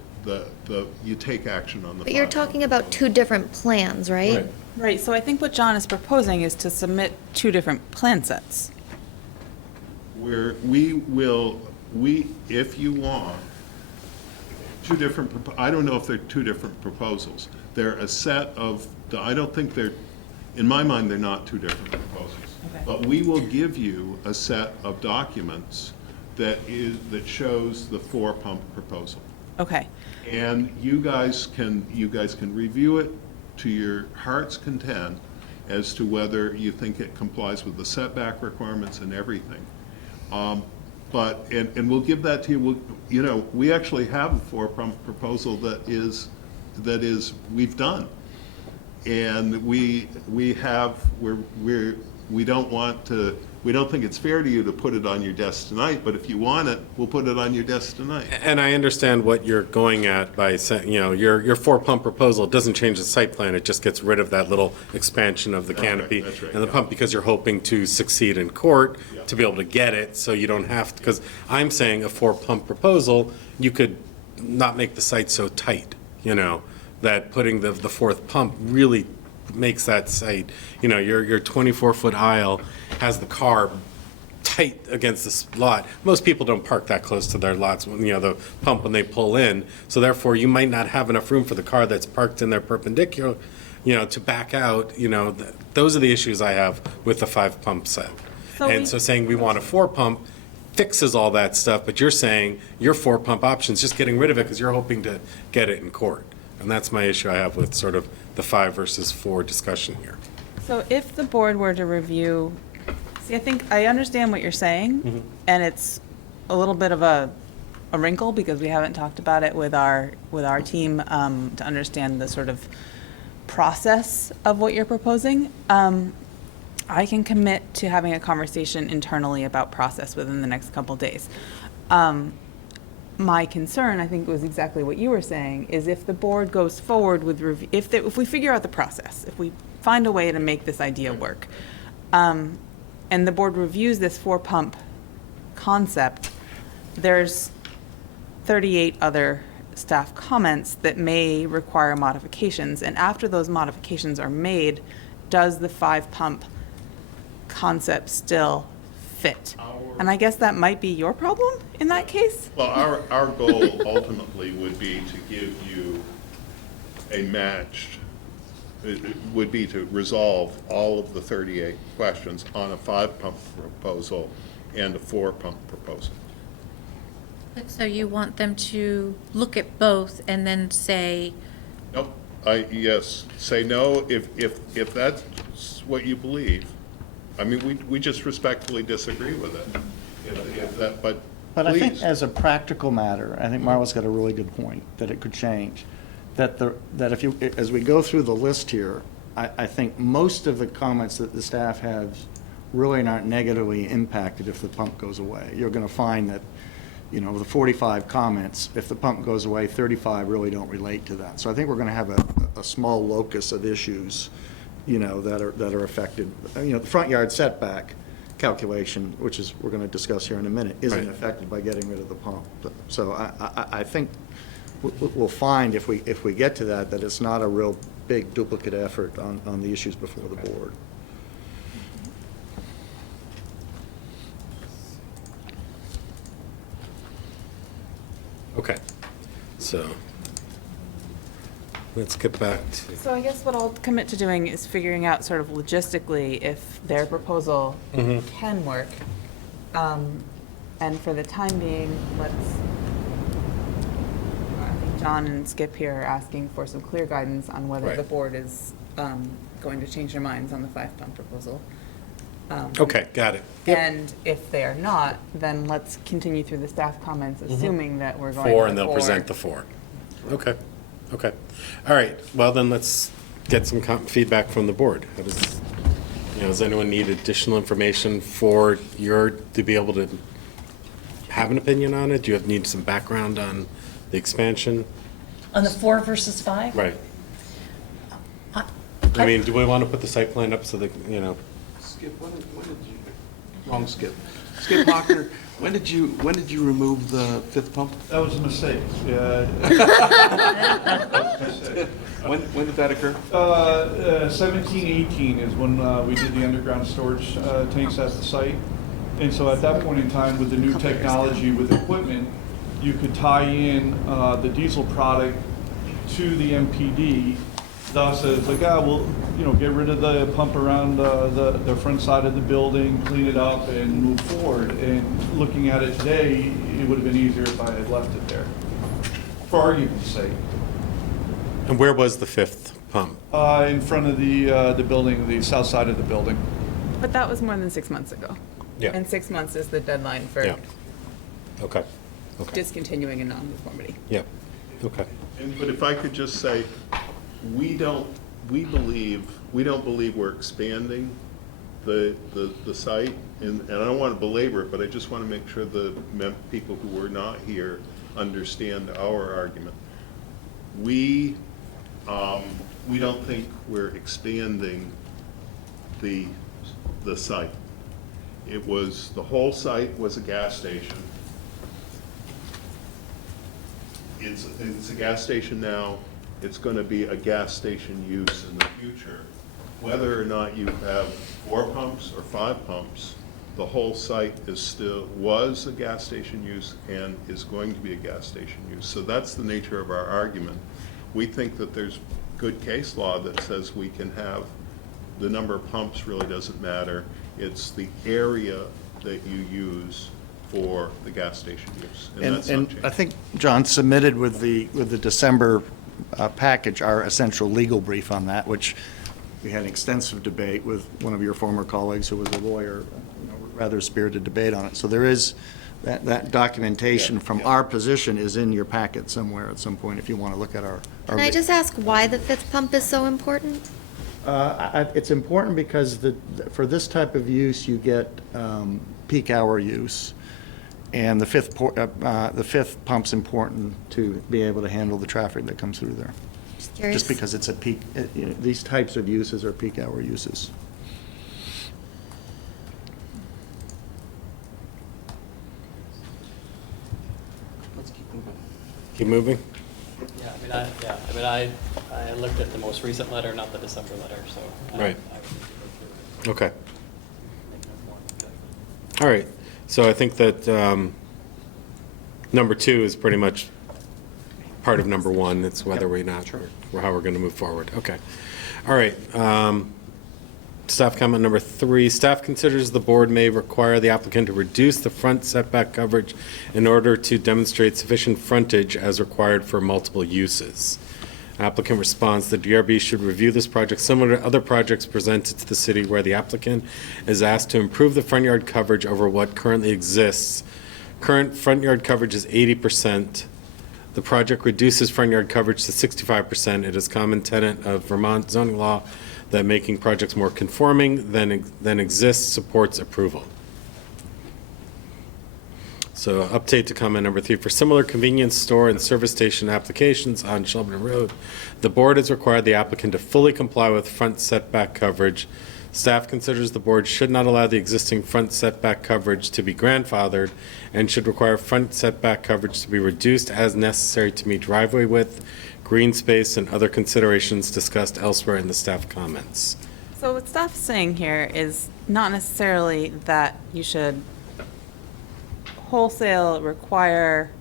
you take action on the. But you're talking about 2 different plans, right? Right, so I think what John is proposing is to submit 2 different plan sets. Where if you want, 2 different, I don't know if they're 2 different proposals. They're a set of, I don't think they're, in my mind, they're not 2 different proposals. Okay. But we will give you a set of documents that shows the 4-pump proposal. Okay. And you guys can review it to your heart's content as to whether you think it complies with the setback requirements and everything. But, and we'll give that to you, you know, we actually have a four-pump proposal that is, we've done. And we don't want to, we don't think it's fair to you to put it on your desk tonight, but if you want it, we'll put it on your desk tonight. And I understand what you're going at by saying, you know, your four-pump proposal doesn't change the site plan, it just gets rid of that little expansion of the canopy That's right, and the yeah. pump, because you're hoping to succeed in court Yeah. to be able to get it, so you don't have to, because I'm saying a four-pump proposal, you could not make the site so tight, you know, that putting the fourth pump really makes that site, you know, your 24-foot aisle has the car tight against this lot. Most people don't park that close to their lots, when, you know, the pump when they pull in. So therefore, you might not have enough room for the car that's parked in there perpendicular, you know, to back out. You know, those are the issues I have with the 5-pump set. So saying we want a 4-pump fixes all that stuff, but you're saying your 4-pump option is just getting rid of it because you're hoping to get it in court. And that's my issue I have with sort of the 5 versus 4 discussion here. So if the board were to review, see, I think I understand what you're saying, and it's a little bit of a wrinkle because we haven't talked about it with our team to understand the sort of process of what you're proposing. I can commit to having a conversation internally about process within the next couple days. My concern, I think, was exactly what you were saying, is if the board goes forward with review, if we figure out the process, if we find a way to make this idea work, and the board reviews this 4-pump concept, there's 38 other staff comments that may require modifications, and after those modifications are made, does the 5-pump concept still fit? And I guess that might be your problem in that case? Well, our goal ultimately would be to give you a matched, it would be to resolve all of the 38 questions on a 5-pump proposal and a 4-pump proposal. So you want them to look at both and then say, Nope, yes, say no if that's what you believe. I mean, we just respectfully disagree with it. If that, but I think please. as a practical matter, I think Marla's got a really good point, that it could change. That if you, as we go through the list here, I think most of the comments that the staff has really aren't negatively impacted if the pump goes away. You're gonna find that, you know, the 45 comments, if the pump goes away, 35 really don't relate to that. So I think we're gonna have a small locus of issues, you know, that are affected. You know, the front yard setback calculation, which is, we're gonna discuss here in a minute, isn't affected by getting rid of the pump. So I think we'll find if we get to that it's not a real big duplicate effort on the issues before the board. Okay, so let's get back to. So I guess what I'll commit to doing is figuring out sort of logistically if their proposal can work. And for the time being, I think John and Skip here are asking for some clear guidance on whether the board is going to change their minds on the 5-pump proposal. Okay, got it. Yep. And if they are not, then let's continue through the staff comments, assuming that we're going 4, to and they'll 4. present the 4. Okay, okay. All right, well then let's get some feedback from the board. How does, you know, does anyone need additional information to be able to have an opinion on it? Do you need some background on the expansion? On the 4 versus 5? Right. I mean, do we want to put the site plan up so that, you know? Skip, when did you, wrong Skip. Skip Hockner, when did you remove the 5th pump? That was a mistake. When did that occur? 1718 is when we did the underground storage tanks at the site. And so at that point in time, with the new technology, with equipment, you could tie in the diesel product to the MPD. Thus, it's like, we'll, you know, get rid of the pump around the front side of the building, clean it up, and move forward. And looking at it today, it would have been easier if I had left it there, for argument's sake. And where was the 5th pump? In front of the building, the south side of the building. But that was more than 6 months ago. Yeah. And 6 months is the deadline for Okay. Okay. Discontinuing a nonconformity. Yeah. Okay. But if I could just say, we don't believe we're expanding the site, and I don't want to belabor it, but I just want to make sure the people who were not here understand our argument. We don't think we're expanding the site. The whole site was a gas station. It's a gas station now. It's going to be a gas station use in the future. Whether or not you have 4 pumps or 5 pumps, the whole site was a gas station use and is going to be a gas station use. So that's the nature of our argument. We think that there's good case law that says we can have, the number of pumps really doesn't matter. It's the area that you use for the gas station use, and that's not And changing. I think John submitted with the December package our essential legal brief on that, which we had an extensive debate with one of your former colleagues who was a lawyer, rather spirited debate on it. So there is, that documentation from our position is in your packet somewhere at some point if you want to look at our. Can I just ask why the 5th pump is so important? It's important because for this type of use, you get peak hour use. And the fifth pump's important to be able to handle the traffic that comes through there. Just curious. Just because it's a peak, these types of uses are peak hour uses. Let's keep moving. Keep moving? I looked at the most recent letter, not the December letter, so. Right. Okay. All right. So I think that number 2 is pretty much part of number 1. It's whether we're not, or how we're going to move forward. Okay. All right. Staff comment number 3. Staff considers the board may require the applicant to reduce the front setback coverage in order to demonstrate sufficient frontage as required for multiple uses. Applicant responds, the DRB should review this project similar to other projects presented to the city where the applicant is asked to improve the front yard coverage over what currently exists. Current front yard coverage is 80%. The project reduces front yard coverage to 65%. It is common tenet of Vermont zoning law that making projects more conforming than exists supports approval. So update to comment number 3. For similar convenience store and service station applications on Shelburne Road, the board has required the applicant to fully comply with front setback coverage. Staff considers the board should not allow the existing front setback coverage to be grandfathered and should require front setback coverage to be reduced as necessary to meet driveway width, green space, and other considerations discussed elsewhere in the staff comments. So what staff is saying here is not necessarily that you should wholesale require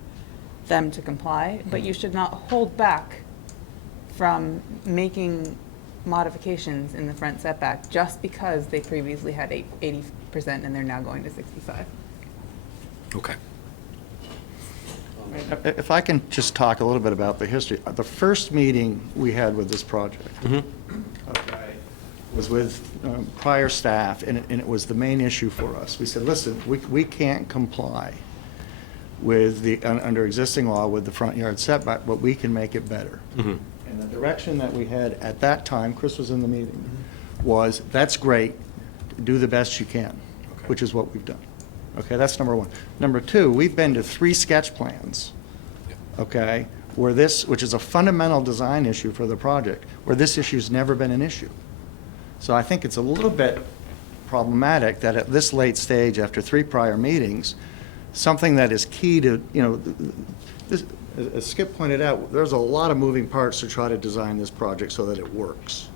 them to comply, but you should not hold back from making modifications in the front setback just because they previously had 80% and they're now going to 65. Okay. If I can just talk a little bit about the history. The first meeting we had with this project was with prior staff, and it was the main issue for us. We said, listen, we can't comply with under existing law with the front yard setback, but we can make it better. And the direction that we had at that time, Chris was in the meeting, was that's great, do the best you can, which is what we've done. Okay, that's number 1. Number 2, we've been to 3 sketch plans, okay, where which is a fundamental design issue for the project, where this issue's never been an issue. So I think it's a little bit problematic that at this late stage, after 3 prior meetings, something that is key to, this, as Skip pointed out, there's a lot of moving parts to try to design this project so that it works.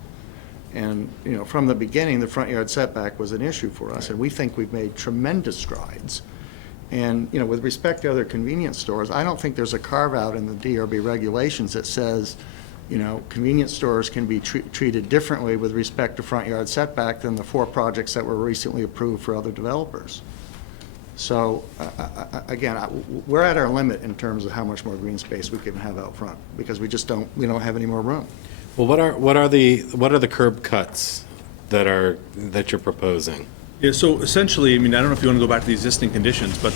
And, from the beginning, the front yard setback was an issue for us, and we think we've made tremendous strides. And, with respect to other convenience stores, I don't think there's a carve-out in the DRB regulations that says, convenience stores can be treated differently with respect to front yard setback than the 4 projects that were recently approved for other developers. So, again, we're at our limit in terms of how much more green space we can have out front, because we don't have any more room. Well, what are the curb cuts that you're proposing? Yeah, so essentially, I don't know if you want to go back to the existing conditions, but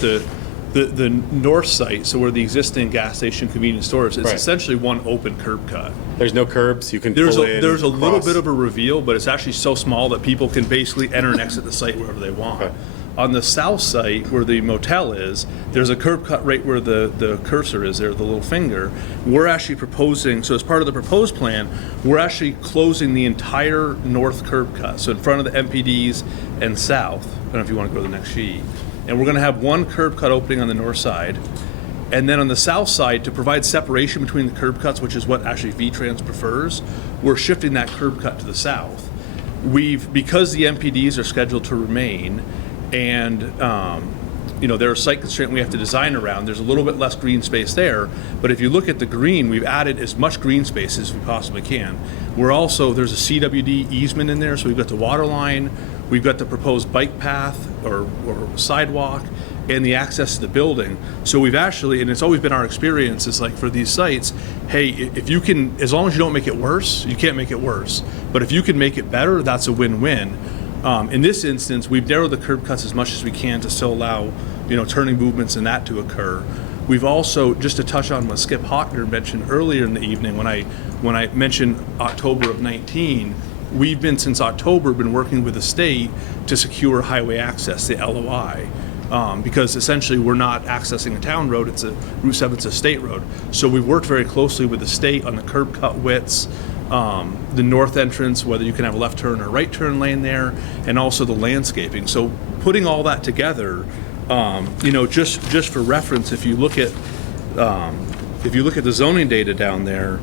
The north site, so where the existing gas station convenience store is, it's Right. essentially one open curb cut. There's no curbs, you can There's pull a, in, there's a little cross. bit of a reveal, but it's actually so small that people can basically enter and exit the site wherever they want. Okay. On the south site, where the motel is, there's a curb cut right where the cursor is there, the little finger. We're actually proposing, so as part of the proposed plan, we're actually closing the entire north curb cut, so in front of the MPDs and south. I don't know if you want to go to the next sheet. And we're going to have one curb cut opening on the north side. And then on the south side, to provide separation between the curb cuts, which is what actually V-Trans prefers, we're shifting that curb cut to the south. Because the MPDs are scheduled to remain, and there are site constraints we have to design around, there's a little bit less green space there. But if you look at the green, we've added as much green space as we possibly can. There's a CWD easement in there, so we've got the water line, we've got the proposed bike path or sidewalk, and the access to the building. So we've actually, and it's always been our experience, is like for these sites, hey, if you can, as long as you don't make it worse, you can't make it worse. But if you can make it better, that's a win-win. In this instance, we've narrowed the curb cuts as much as we can to still allow, turning movements and that to occur. We've also, just to touch on what Skip Hockner mentioned earlier in the evening, when I mentioned October of 19, we've been, since October, been working with the state to secure highway access, the LOI. Because essentially we're not accessing a town road, it's a Route 7, it's a state road. So we've worked very closely with the state on the curb cut widths, the north entrance, whether you can have a left turn or right turn lane there, and also the landscaping. So putting all that together, just for reference, if you look at the zoning data down there,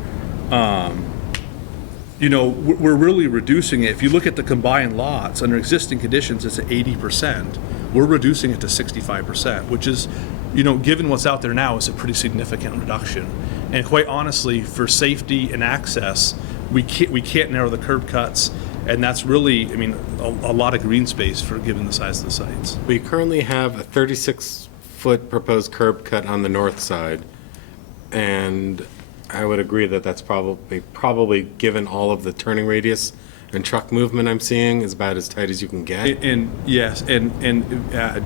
we're really reducing it. If you look at the combined lots under existing conditions, it's at 80%. We're reducing it to 65%, which is, given what's out there now, is a pretty significant reduction. And quite honestly, for safety and access, we can't narrow the curb cuts, and that's really, a lot of green space for given the size of the sites. We currently have a 36-foot proposed curb cut on the north side, and I would agree that that's probably given all of the turning radius and truck movement I'm seeing, is about as tight as you can get. And yes, and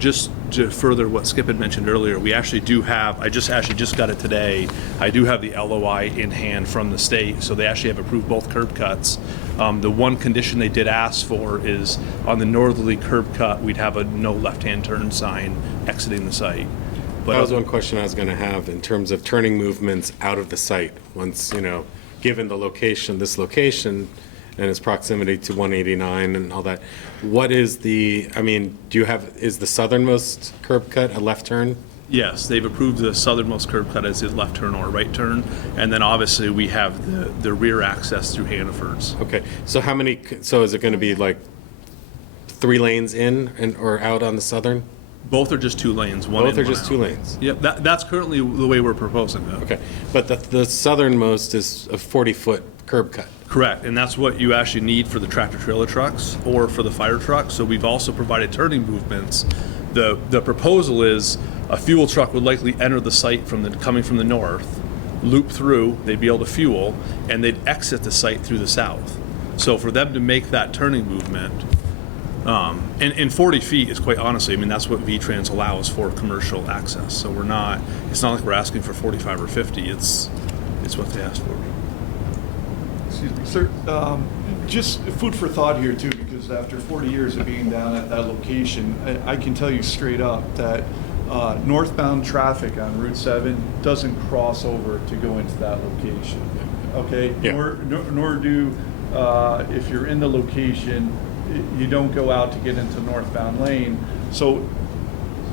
just to further what Skip had mentioned earlier, we actually do have, I just got it today, I do have the LOI in hand from the state, so they actually have approved both curb cuts. The one condition they did ask for is on the northerly curb cut, we'd have a no left-hand turn sign exiting the site. But that was one question I was going to have in terms of turning movements out of the site. Once, given the location, this location, and its proximity to 189 and all that, is the southernmost curb cut a left turn? Yes, they've approved the southernmost curb cut as a left turn or a right turn, and then obviously we have the rear access through Hannaford's. Okay, so is it going to be like 3 lanes in or out on the southern? Both are just 2 lanes. Both are just 2 lanes? Yep, that's currently the way we're proposing it. Okay, but the southernmost is a 40-foot curb cut. Correct, and that's what you actually need for the tractor-trailer trucks or for the fire trucks. So we've also provided turning movements. The proposal is a fuel truck would likely enter the site coming from the north, loop through, they'd be able to fuel, and they'd exit the site through the south. So for them to make that turning movement, and 40 feet is quite honestly, that's what V-Trans allows for commercial access. So it's not like we're asking for 45 or 50, it's what they asked for. Excuse me, sir. Just food for thought here too, because after 40 years of being down at that location, I can tell you straight up that northbound traffic on Route 7 doesn't cross over to go into that location. Okay, yeah. nor do if you're in the location, you don't go out to get into northbound lane. So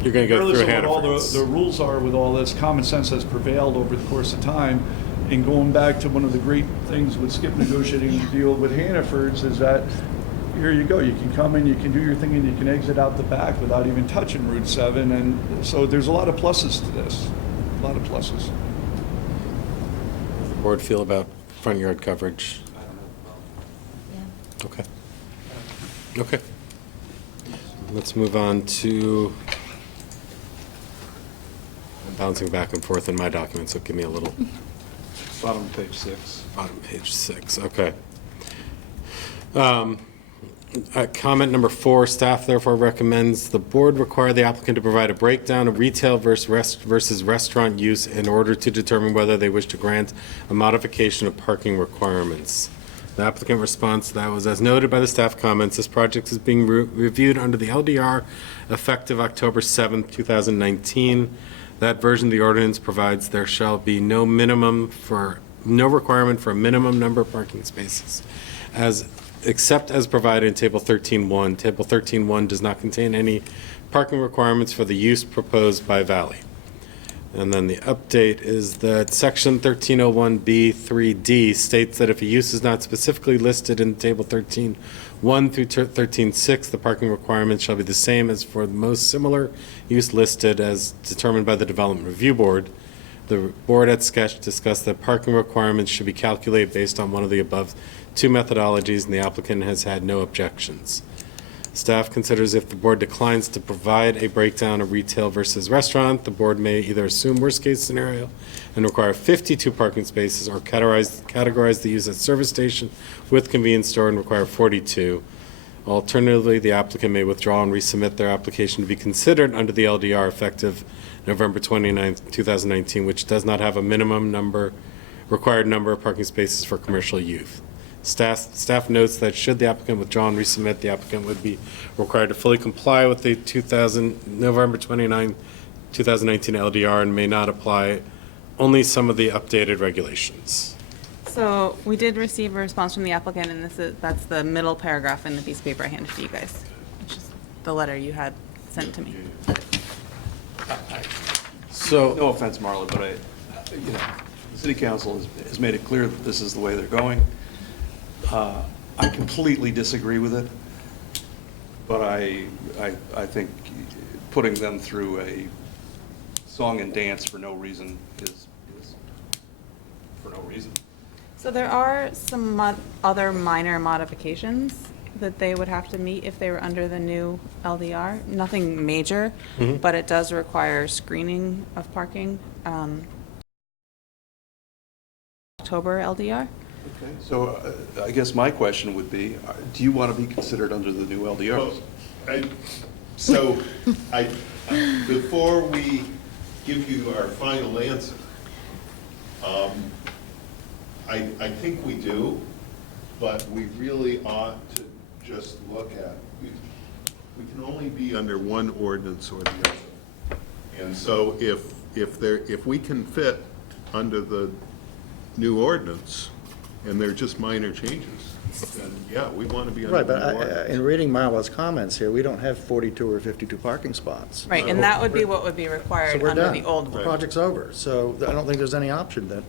you're going to go through Hannaford. What all the rules are with all this, common sense has prevailed over the course of time. And going back to one of the great things with Skip negotiating the deal with Hannaford's is that here you go, you can come in, you can do your thing, and you can exit out the back without even touching Route 7. And so there's a lot of pluses to this, a lot of pluses. How does the board feel about front yard coverage? Okay. Okay. Let's move on to, I'm bouncing back and forth in my document, so give me a little. Bottom of page 6. Bottom page 6, okay. Comment number 4, staff therefore recommends the board require the applicant to provide a breakdown of retail versus restaurant use in order to determine whether they wish to grant a modification of parking requirements. The applicant response to that was, as noted by the staff comments, this project is being reviewed under the LDR effective October 7th, 2019. That version of the ordinance provides there shall be no requirement for a minimum number of parking spaces, except as provided in Table 13.1. Table 13.1 does not contain any parking requirements for the use proposed by Valley. And then the update is that Section 1301B3D states that if a use is not specifically listed in Table 13.1 through 13.6, the parking requirements shall be the same as for the most similar use listed as determined by the Development Review Board. The board at Sketch discussed that parking requirements should be calculated based on one of the above 2 methodologies, and the applicant has had no objections. Staff considers if the board declines to provide a breakdown of retail versus restaurant, the board may either assume worst-case scenario and require 52 parking spaces, or categorize the use as service station with convenience store and require 42. Alternatively, the applicant may withdraw and resubmit their application to be considered under the LDR effective November 29, 2019, which does not have a minimum required number of parking spaces for commercial use. Staff notes that should the applicant withdraw and resubmit, the applicant would be required to fully comply with the November 29, 2019 LDR and may not apply only some of the updated regulations. So we did receive a response from the applicant, and that's the middle paragraph in the piece of paper I handed to you guys, which is the letter you had sent to me. So, no offense, Marla, but the city council has made it clear that this is the way they're going. I completely disagree with it, but I think putting them through a song and dance for no reason is for no reason. So there are some other minor modifications that they would have to meet if they were under the new LDR. Nothing major, but it does require screening of parking. October LDR. Okay, so I guess my question would be, do you want to be considered under the new LDR? Before we give you our final answer, I think we do, but we really ought to just look at, we can only be under one ordinance or the other. And so if we can fit under the new ordinance, and they're just minor changes, then yeah, we want to be under the new ordinance. In reading Marla's comments here, we don't have 42 or 52 parking spots. Right, and that would be what would be required under the old one. The project's over, so I don't think there's any option then.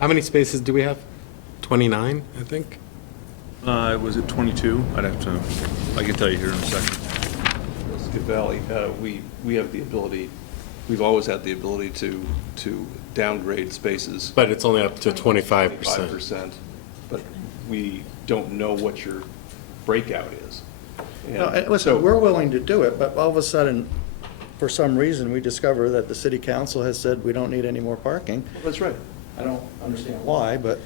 How many spaces do we have? 29, I think? Was it 22? I'd have to, I can tell you here in a second. Skip Valley, we have the ability, we've always had the ability to downgrade spaces. But it's only up to 25%. 25%, but we don't know what your breakout is. Listen, we're willing to do it, but all of a sudden, for some reason, we discover that the city council has said we don't need any more parking. Well, that's right. I don't understand why, but.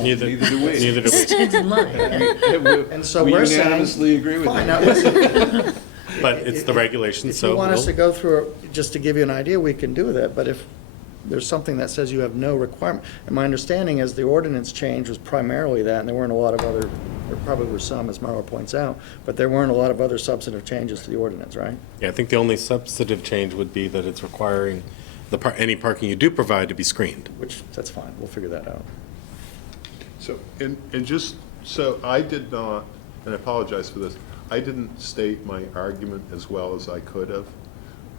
Neither do we. Neither do we. And so we we're saying. unanimously agree with fine, you. now listen. But it's the regulations, so. If you want us to go through, just to give you an idea, we can do that, but if there's something that says you have no requirement, and my understanding is the ordinance change was primarily that, and there weren't a lot of other, there probably were some, as Marla points out, but there weren't a lot of other substantive changes to the ordinance, right? Yeah, I think the only substantive change would be that it's requiring any parking you do provide to be screened. Which, that's fine, we'll figure that out. So, and just, so I did not, and I apologize for this, I didn't state my argument as well as I could have,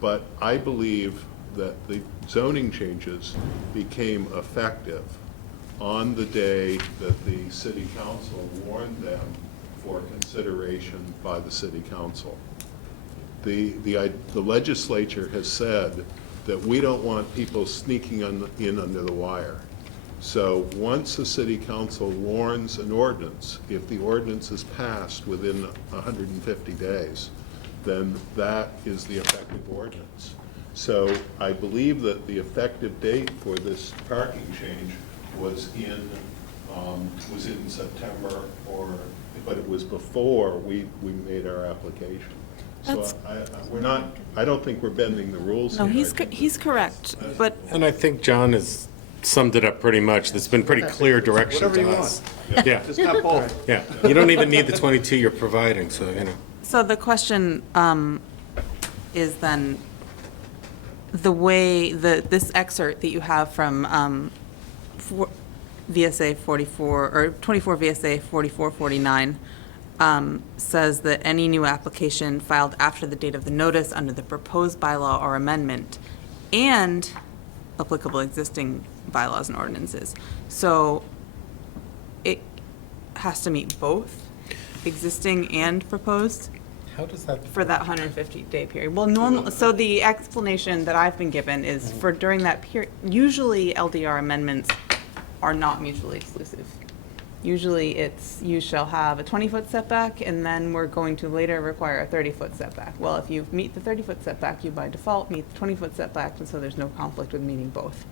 but I believe that the zoning changes became effective on the day that the city council warned them for consideration by the city council. The legislature has said that we don't want people sneaking in under the wire. So once the city council warns an ordinance, if the ordinance is passed within 150 days, then that is the effective ordinance. So I believe that the effective date for this parking change was in Was it in September or, but it was before we made our application. So we're not, I don't think we're bending the rules No, here. he's correct, but. And I think John has summed it up pretty much. There's been pretty clear direction Whatever to you us. want. Yeah. Just not both. Yeah, you don't even need the 22 you're providing, so, you know. So the question is then, the way, this excerpt that you have from VSA 44, or 24 VSA 4449, says that any new application filed after the date of the notice under the proposed bylaw or amendment and applicable existing bylaws and ordinances. So it has to meet both existing and proposed? How does that? For that 150-day period. Well, normal, so the explanation that I've been given is for during that period, usually LDR amendments are not mutually exclusive. Usually it's, you shall have a 20-foot setback, and then we're going to later require a 30-foot setback. Well, if you meet the 30-foot setback, you by default meet the 20-foot setback, and so there's no conflict with meeting both.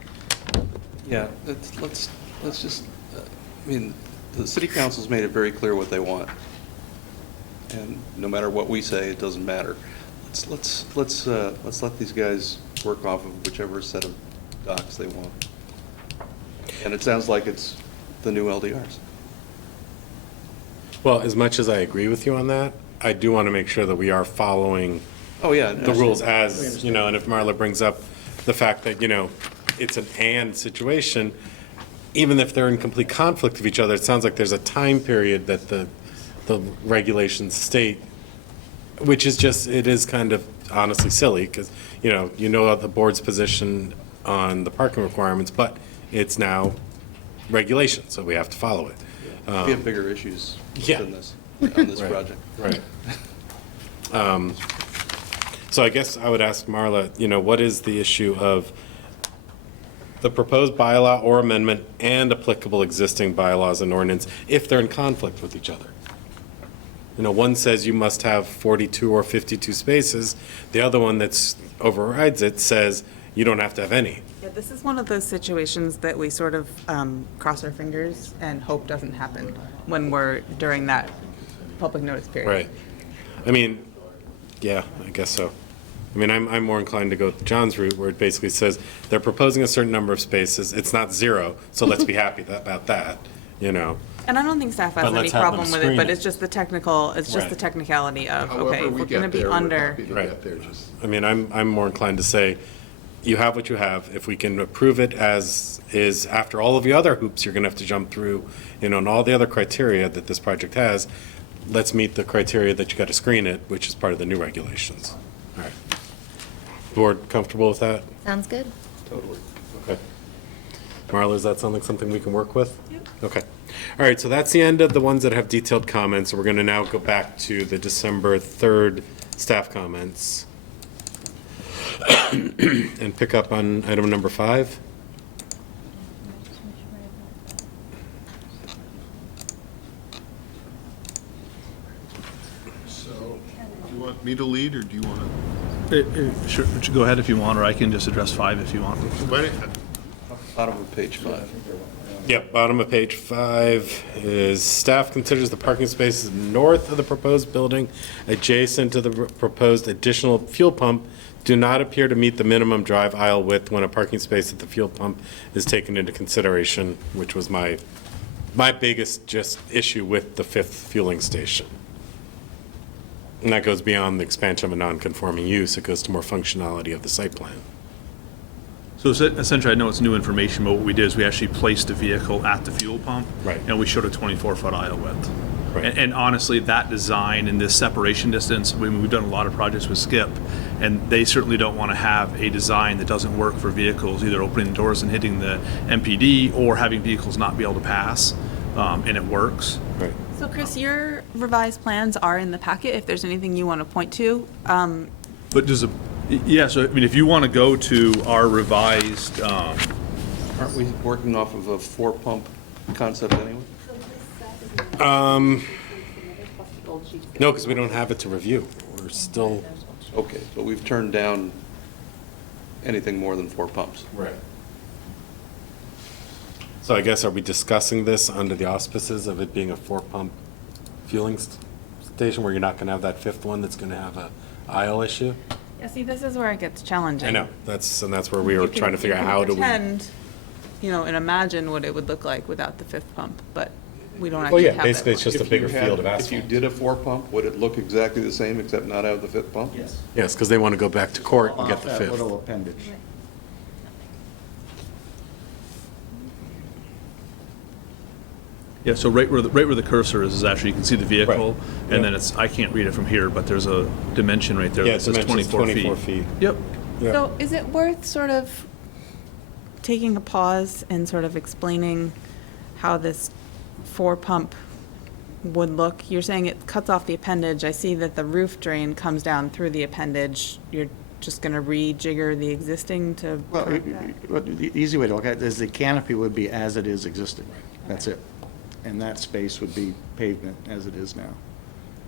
Yeah, let's just, I mean, the city council's made it very clear what they want. And no matter what we say, it doesn't matter. Let's let these guys work off of whichever set of docs they want. And it sounds like it's the new LDRs. Well, as much as I agree with you on that, I do want to make sure that we are following Oh, yeah. the rules as, you know, and if Marla brings up the fact that, you know, it's an and situation, even if they're in complete conflict of each other, it sounds like there's a time period that the regulations state, which is just, it is kind of honestly silly, because, you know the board's position on the parking requirements, but it's now regulation, so we have to follow it. We have bigger issues than this, on this project. Right. So I guess I would ask Marla, you know, what is the issue of the proposed bylaw or amendment and applicable existing bylaws and ordinance if they're in conflict with each other? You know, one says you must have 42 or 52 spaces. The other one that's overrides it says you don't have to have any. Yeah, this is one of those situations that we sort of cross our fingers and hope doesn't happen when we're during that public notice period. Right. I mean, yeah, I guess so. I mean, I'm more inclined to go with John's route, where it basically says they're proposing a certain number of spaces. It's not zero, so let's be happy about that, you know. And I don't think staff has But any let's have them problem with it, screen but it. it's just the technical, it's just the technicality of, okay, if we're gonna be under. Right. I mean, I'm more inclined to say, you have what you have. If we can approve it as is after all of the other hoops you're gonna have to jump through, you know, and all the other criteria that this project has, let's meet the criteria that you gotta screen it, which is part of the new regulations. All right. Board comfortable with that? Sounds good. Totally. Okay. Marla, does that sound like something we can work with? Yep. Okay. All right, so that's the end of the ones that have detailed comments. We're going to now go back to the December 3rd staff comments and pick up on item number 5. So, do you want me to lead, or do you want to? Sure, go ahead if you want, or I can just address 5 if you want. Bottom of page 5. Yep, bottom of page 5 is staff considers the parking spaces north of the proposed building adjacent to the proposed additional fuel pump do not appear to meet the minimum drive aisle width when a parking space at the fuel pump is taken into consideration, which was my biggest just issue with the 5th fueling station. And that goes beyond the expansion of a non-conforming use. It goes to more functionality of the site plan. So essentially, I know it's new information, but what we did is we actually placed a vehicle at the fuel pump. Right. And we showed a 24-foot aisle width. Right. And honestly, that design and this separation distance, we've done a lot of projects with Skip, and they certainly don't want to have a design that doesn't work for vehicles, either opening the doors and hitting the MPD or having vehicles not be able to pass, and it works. Right. So Chris, your revised plans are in the packet, if there's anything you want to point to. But does yeah, so I mean, if you want to go to our revised, Aren't we working off of a 4-pump concept anyway? No, because we don't have it to review. We're still. Okay, but we've turned down anything more than 4 pumps. Right. So I guess, are we discussing this under the auspices of it being a 4-pump fueling station where you're not going to have that 5th one that's going to have a aisle issue? Yeah, see, this is where it gets challenging. I know, that's where we were trying to figure out how do we. Pretend, and imagine what it would look like without the 5th pump, but we don't Well, actually yeah, have that. basically it's just a If you bigger had- field of If you asphalt. did a 4-pump, would it look exactly the same except not have the 5th pump? Yes. Yes, because they want to go back to court and get Off the that 5th. little appendage. Yeah, so right where the cursor is actually, you can see the vehicle, Yeah. and then it's, I can't read it from here, but there's a dimension right there Yeah, that says dimension's 24 feet. Yep. Yeah. So is it worth sort of taking a pause and sort of explaining how this 4-pump would look? You're saying it cuts off the appendage. I see that the roof drain comes down through the appendage. You're just going to rejigger the existing to Well, correct that? the easy way to look at it is the canopy would be as it is existing. That's it. And that space would be pavement as it is now.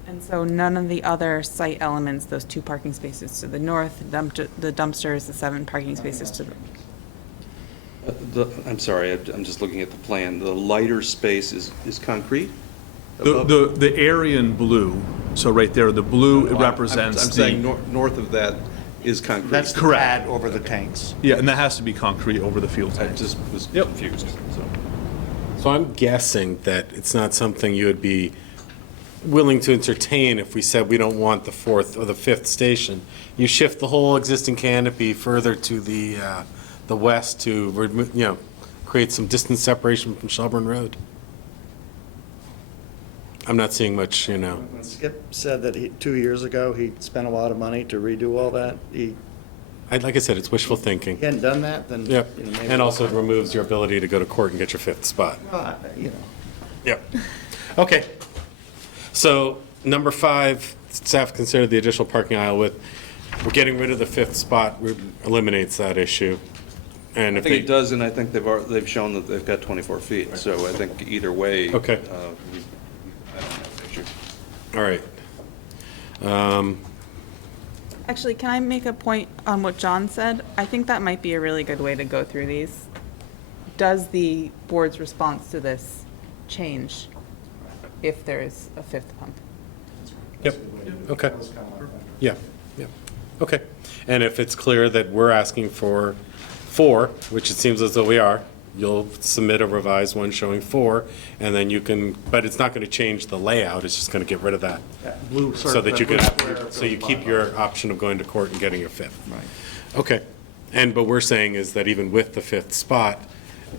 And so none of the other site elements, those 2 parking spaces to the north, the dumpsters, the 7 parking spaces to the... I'm sorry, I'm just looking at the plan. The lighter space is concrete? The area in blue, so right there, the blue I'm represents saying the, north of that is concrete. That's the Correct. pad over the tanks. yeah, and that has to be concrete over the fuel I tank. just was Yep. confused, so. So I'm guessing that it's not something you would be willing to entertain if we said we don't want the 4th or the 5th station. You shift the whole existing canopy further to the west to, create some distance separation from Shelburne Road. I'm not seeing much, When Skip said that 2 years ago, he spent a lot of money to redo all that, like I said, it's wishful thinking. he hadn't done that, then. Yep, maybe- and also it removes your ability to go to court and get your 5th spot. Well, Yep. Okay. So, number 5, staff considered the additional parking aisle width. We're getting rid of the 5th spot, eliminates that issue. And I if think they, it does, and I think they've shown that they've got 24 feet, so I think either way. Okay. I don't have an issue. all right. Actually, can I make a point on what John said? I think that might be a really good way to go through these. Does the board's response to this change if there is a 5th pump? Yep, okay. Yeah, yeah, okay. And if it's clear that we're asking for 4, which it seems as though we are, you'll submit a revised one showing 4, and then you can, but it's not going to change the layout, it's just going to get rid of that. Blue So that you can, circle. so you keep your option of going to court and getting your 5th. Right. Okay. And, but we're saying is that even with the 5th spot,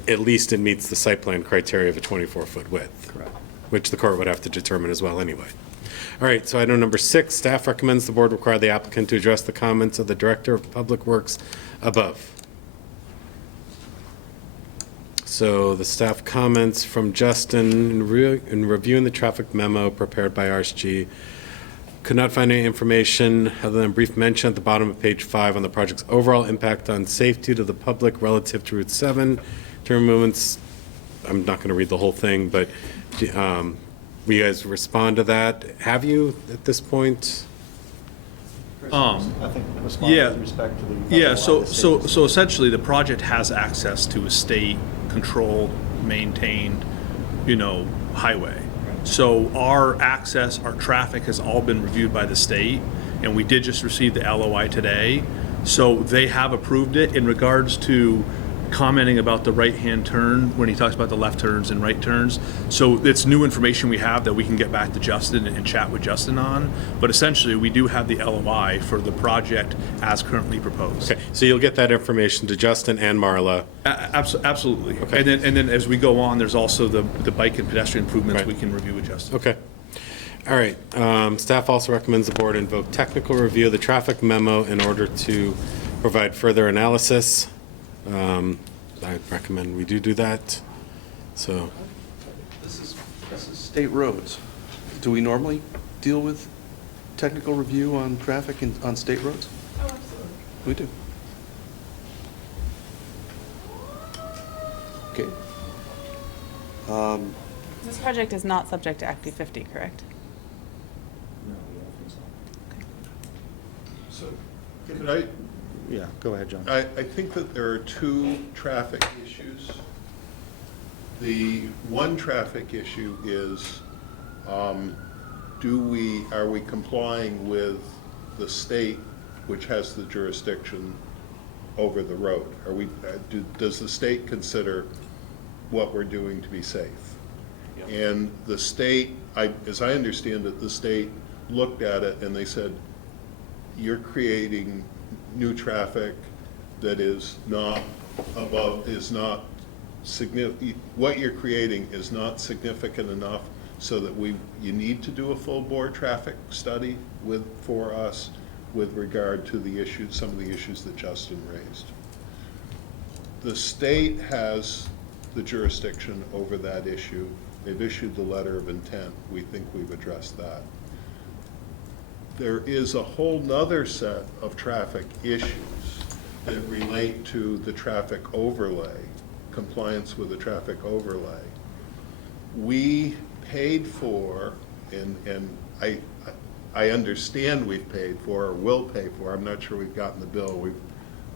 at least it meets the site plan criteria of a 24-foot width. Correct. Which the court would have to determine as well anyway. All right, so item number 6, staff recommends the board require the applicant to address the comments of the Director of Public Works above. So the staff comments from Justin in reviewing the traffic memo prepared by RSG. Could not find any information other than brief mention at the bottom of page 5 on the project's overall impact on safety to the public relative to Route 7. Term movements, I'm not going to read the whole thing, but will you guys respond to that? Have you at this point? I think respond Yeah. with respect to the. Yeah, so essentially, the project has access to a state-controlled, maintained, highway. So our access, our traffic has all been reviewed by the state, and we did just receive the LOI today. So they have approved it. In regards to commenting about the right-hand turn, when he talks about the left turns and right turns, so it's new information we have that we can get back to Justin and chat with Justin on. But essentially, we do have the LOI for the project as currently proposed. Okay, so you'll get that information to Justin and Marla. Absolutely. Okay. And then as we go on, there's also the bike and pedestrian improvements Right. we can review with Justin. Okay. All right. Staff also recommends the board invoke technical review of the traffic memo in order to provide further analysis. I recommend we do that. So, This is state roads. Do we normally deal with technical review on traffic on state roads? Oh, absolutely. We do. Okay. This project is not subject to Act 250, correct? So, could I, Yeah, go ahead, John. I think that there are 2 traffic issues The one traffic issue is, are we complying with the state, which has the jurisdiction over the road? Does the state consider what we're doing to be safe? And the state, as I understand it, the state looked at it and they said, you're creating new traffic that is not significant. What you're creating is not significant enough so that you need to do a full bore traffic study for us with regard to the issues, some of the issues that Justin raised. The state has the jurisdiction over that issue. They've issued the letter of intent. We think we've addressed that. There is a whole nother set of traffic issues that relate to the traffic overlay, compliance with the traffic overlay. We paid for, and I understand we've paid for or will pay for, I'm not sure we've gotten the bill,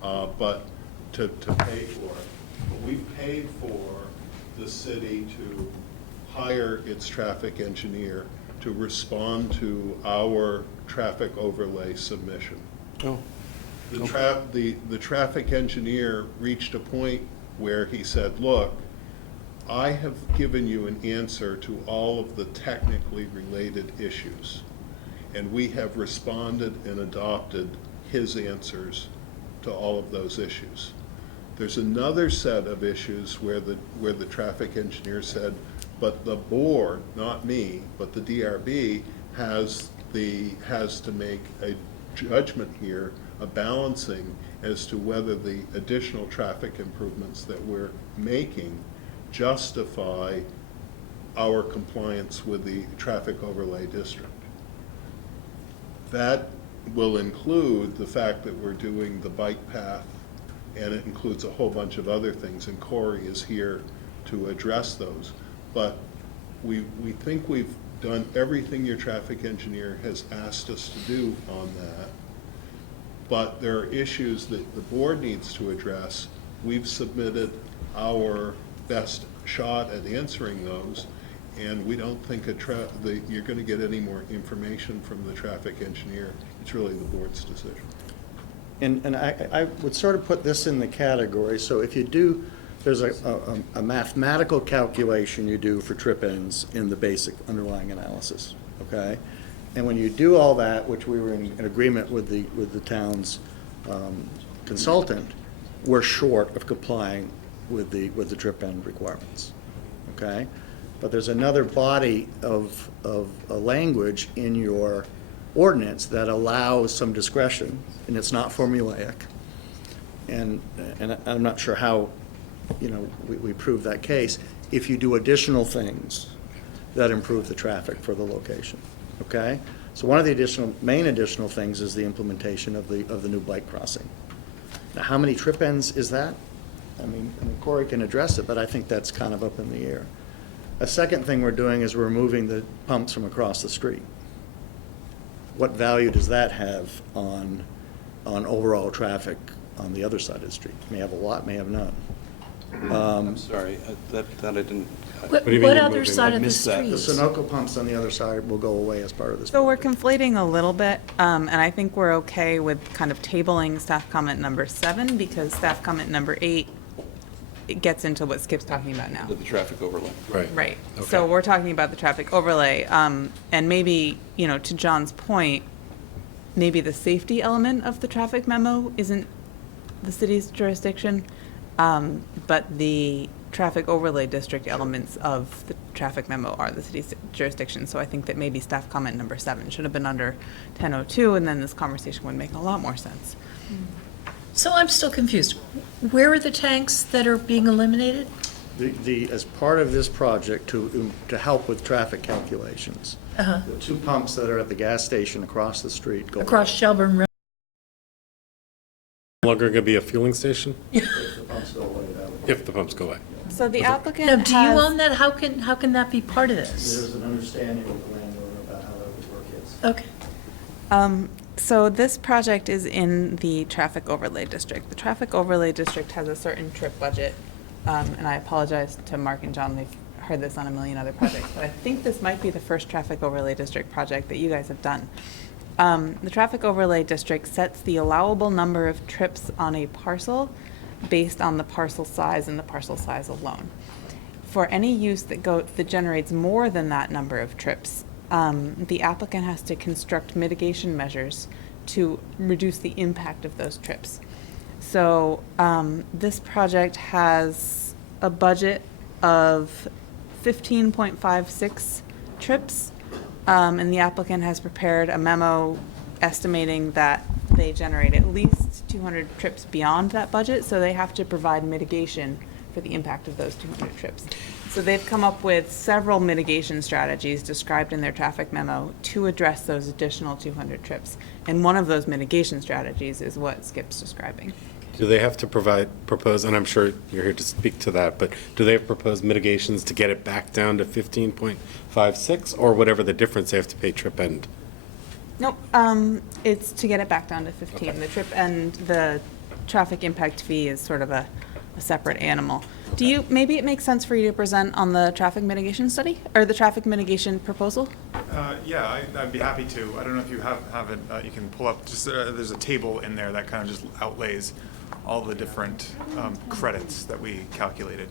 but to pay for it. But we've paid for the city to hire its traffic engineer to respond to our traffic overlay submission. Oh. The traffic engineer reached a point where he said, look, I have given you an answer to all of the technically related issues, and we have responded and adopted his answers to all of those issues. There's another set of issues where the traffic engineer said, but the board, not me, but the DRB has to make a judgment here, a balancing as to whether the additional traffic improvements that we're making justify our compliance with the traffic overlay district. That will include the fact that we're doing the bike path, and it includes a whole bunch of other things, and Corey is here to address those. But we think we've done everything your traffic engineer has asked us to do on that. But there are issues that the board needs to address. We've submitted our best shot at answering those, and we don't think you're going to get any more information from the traffic engineer. It's really the board's decision. And I would sort of put this in the category. So if you do, there's a mathematical calculation you do for trip ends in the basic underlying analysis, okay? And when you do all that, which we were in agreement with the town's consultant, we're short of complying with the trip end requirements, okay? But there's another body of a language in your ordinance that allows some discretion, and it's not formulaic. And I'm not sure how, we prove that case if you do additional things that improve the traffic for the location, okay? So one of the main additional things is the implementation of the new bike crossing. Now, how many trip ends is that? I mean, Corey can address it, but I think that's kind of up in the air. A second thing we're doing is we're removing the pumps from across the street. What value does that have on overall traffic on the other side of the street? May have a lot, may have none. I'm sorry, that I didn't. What other side of the street? The Sunoco pumps on the other side will go away as part of this. So we're conflating a little bit, and I think we're okay with kind of tabling staff comment number 7, because staff comment number 8, it gets into what Skip's talking about now. The traffic overlay. Right. Right. Okay. So we're talking about the traffic overlay, and maybe, to John's point, maybe the safety element of the traffic memo isn't the city's jurisdiction, but the traffic overlay district elements of the traffic memo are the city's jurisdiction. So I think that maybe staff comment number 7 should have been under 1002, and then this conversation would make a lot more sense. So I'm still confused. Where are the tanks that are being eliminated? As part of this project to help with traffic calculations, the 2 pumps that are at the gas station across the street go Across Shelburne Road? No longer going to be a fueling station? If the pumps go away, that would. If the pumps go away. So the applicant Now, do you own that? How can that be part of this? There's an understanding with the landowner about how that would work, yes. Okay. So this project is in the traffic overlay district. The traffic overlay district has a certain trip budget and I apologize to Mark and John, we've heard this on a million other projects, but I think this might be the first traffic overlay district project that you guys have done. The traffic overlay district sets the allowable number of trips on a parcel based on the parcel size and the parcel size alone. For any use that generates more than that number of trips, the applicant has to construct mitigation measures to reduce the impact of those trips. So this project has a budget of 15.56 trips, and the applicant has prepared a memo estimating that they generate at least 200 trips beyond that budget, so they have to provide mitigation for the impact of those 200 trips. So they've come up with several mitigation strategies described in their traffic memo to address those additional 200 trips. And one of those mitigation strategies is what Skip's describing. Do they have to propose, and I'm sure you're here to speak to that, but do they have proposed mitigations to get it back down to 15.56 or whatever the difference they have to pay trip end? Nope, it's to get it back down to 15. Okay. The trip and the traffic impact fee is sort of a separate animal. Do you, maybe it makes sense for you to present on the traffic mitigation study or the traffic mitigation proposal? Yeah, I'd be happy to. I don't know if you have it, you can pull up, just there's a table in there that kind of just outlays all the different credits that we calculated.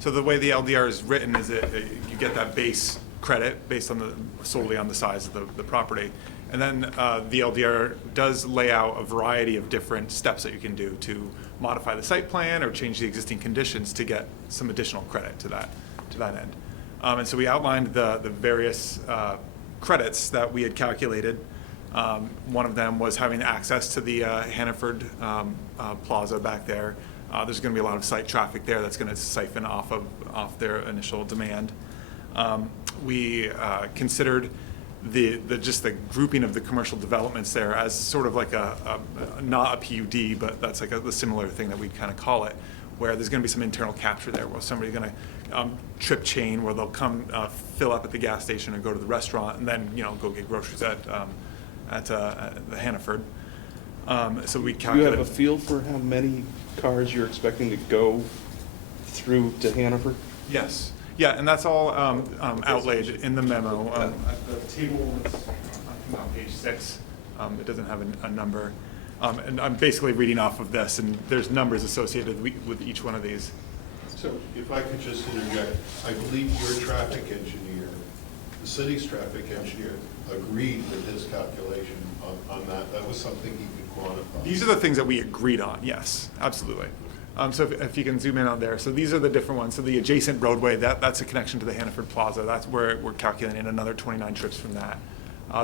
So the way the LDR is written is that you get that base credit based on solely on the size of the property. And then the LDR does lay out a variety of different steps that you can do to modify the site plan or change the existing conditions to get some additional credit to that end. And so we outlined the various credits that we had calculated. One of them was having access to the Hannaford Plaza back there. There's going to be a lot of site traffic there that's going to siphon off their initial demand. We considered just the grouping of the commercial developments there as sort of like not a PUD, but that's like a similar thing that we kind of call it, where there's going to be some internal capture there, where somebody's going to trip chain, where they'll come fill up at the gas station or go to the restaurant, and then go get groceries at the Hannaford. So we calculated. Do you have a feel for how many cars you're expecting to go through to Hannaford? Yes. Yeah, and that's all outlaid in the memo. The table is on page 6. It doesn't have a number. And I'm basically reading off of this, and there's numbers associated with each one of these. So if I could just interject, I believe your traffic engineer, the city's traffic engineer, agreed with his calculation on that. That was something he could quantify. These are the things that we agreed on, yes, absolutely. So if you can zoom in on there. So these are the different ones. So the adjacent roadway, that's a connection to the Hannaford Plaza. That's where we're calculating another 29 trips from that.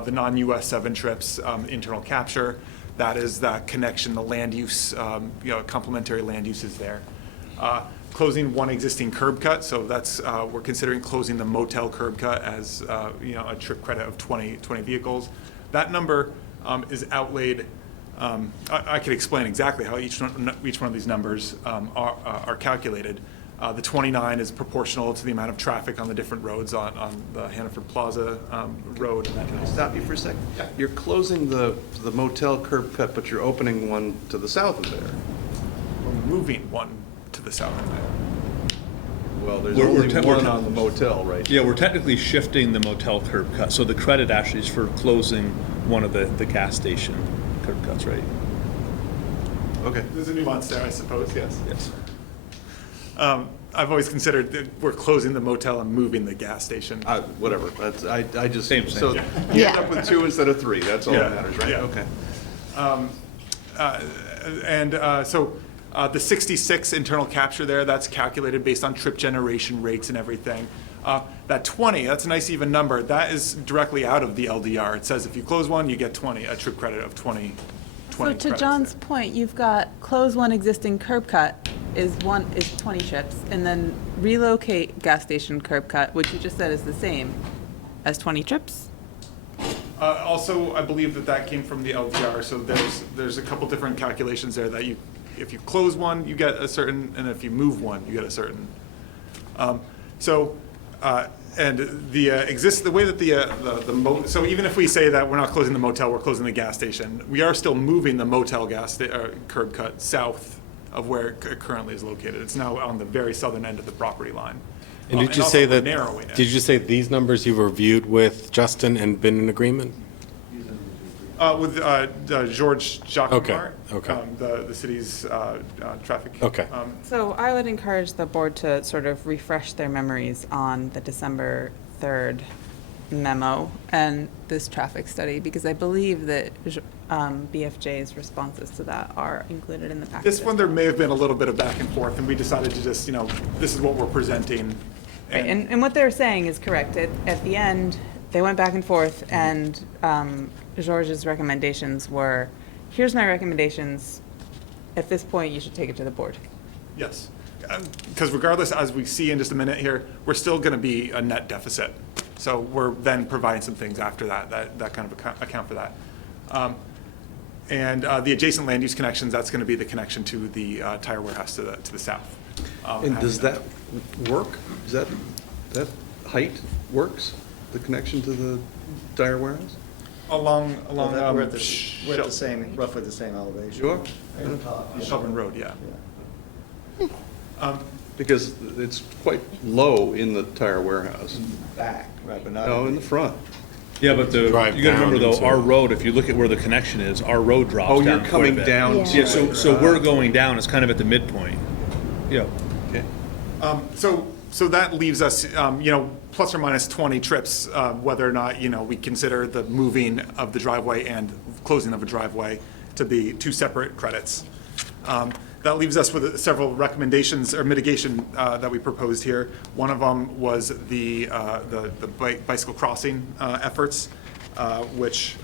The non-US 7 trips, internal capture, that is that connection, the land use, complementary land uses there. Closing one existing curb cut, so that's, we're considering closing the motel curb cut as, a trip credit of 20 vehicles. That number is outlaid. I could explain exactly how each one of these numbers are calculated. The 29 is proportional to the amount of traffic on the different roads on the Hannaford Plaza road. Can I stop you for a second? Yeah. You're closing the motel curb cut, but you're opening one to the south of there. We're moving one to the south of there. Well, there's only one on the motel, right? Yeah, we're technically shifting the motel curb cut, so the credit actually is for closing one of the gas station curb cuts, right? Okay. There's a nuance there, I suppose, yes. Yes. I've always considered that we're closing the motel and moving the gas station. Whatever. That's, I just, same. So yeah. you end up with 2 instead of 3. That's all that matters, right? Yeah. Okay. So the 66 internal capture there, that's calculated based on trip generation rates and everything. That 20, that's a nice even number. That is directly out of the LDR. It says if you close one, you get 20, a trip credit of 20 So to John's point, you've got close one existing curb cut is 20 trips, and then relocate gas station curb cut, which you just said is the same as 20 trips? Also, I believe that came from the LDR, so there's a couple different calculations there that if you close one, you get a certain, and if you move one, you get a certain. And the way that so even if we say that we're not closing the motel, we're closing the gas station, we are still moving the motel curb cut south of where it currently is located. It's now on the very southern end of the property line. And did you also say we're that, narrowing it. did you say these numbers you've reviewed with Justin and been in agreement? With George Jacquemart, Okay. The city's traffic. Okay. So I would encourage the board to sort of refresh their memories on the December 3rd memo and this traffic study, because I believe that BFJ's responses to that are included in the package. This one, there may have been a little bit of back and forth, and we decided to just, this is what we're presenting. Right, and what they're saying is correct. At the end, they went back and forth, and George's recommendations were, here's my recommendations. At this point, you should take it to the board. Yes, because regardless, as we see in just a minute here, we're still going to be a net deficit. So we're then providing some things after that kind of account for that. And the adjacent land use connections, that's going to be the connection to the tire warehouse to the south. And does that work? Is that height works, the connection to the tire warehouse? Along We're at the same, roughly the same elevation. Sure. Shelburne Road, yeah. Because it's quite low in the tire warehouse. Back, right, but not. No, in the front. Yeah, but you gotta remember though, our road, if you look at where the connection is, our road drops down. Oh, you're quite a coming bit. down. Yeah, so we're going down, it's kind of at the midpoint. Yeah. Okay. So that leaves us, plus or minus 20 trips, whether or not, we consider the moving of the driveway and closing of a driveway to be two separate credits. That leaves us with several recommendations or mitigation that we proposed here. One of them was the bicycle crossing efforts, which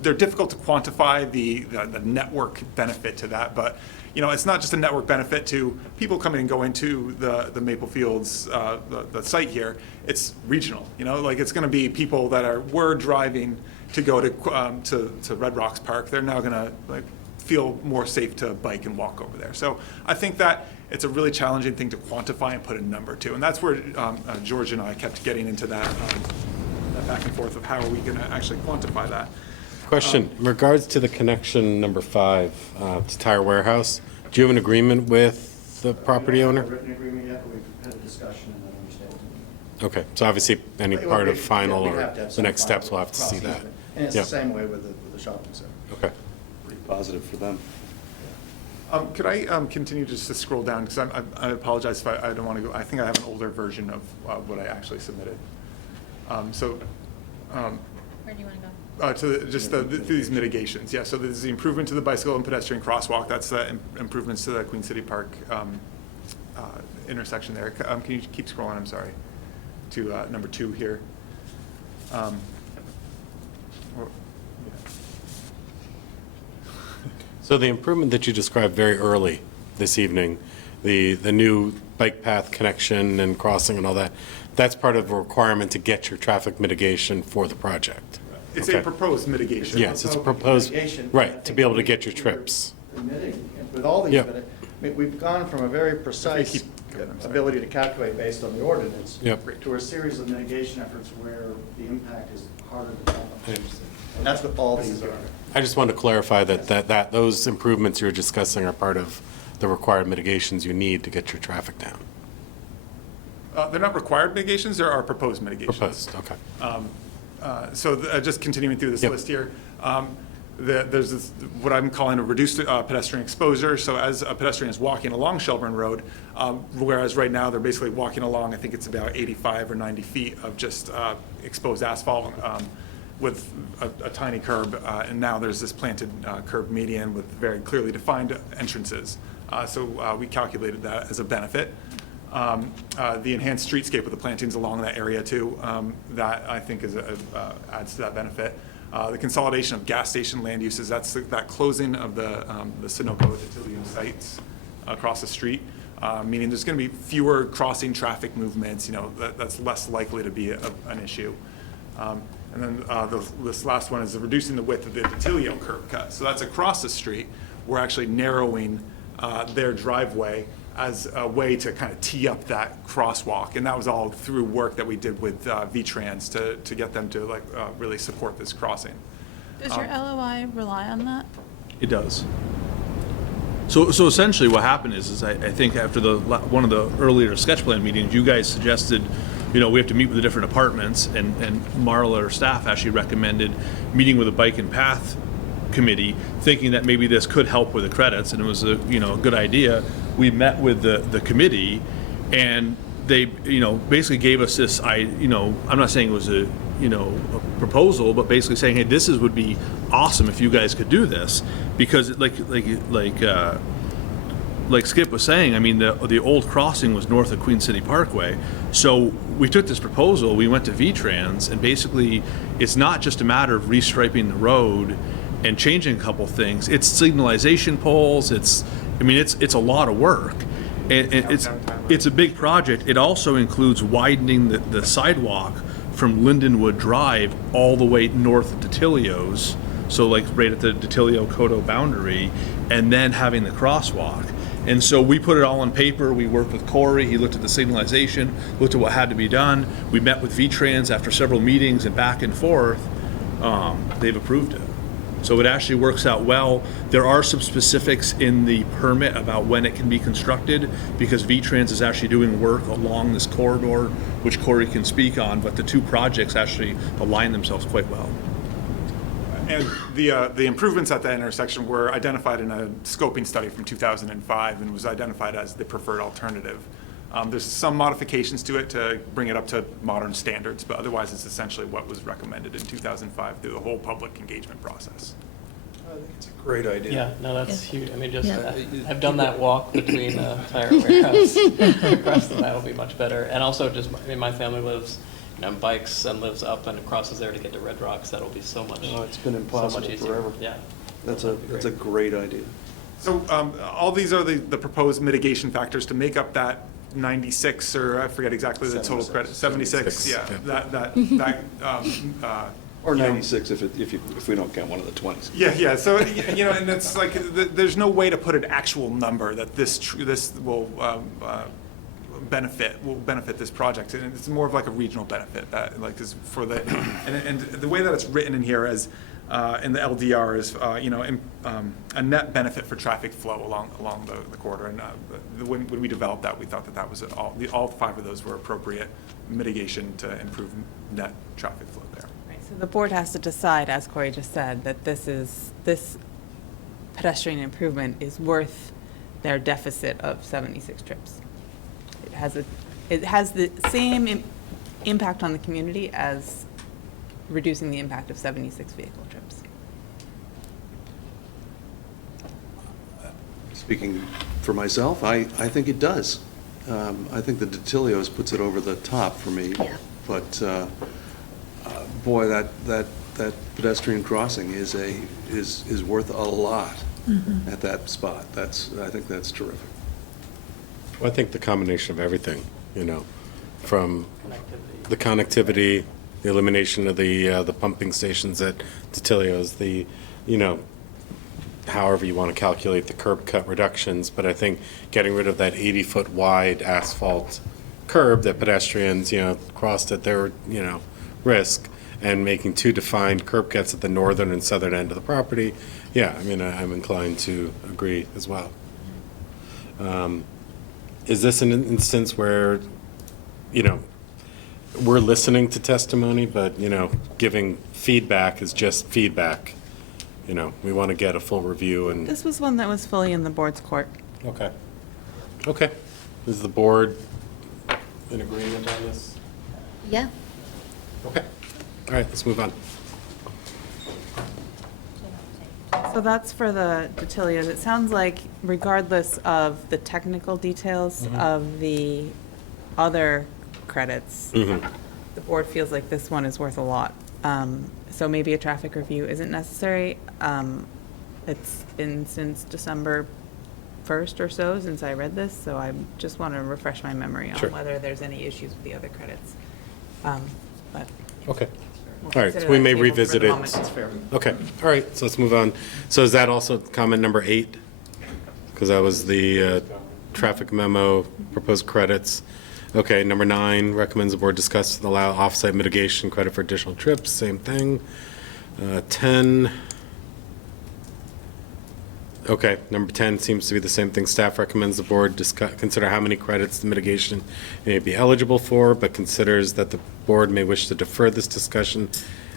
they're difficult to quantify the network benefit to that, but it's not just a network benefit to people coming and going to the Maple Fields, the site here. It's regional, like it's going to be people that were driving to go to Red Rocks Park. They're now going to feel more safe to bike and walk over there. So I think that it's a really challenging thing to quantify and put a number to, and that's where George and I kept getting into that back and forth of how are we going to actually quantify that. Question, in regards to the connection number 5 to Tire Warehouse, do you have an agreement with the property owner? We haven't had a written agreement yet, but we've had a discussion and I understand. Okay, so obviously any Well, part we- of final yeah, we'd or have to have the some next steps, final we'll have to see that. cross easement. And it's Yeah. the same way with the shopping center. Okay. Pretty positive for them. Could I continue just to scroll down, because I apologize if I don't want to go, I think I have an older version of what I actually submitted. Where do you want to go? To these mitigations, yeah, so there's the improvement to the bicycle and pedestrian crosswalk, that's the improvements to the Queen City Park intersection there. Can you keep scrolling, I'm sorry, to number 2 here. So the improvement that you described very early this evening, the new bike path connection and crossing and all that, that's part of a requirement to get your traffic mitigation for the project? It's Okay. a proposed mitigation. Yes, it's a proposed, Mitigation, I right, to think be able to we- get your trips. Permitting, and with all these, Yeah. but we've gone from a very precise keep going, I'm sorry. ability to calculate based on the ordinance Yep. to a series of mitigation efforts where the impact is harder to quantify. And that's what all these are. I just wanted to clarify that those improvements you're discussing are part of the required mitigations you need to get your traffic down. They're not required mitigations, there are proposed mitigations. Proposed, okay. So just continuing through this Yep. list here, there's this, what I'm calling a reduced pedestrian exposure. So as a pedestrian is walking along Shelburne Road, whereas right now they're basically walking along, I think it's about 85 or 90 feet of just exposed asphalt with a tiny curb. And now there's this planted curb median with very clearly defined entrances. So we calculated that as a benefit. The enhanced streetscape with the plantings along that area too, that I think adds to that benefit. The consolidation of gas station land uses, that's that closing of the Sunoco Detilio sites across the street, meaning there's going to be fewer crossing traffic movements, that's less likely to be an issue. And then this last one is reducing the width of the Detilio curb cut. So that's across the street. We're actually narrowing their driveway as a way to kind of tee up that crosswalk. And that was all through work that we did with V-Trans to get them to really support this crossing. Does your LOI rely on that? It does. So essentially what happened is I think after one of the earlier sketch plan meetings, you guys suggested, we have to meet with the different departments, and Marla or staff actually recommended meeting with a bike and path committee, thinking that maybe this could help with the credits, and it was a good idea. We met with the committee, and they basically gave us this. I'm not saying it was a proposal, but basically saying, hey, this would be awesome if you guys could do this, because like Skip was saying, I mean, the old crossing was north of Queen City Parkway. So we took this proposal, we went to V-Trans, and basically it's not just a matter of restriping the road and changing a couple things. It's signalization poles, it's a lot of work. And it's a big project. It also includes widening the sidewalk from Lindenwood Drive all the way north of Detilio's, so like right at the Detilio-Coto boundary, and then having the crosswalk. And so we put it all on paper. We worked with Corey. He looked at the signalization, looked at what had to be done. We met with V-Trans after several meetings and back and forth. They've approved it. So it actually works out well. There are some specifics in the permit about when it can be constructed, because V-Trans is actually doing work along this corridor, which Corey can speak on, but the two projects actually align themselves quite well. And the improvements at that intersection were identified in a scoping study from 2005 and was identified as the preferred alternative. There's some modifications to it to bring it up to modern standards, but otherwise it's essentially what was recommended in 2005 through the whole public engagement process. I think it's a great idea. Yeah, no, that's huge. I mean, just, I've done that walk between the tire warehouse across the mile will be much better. And also just, my family lives, bikes and lives up and crosses there to get to Red Rocks. That'll be so much. Oh, it's been impossible so much easier. forever. Yeah. That's a great idea. So all these are the proposed mitigation factors to make up that 96, or I forget exactly the total credit, 76, yeah. Or 96 if we don't count one of the 20s. Yeah. So and it's like there's no way to put an actual number that this will benefit this project, and it's more of like a regional benefit that is for the and the way that it's written in here as in the LDR is a net benefit for traffic flow along the corridor. And when we developed that, we thought that was all 5 of those were appropriate mitigation to improve net traffic flow there. Right, so the board has to decide, as Corey just said, that this pedestrian improvement is worth their deficit of 76 trips. It has the same impact on the community as reducing the impact of 76 vehicle trips. Speaking for myself, I think it does. I think the Detilio's puts it over the top for me. Yeah. But boy, that pedestrian crossing is worth a lot at that spot. I think that's terrific. Well, I think the combination of everything, from the connectivity, the elimination of the pumping stations at Detilio's, however you want to calculate the curb cut reductions, but I think getting rid of that 80-foot wide asphalt curb that pedestrians, crossed at their, risk, and making 2 defined curb cuts at the northern and southern end of the property, I'm inclined to agree as well. Is this an instance where, we're listening to testimony, but, giving feedback is just feedback? We want to get a full review and... This was one that was fully in the board's court. Okay. Okay. Is the board in agreement on this? Yeah. Okay. All right, let's move on. So that's for the Detilio's. It sounds like regardless of the technical details of the other credits, the board feels like this one is worth a lot. So maybe a traffic review isn't necessary. It's been since December 1st or so since I read this, so I just want to refresh my memory on whether there's any issues with the other credits. But okay. we'll All right, consider so we that may table for revisit the it. moment. Okay, all right, so let's move on. So is that also comment number 8? Because that was the traffic memo, proposed credits. Okay, number 9, recommends the board discuss and allow off-site mitigation credit for additional trips, same thing. 10, Okay, number 10 seems to be the same thing. Staff recommends the board consider how many credits the mitigation may be eligible for, but considers that the board may wish to defer this discussion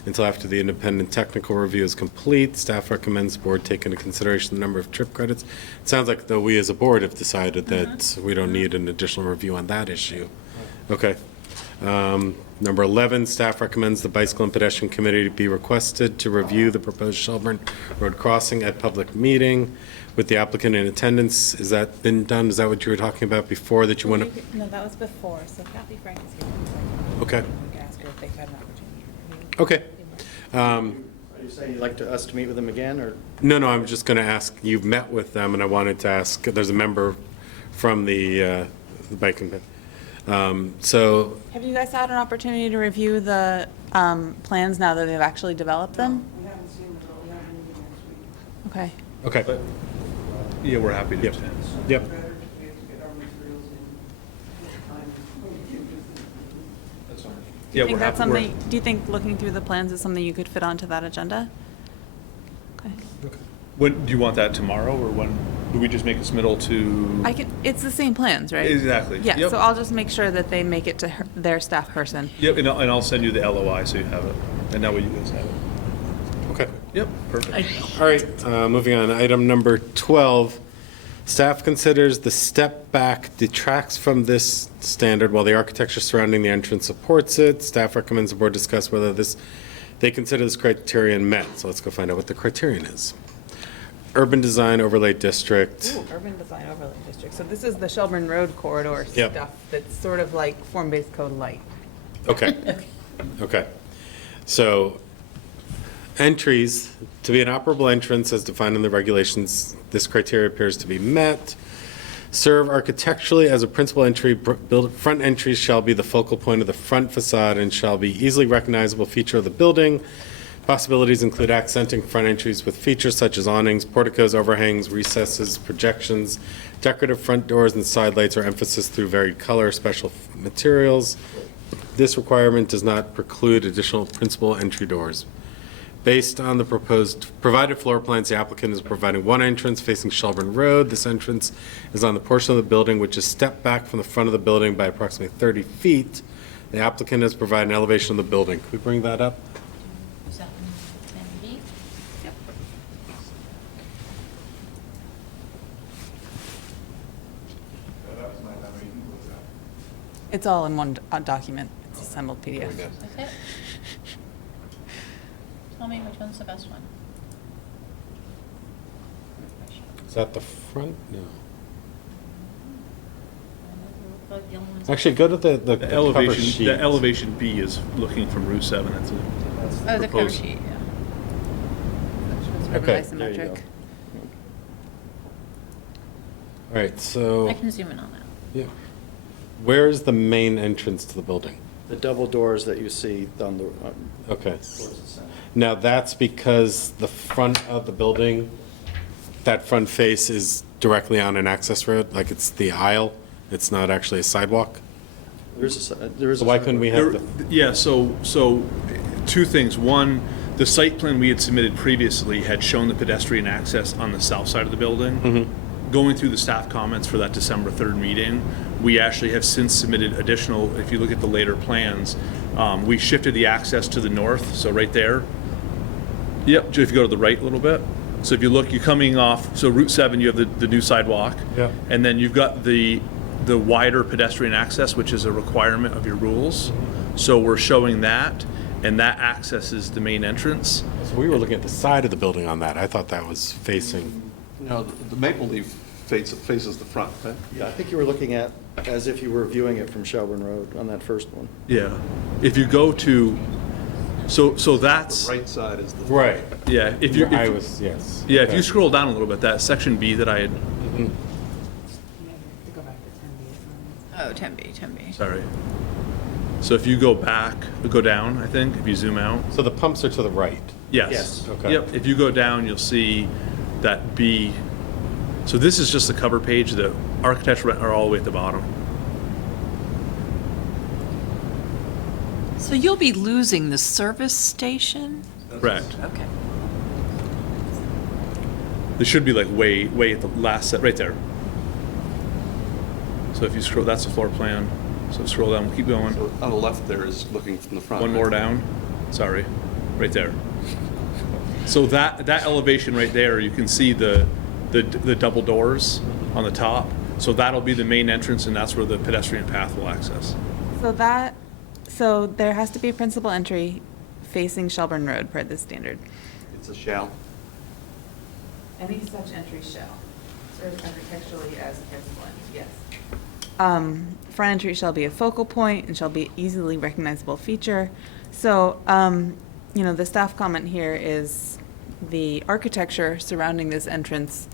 until after the independent technical review is complete. Staff recommends the board take into consideration the number of trip credits. It sounds like, though, we as a board have decided that we don't need an additional review on that issue. Okay. Number 11, staff recommends the Bicycle and Pedestrian Committee be requested to review the proposed Shelburne Road crossing at public meeting with the applicant in attendance. Has that been done? Is that what you were talking about before, that you want to? No, that was before, so Kathy Frank is here. Okay. We can ask her if they've had an opportunity to review. Okay. Are you saying you'd like us to meet with them again, or? No, I'm just going to ask, you've met with them, and I wanted to ask, there's a member from the bike and so. Have you guys had an opportunity to review the plans now that they've actually developed them? We haven't seen them, but we have a meeting next week. Okay. Okay. Yeah, we're happy to Yep. attend. Yep. Better, we have to get our materials in time. That's fine. Do Yeah, you think we're that's happy. something, do you think looking through the plans is something you could fit onto that agenda? Okay. When, do you want that tomorrow, or when, do we just make a submittal to? I can, it's the same plans, right? Exactly. Yeah, Yep. so I'll just make sure that they make it to their staff person. Yep, and I'll send you the LOI so you have it, and that way you guys have it. Okay. Yep, perfect. All right, moving on. Item number 12. Staff considers the step back detracts from this standard while the architecture surrounding the entrance supports it. Staff recommends the board discuss whether they consider this criterion met. So let's go find out what the criterion is. Urban Design Overlay District. Ooh, Urban Design Overlay District. So this is the Shelburne Road corridor Yep. stuff that's sort of like form-based code light. Okay. Okay. So entries, to be an operable entrance as defined in the regulations, this criteria appears to be met. Serve architecturally as a principal entry, front entries shall be the focal point of the front facade and shall be easily recognizable feature of the building. Possibilities include accenting front entries with features such as awnings, porticos, overhangs, recesses, projections, decorative front doors, and side lights, or emphasis through varied color, special materials. This requirement does not preclude additional principal entry doors. Based on the provided floor plans, the applicant is providing one entrance facing Shelburne Road. This entrance is on the portion of the building which is stepped back from the front of the building by approximately 30 feet. The applicant has provided an elevation of the building. Could we bring that up? Is that Plan B? Yep. It's all in one document. It's assembled PDF. That's it? Tell me which one's the best one. Is that the front? No. But the only one's- Actually, go to the The cover elevation, sheet. the elevation B is looking from Route 7. That's Oh, the cover proposed. sheet, yeah. It's urban Okay. There you isometric. go. All right, so I can zoom in on that. yeah. Where is the main entrance to the building? The double doors that you see on the, Okay. towards the center. Now, that's because the front of the building, that front face is directly on an access road, like it's the aisle, it's not actually a sidewalk? There is So why couldn't we have the, Yeah, so two things. One, the site plan we had submitted previously had shown the pedestrian access on the south side of the building. Going through the staff comments for that December 3rd meeting, we actually have since submitted additional, if you look at the later plans, we shifted the access to the north, so right there. Yep, if you go to the right a little bit. So if you look, you're coming off, so Route 7, you have the new sidewalk. Yeah. And then you've got the wider pedestrian access, which is a requirement of your rules. So we're showing that, and that access is the main entrance. so we were looking at the side of the building on that. I thought that was facing, No, the maple leaf faces the front, right? Yeah, I think you were looking at, as if you were viewing it from Shelburne Road on that first one. Yeah. If you go to, so that's. The right side is the. right. Yeah, if you. I was, yes. Yeah, if Okay. you scroll down a little bit, that section B that I had, Oh, 10B, 10B. sorry. So if you go down, I think, if you zoom out. So the pumps are to the right? Yes. Yes. Okay. Yep, if you go down, you'll see that B. So this is just the cover page, the architecture are all the way at the bottom. So you'll be losing the service station? Correct. Okay. They should be like way at the last set, right there. So if you scroll, that's the floor plan. So scroll down, we'll keep going. So on the left there is looking from the front. One more down, sorry, right there. So that elevation right there, you can see the double doors on the top. So that'll be the main entrance, and that's where the pedestrian path will access. So there has to be a principal entry facing Shelburne Road per this standard. It's a shall. Any such entry shall serve architecturally as principal entry, yes. Front entry shall be a focal point and shall be an easily recognizable feature. So, the staff comment here is the architecture surrounding this entrance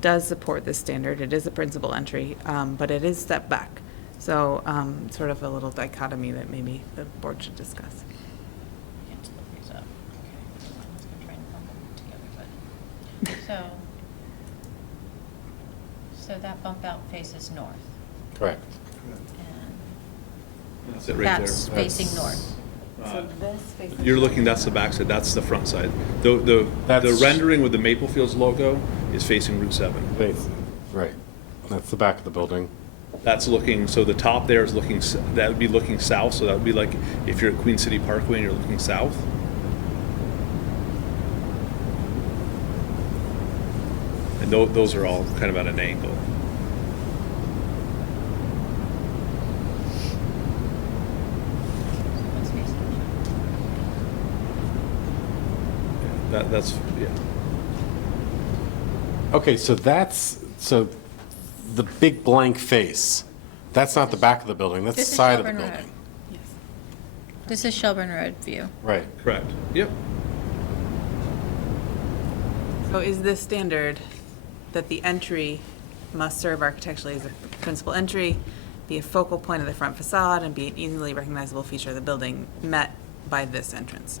does support this standard. It is a principal entry, but it is stepped back. So, sort of a little dichotomy that maybe the board should discuss. So that bump out faces north. Correct. That's it right there. That's facing north. So this faces. You're looking, that's the back side, that's the front side. The rendering with the Maple Fields logo is facing Route 7. Right. That's the back of the building. That's looking, so the top there is looking, that would be looking south, so that would be like if you're at Queen City Parkway and you're looking south. And those are all kind of at an angle. That's, yeah. Okay, so the big blank face, that's not the back of the building, that's the This is side of the Shelburne building. Road. Yes. This is Shelburne Road view. Right. Correct. Yep. So is this standard that the entry must serve architecturally as a principal entry, be a focal point of the front facade, and be an easily recognizable feature of the building met by this entrance?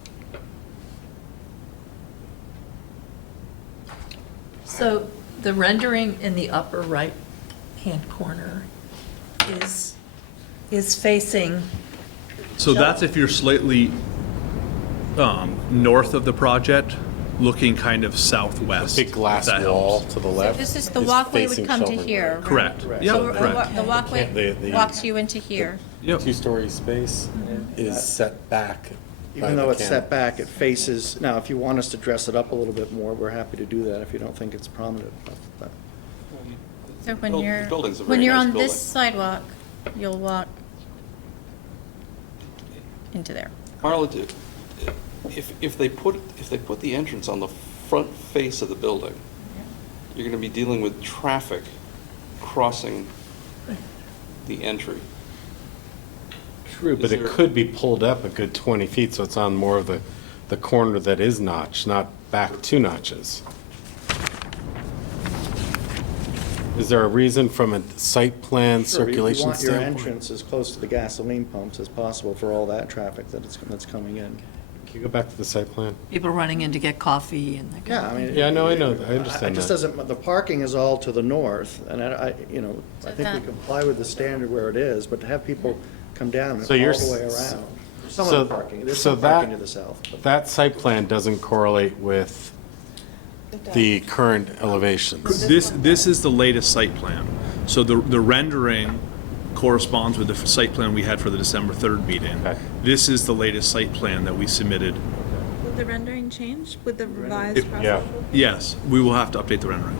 So the rendering in the upper right-hand corner is facing. So that's if you're slightly north of the project, looking kind of southwest. Big glass if that wall helps. to the left. This is, the walkway would facing come to Shelburne here. Road. Correct. Right? Yep, So correct. the walkway The- walks you into here. Yep. Two-story space is set back. by Even though the it's set back, it faces, now, if you want us to dress it up a little bit more, we're happy to do that if you don't think it's prominent enough. But So when Build- you're, the building's a when very you're nice on building. this sidewalk, you'll walk into there. Marla, if they put the entrance on the front face of the building, you're going to be dealing with traffic crossing the entry. True, but it could be pulled up a good 20 feet, so it's on more of the corner that is notched, not back 2 notches. Is there a reason from a site plan Sure, circulation you want your standpoint? entrance as close to the gasoline pumps as possible for all that traffic that's coming in. Can you go back to the site plan? People running in to get coffee and that kind Yeah, of I thing. mean. Yeah, no, I know, I It understand just that. doesn't, the parking is all to the north, and I So think we that- comply with the standard where it is, but to have people come down So all you're the way s- around. Some so- of the parking, there's so some parking that- to the south. but- That site plan doesn't correlate with the current elevations. This is the latest site plan. So the rendering corresponds with the site plan we had for the December 3rd meeting. Okay. This is the latest site plan that we submitted. Would the rendering change with the revised It- process? Yeah. Yes, we will have to update the rendering.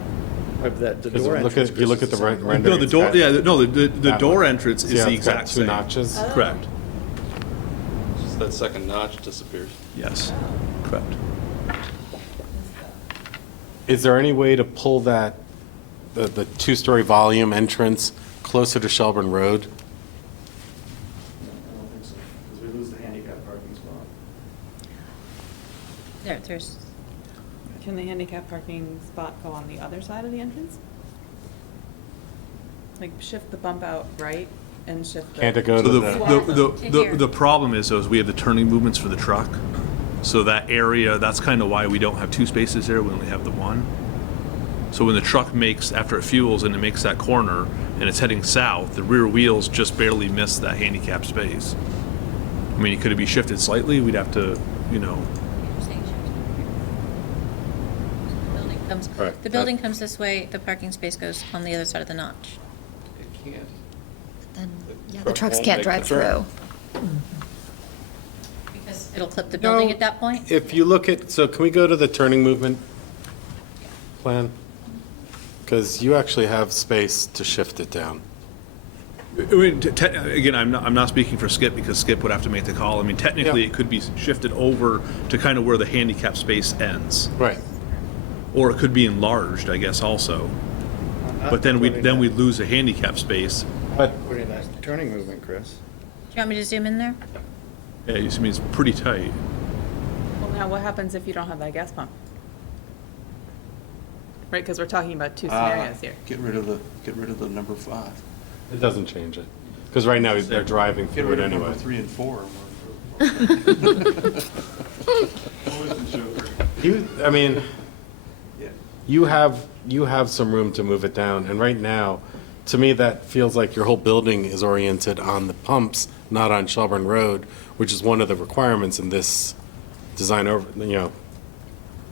Of that, the Because door entrance. if you look at the versus rendering. No, the it's door, got yeah, no, the that door one. entrance See is how the it's got exact two same. notches? Correct. Just that second notch disappears. Yes, correct. Is there any way to pull that, the two-story volume entrance closer to Shelburne Road? I don't think so, because we lose the handicap parking spot. There's, Can the handicap parking spot go on the other side of the entrance? Like shift the bump out right and shift the. Can't it go So to the problem is, though, is we have the turning movements for the truck. So that area, that's kind of why we don't have 2 spaces there, we only have the 1. So when the truck makes, after it fuels and it makes that corner and it's heading south, the rear wheels just barely miss that handicap space. I mean, could it be shifted slightly? We'd have to, building Comes, Correct. the building comes this way, the parking space goes on the other side of the notch. It can't. Then, yeah, the Truck trucks won't can't make drive the turn. through. Because it'll clip the building No. at that point? If you look at, so can we go to the turning movement plan? Because you actually have space to shift it down. I mean, again, I'm not speaking for Skip because Skip would have to make the call. I mean, technically, Yeah. it could be shifted over to kind of where the handicap space ends. Right. Or it could be enlarged, I guess, also. But then we'd lose a handicap space. But Pretty nice turning movement, Chris. Do you want me to zoom in there? Yeah, I mean, it's pretty tight. Well, now what happens if you don't have that gas pump? Right, because we're talking about two scenarios here. Get rid of the number 5. it doesn't change it. Because right now, they're driving Get through rid it of number anyway. 3 and 4. I mean, Yeah. you have some room to move it down, and right now, to me, that feels like your whole building is oriented on the pumps, not on Shelburne Road, which is one of the requirements in this design over,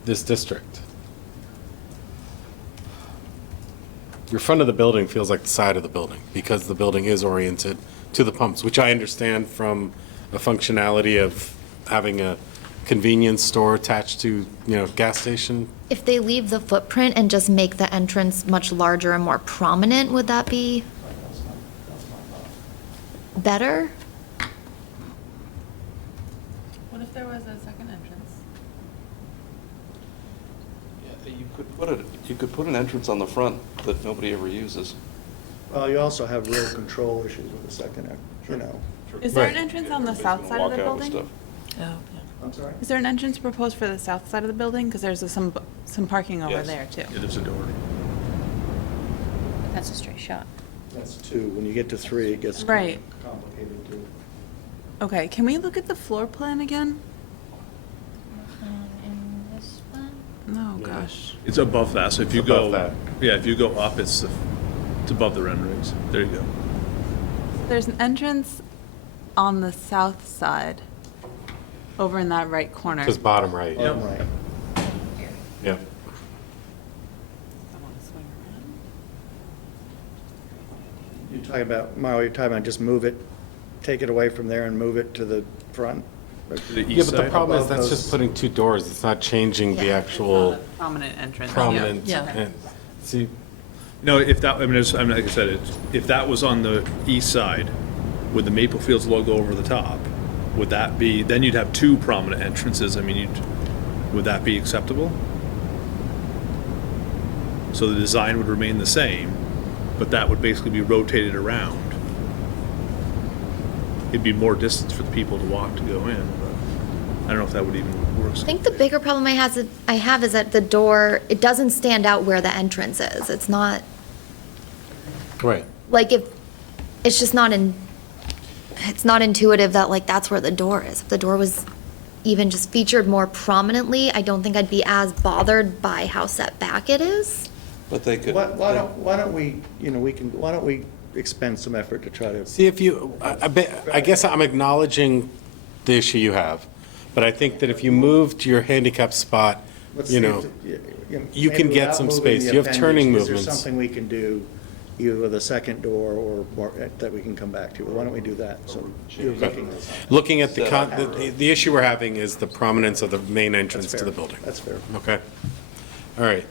this district. Your front of the building feels like the side of the building, because the building is oriented to the pumps, which I understand from a functionality of having a convenience store attached to, gas station. If they leave the footprint and just make the entrance much larger and more prominent, would that be better? What if there was a second entrance? Yeah, you could put an entrance on the front that nobody ever uses. Well, you also have real control issues with the second, Is there an Right. entrance on the Everybody's south gonna side of the walk out with building? stuff. I'm sorry? Is there an entrance proposed for the south side of the building? Because there's some parking over Yes. there too. It is a door. That's a straight shot. That's 2. When you get to 3, it gets Right. complicated too. Okay, can we look at the floor plan again? In this one? No, gosh. It's above that, so if you It's go. above that. Yeah, if you go up, it's above the renderings. There you go. There's an entrance on the south side, over in that right corner. Just bottom right. Bottom right. Yeah. You're talking about, Mario, you're talking about just move it, take it away from there and move it to the front? The Yeah, east but the side. problem is Above that's those- just putting 2 doors. It's not changing the Yeah. actual Prominent entrance. prominent. Yeah. and- See, No, if that, I mean, like I said, if that was on the east side with the Maple Fields logo over the top, would that be, then you'd have 2 prominent entrances. I mean, would that be acceptable? So the design would remain the same, but that would basically be rotated around. It'd be more distance for the people to walk to go in, but I don't know if that would even work. I think the bigger problem I have is that the door, it doesn't stand out where the entrance is. It's not, right. like, it's just not it's not intuitive that, like, that's where the door is. If the door was even just featured more prominently, I don't think I'd be as bothered by how set back it is. But they could. Why don't we, why don't we expend some effort to try to, See, if you, I guess I'm acknowledging the issue you have, but I think that if you moved your handicap spot, let's you see know, you maybe can get without some moving space. the You have appendage, turning is there movements. something we can do, either with a second door or more, that we can come back to? Why don't we do that? So you're looking at something. Looking at the issue we're having is the prominence of the main entrance That's to the fair. building. That's fair. Okay. All right.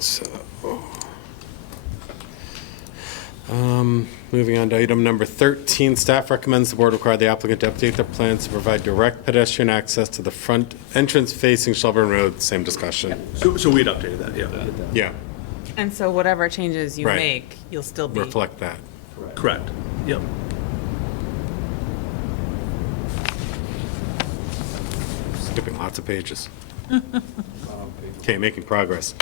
So, moving on to item number 13, staff recommends the board require the applicant to update their plans to provide direct pedestrian access to the front entrance facing Shelburne Road. Same discussion. So we'd updated that, yeah. Yeah, And so whatever changes you Right. make, you'll still be. reflect that. Correct, yep. Skipping lots of pages. Okay, making progress.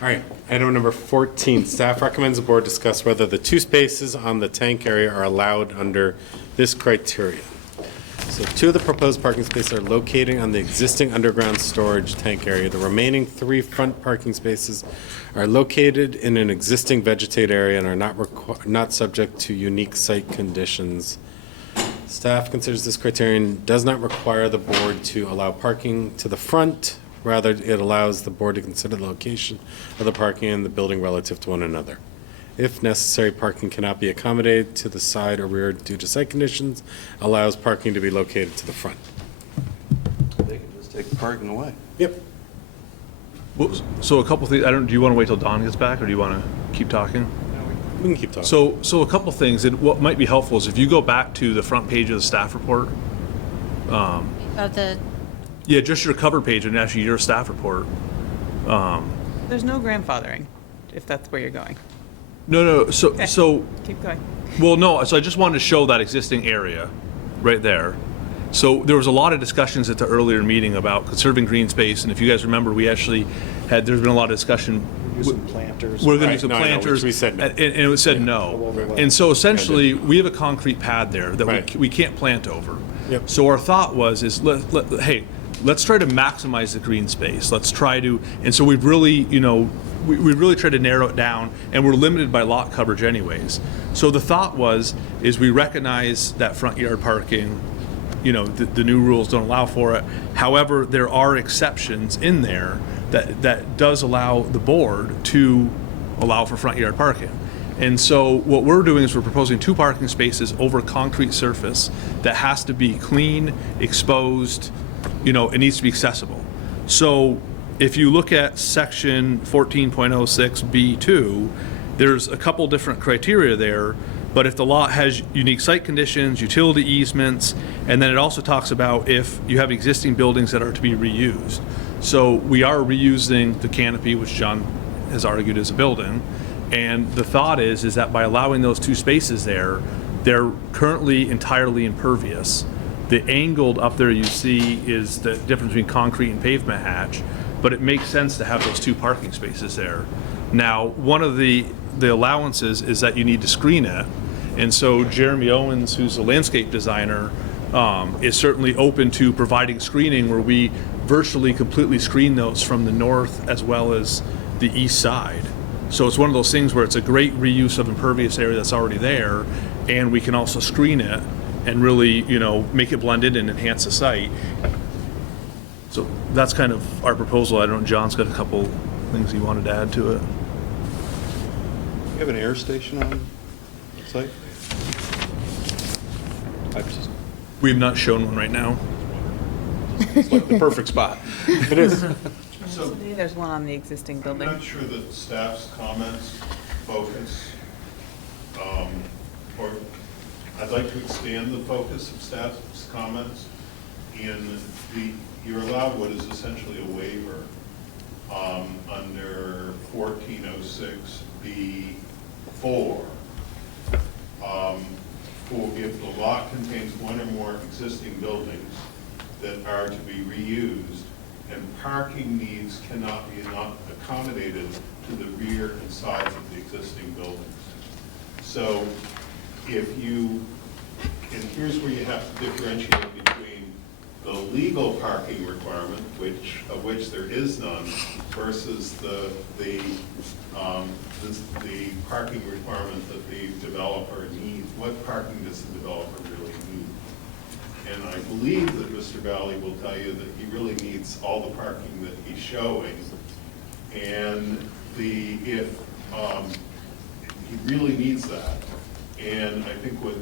All right, item number 14, staff recommends the board discuss whether the 2 spaces on the tank area are allowed under this criteria. So 2 of the proposed parking spaces are located on the existing underground storage tank area. The remaining 3 front parking spaces are located in an existing vegetated area and are not subject to unique site conditions. Staff considers this criterion does not require the board to allow parking to the front Rather, it allows the board to consider the location of the parking in the building relative to one another. If necessary, parking cannot be accommodated to the side or rear due to site conditions, allows parking to be located to the front. They can just take the parking away. Yep. Well, so a couple things, do you want to wait till Don gets back, or do you want to keep talking? We can keep talking. So a couple things, and what might be helpful is if you go back to the front page of the staff report, yeah, just your cover page and actually your staff report. There's no grandfathering, if that's where you're going. No, so, Okay. so, Keep going. well, no, so I just wanted to show that existing area right there. So there was a lot of discussions at the earlier meeting about conserving green space, and if you guys remember, we actually there's been a lot of discussion. Some planters. We're going to Right, do some no, I know, planters. which we said no. And it was said no. And so essentially, we have a concrete pad there that Right. we can't plant over. Yep. So our thought was, hey, let's try to maximize the green space. Let's try to, and so we've really, we really tried to narrow it down, and we're limited by lot coverage anyways. So the thought is we recognize that front yard parking, the new rules don't allow for it. However, there are exceptions in there that does allow the board to allow for front yard parking. And so what we're doing is we're proposing 2 parking spaces over concrete surface that has to be clean, exposed, it needs to be accessible. So if you look at section 14.06B2, there's a couple different criteria there, but if the lot has unique site conditions, utility easements, and then it also talks about if you have existing buildings that are to be reused. So we are reusing the canopy, which John has argued is a building, and the thought is that by allowing those 2 spaces there, they're currently entirely impervious. The angled up there you see is the difference between concrete and pavement hatch, but it makes sense to have those 2 parking spaces there. Now, one of the allowances is that you need to screen it, and so Jeremy Owens, who's a landscape designer, is certainly open to providing screening where we virtually completely screen those from the north as well as the east side. So it's one of those things where it's a great reuse of impervious area that's already there, and we can also screen it and really, make it blend in and enhance the site. So that's kind of our proposal. I don't know, John's got a couple things he wanted to add to it. You have an air station on site? We have not shown one right now. It's like the perfect spot. It is. So There's one on the existing building. I'm not sure that staff's comments focus, or I'd like to expand the focus of staff's comments in you're allowed what is essentially a waiver under 1406B4. If the lot contains one or more existing buildings that are to be reused, and parking needs cannot be accommodated to the rear and sides of the existing buildings. So and here's where you have to differentiate between the legal parking requirement, of which there is none, versus the parking requirement that the developer needs. What parking does the developer really need? And I believe that Mr. Valley will tell you that he really needs all the parking that he's showing. And he really needs that. And I think what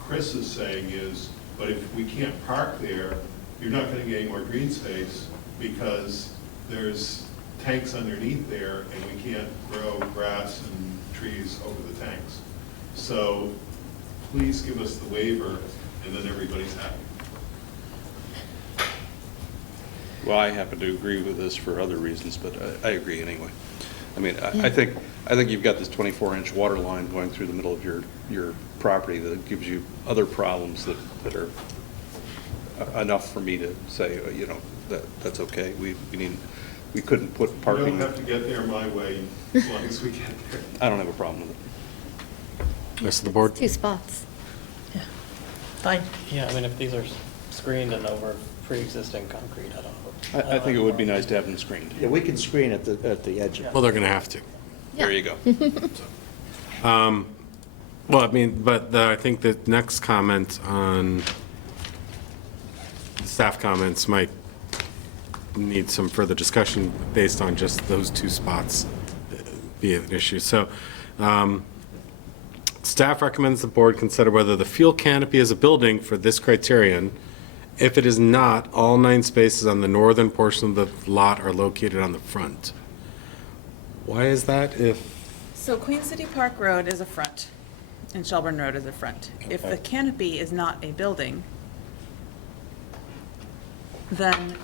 Chris is saying is, but if we can't park there, you're not going to get any more green space because there's tanks underneath there and we can't grow grass and trees over the tanks. So please give us the waiver and then everybody's happy. Well, I happen to agree with this for other reasons, but I agree anyway. I mean, I think you've got this 24-inch water line going through the middle of your property that gives you other problems that are enough for me to say, that's okay. We couldn't put parking. You don't have to get there my way as long as we get there. I don't have a problem with it. Rest of the board? 2 spots. Fine. Yeah, I mean, if these are screened and over pre-existing concrete, I think it would be nice to have them screened. Yeah, we can screen at the edge. Well, they're going to have to. There you go. Well, I mean, but I think the next comment on the staff comments might need some further discussion based on just those two spots be an issue. So, staff recommends the board consider whether the fuel canopy is a building for this criterion. If it is not, all 9 spaces on the northern portion of the lot are located on the front. Why is that if? So Queen City Park Road is a front, and Shelburne Road is a front. If the canopy is not a building, then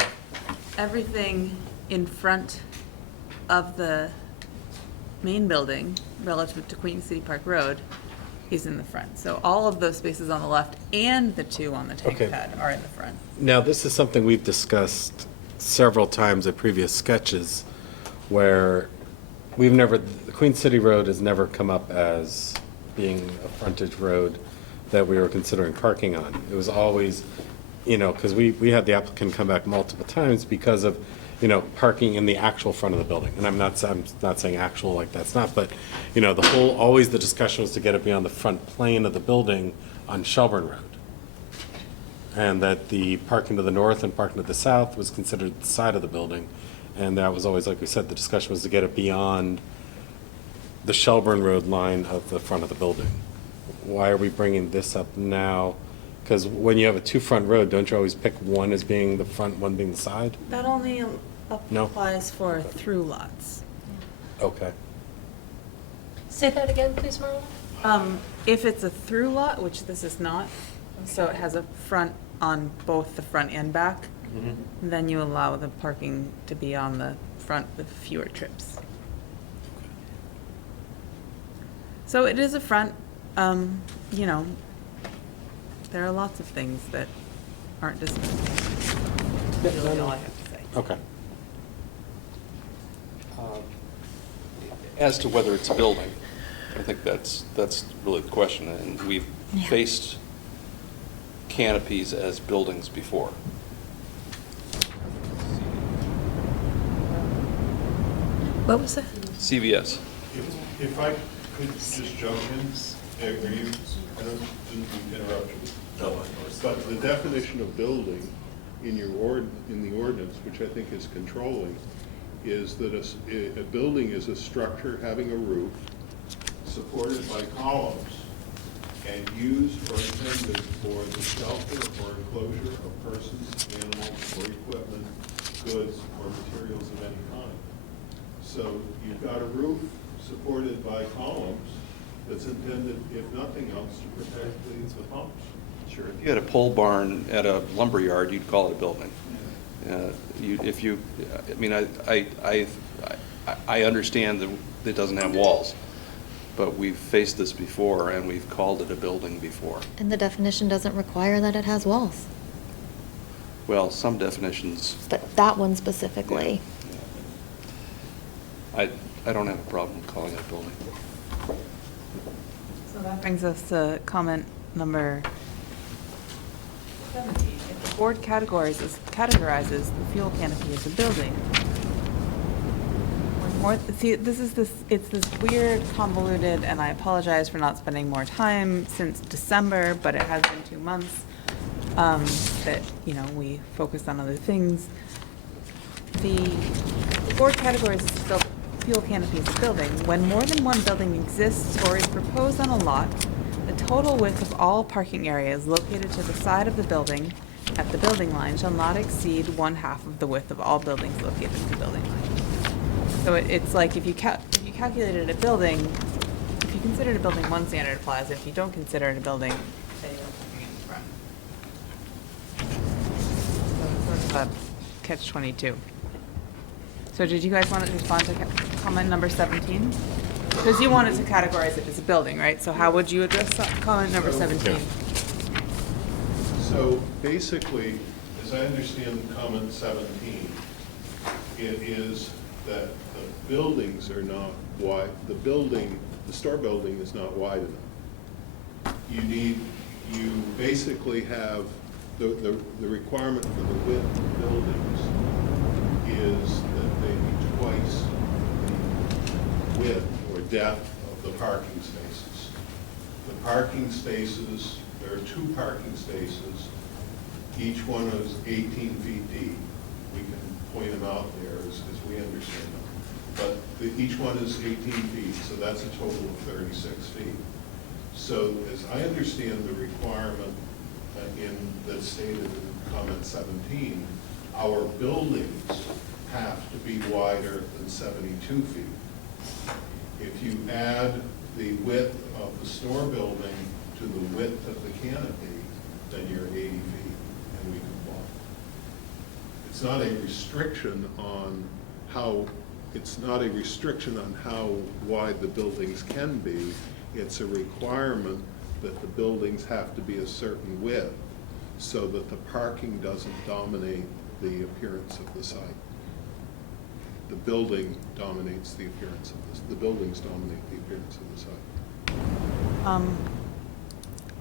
everything in front of the main building relative to Queen City Park Road is in the front. So all of those spaces on the left and the 2 on the tank pad are in the front. Now, this is something we've discussed several times at previous sketches, where we've never, the Queen City Road has never come up as being a frontage road that we were considering parking on. It was always, you know, because we had the applicant come back multiple times because of, you know, parking in the actual front of the building. And I'm not saying actual like that's not, but, you know, always the discussion was to get it beyond the front plane of the building on Shelburne Road. And that the parking to the north and parking to the south was considered the side of the building. And that was always, like we said, the discussion was to get it beyond the Shelburne Road line of the front of the building. Why are we bringing this up now? Because when you have a 2-front road, don't you always pick one as being the front, one being the side? That only applies for through lots. Okay. Say that again, please, Marla? If it's a through lot, which this is not, so it has a front on both the front and back, then you allow the parking to be on the front with fewer trips. So it is a front, you know, there are lots of things that aren't discussed. That's really all I have to say. Okay. As to whether it's a building, I think that's really the question, and we've faced canopies as buildings before. What was that? CVS. If I could just jump in, I don't mean to interrupt you. No. But the definition of building in the ordinance, which I think is controlling, is that a building is a structure having a roof supported by columns and used or intended for the shelter or enclosure of persons, animals, or equipment, goods, or materials of any kind. So you've got a roof supported by columns that's intended, if nothing else, to protect the pumps. Sure. If you had a pole barn at a lumber yard, you'd call it a building. I understand that it doesn't have walls, but we've faced this before and we've called it a building before. And the definition doesn't require that it has walls. Well, some definitions. But that one specifically. I don't have a problem with calling it a building. So that brings us to comment number 17. If the board categorizes the fuel canopy as a building, it's this weird, convoluted, and I apologize for not spending more time since December, but it has been 2 months that, you know, we focused on other things. The board categorizes the fuel canopy as a building when more than one building exists or is proposed on a lot. The total width of all parking areas located to the side of the building at the building line shall not exceed 1/2 of the width of all buildings located at the building line. So it's like if you calculated a building, if you considered a building, one standard applies. If you don't consider it a building, then you don't parking in the front. So it's sort of a catch-22. So did you guys want to respond to comment number 17? Because you wanted to categorize it as a building, right? So how would you address comment number 17? So basically, as I understand comment 17, it is that the buildings are not wide, the store building is not wide enough. You basically have, the requirement for the width of buildings is that they be twice the width or depth of the parking spaces. The parking spaces, there are 2 parking spaces, each one is 18 feet deep. We can point them out there as we understand them. But each one is 18 feet, so that's a total of 36 feet. So as I understand the requirement that's stated in comment 17, our buildings have to be wider than 72 feet. If you add the width of the store building to the width of the canopy, then you're 80 feet, and we comply. It's not a restriction on how wide the buildings can be. It's a requirement that the buildings have to be a certain width so that the parking doesn't dominate the appearance of the site. The building dominates the appearance of this. The buildings dominate the appearance of the site.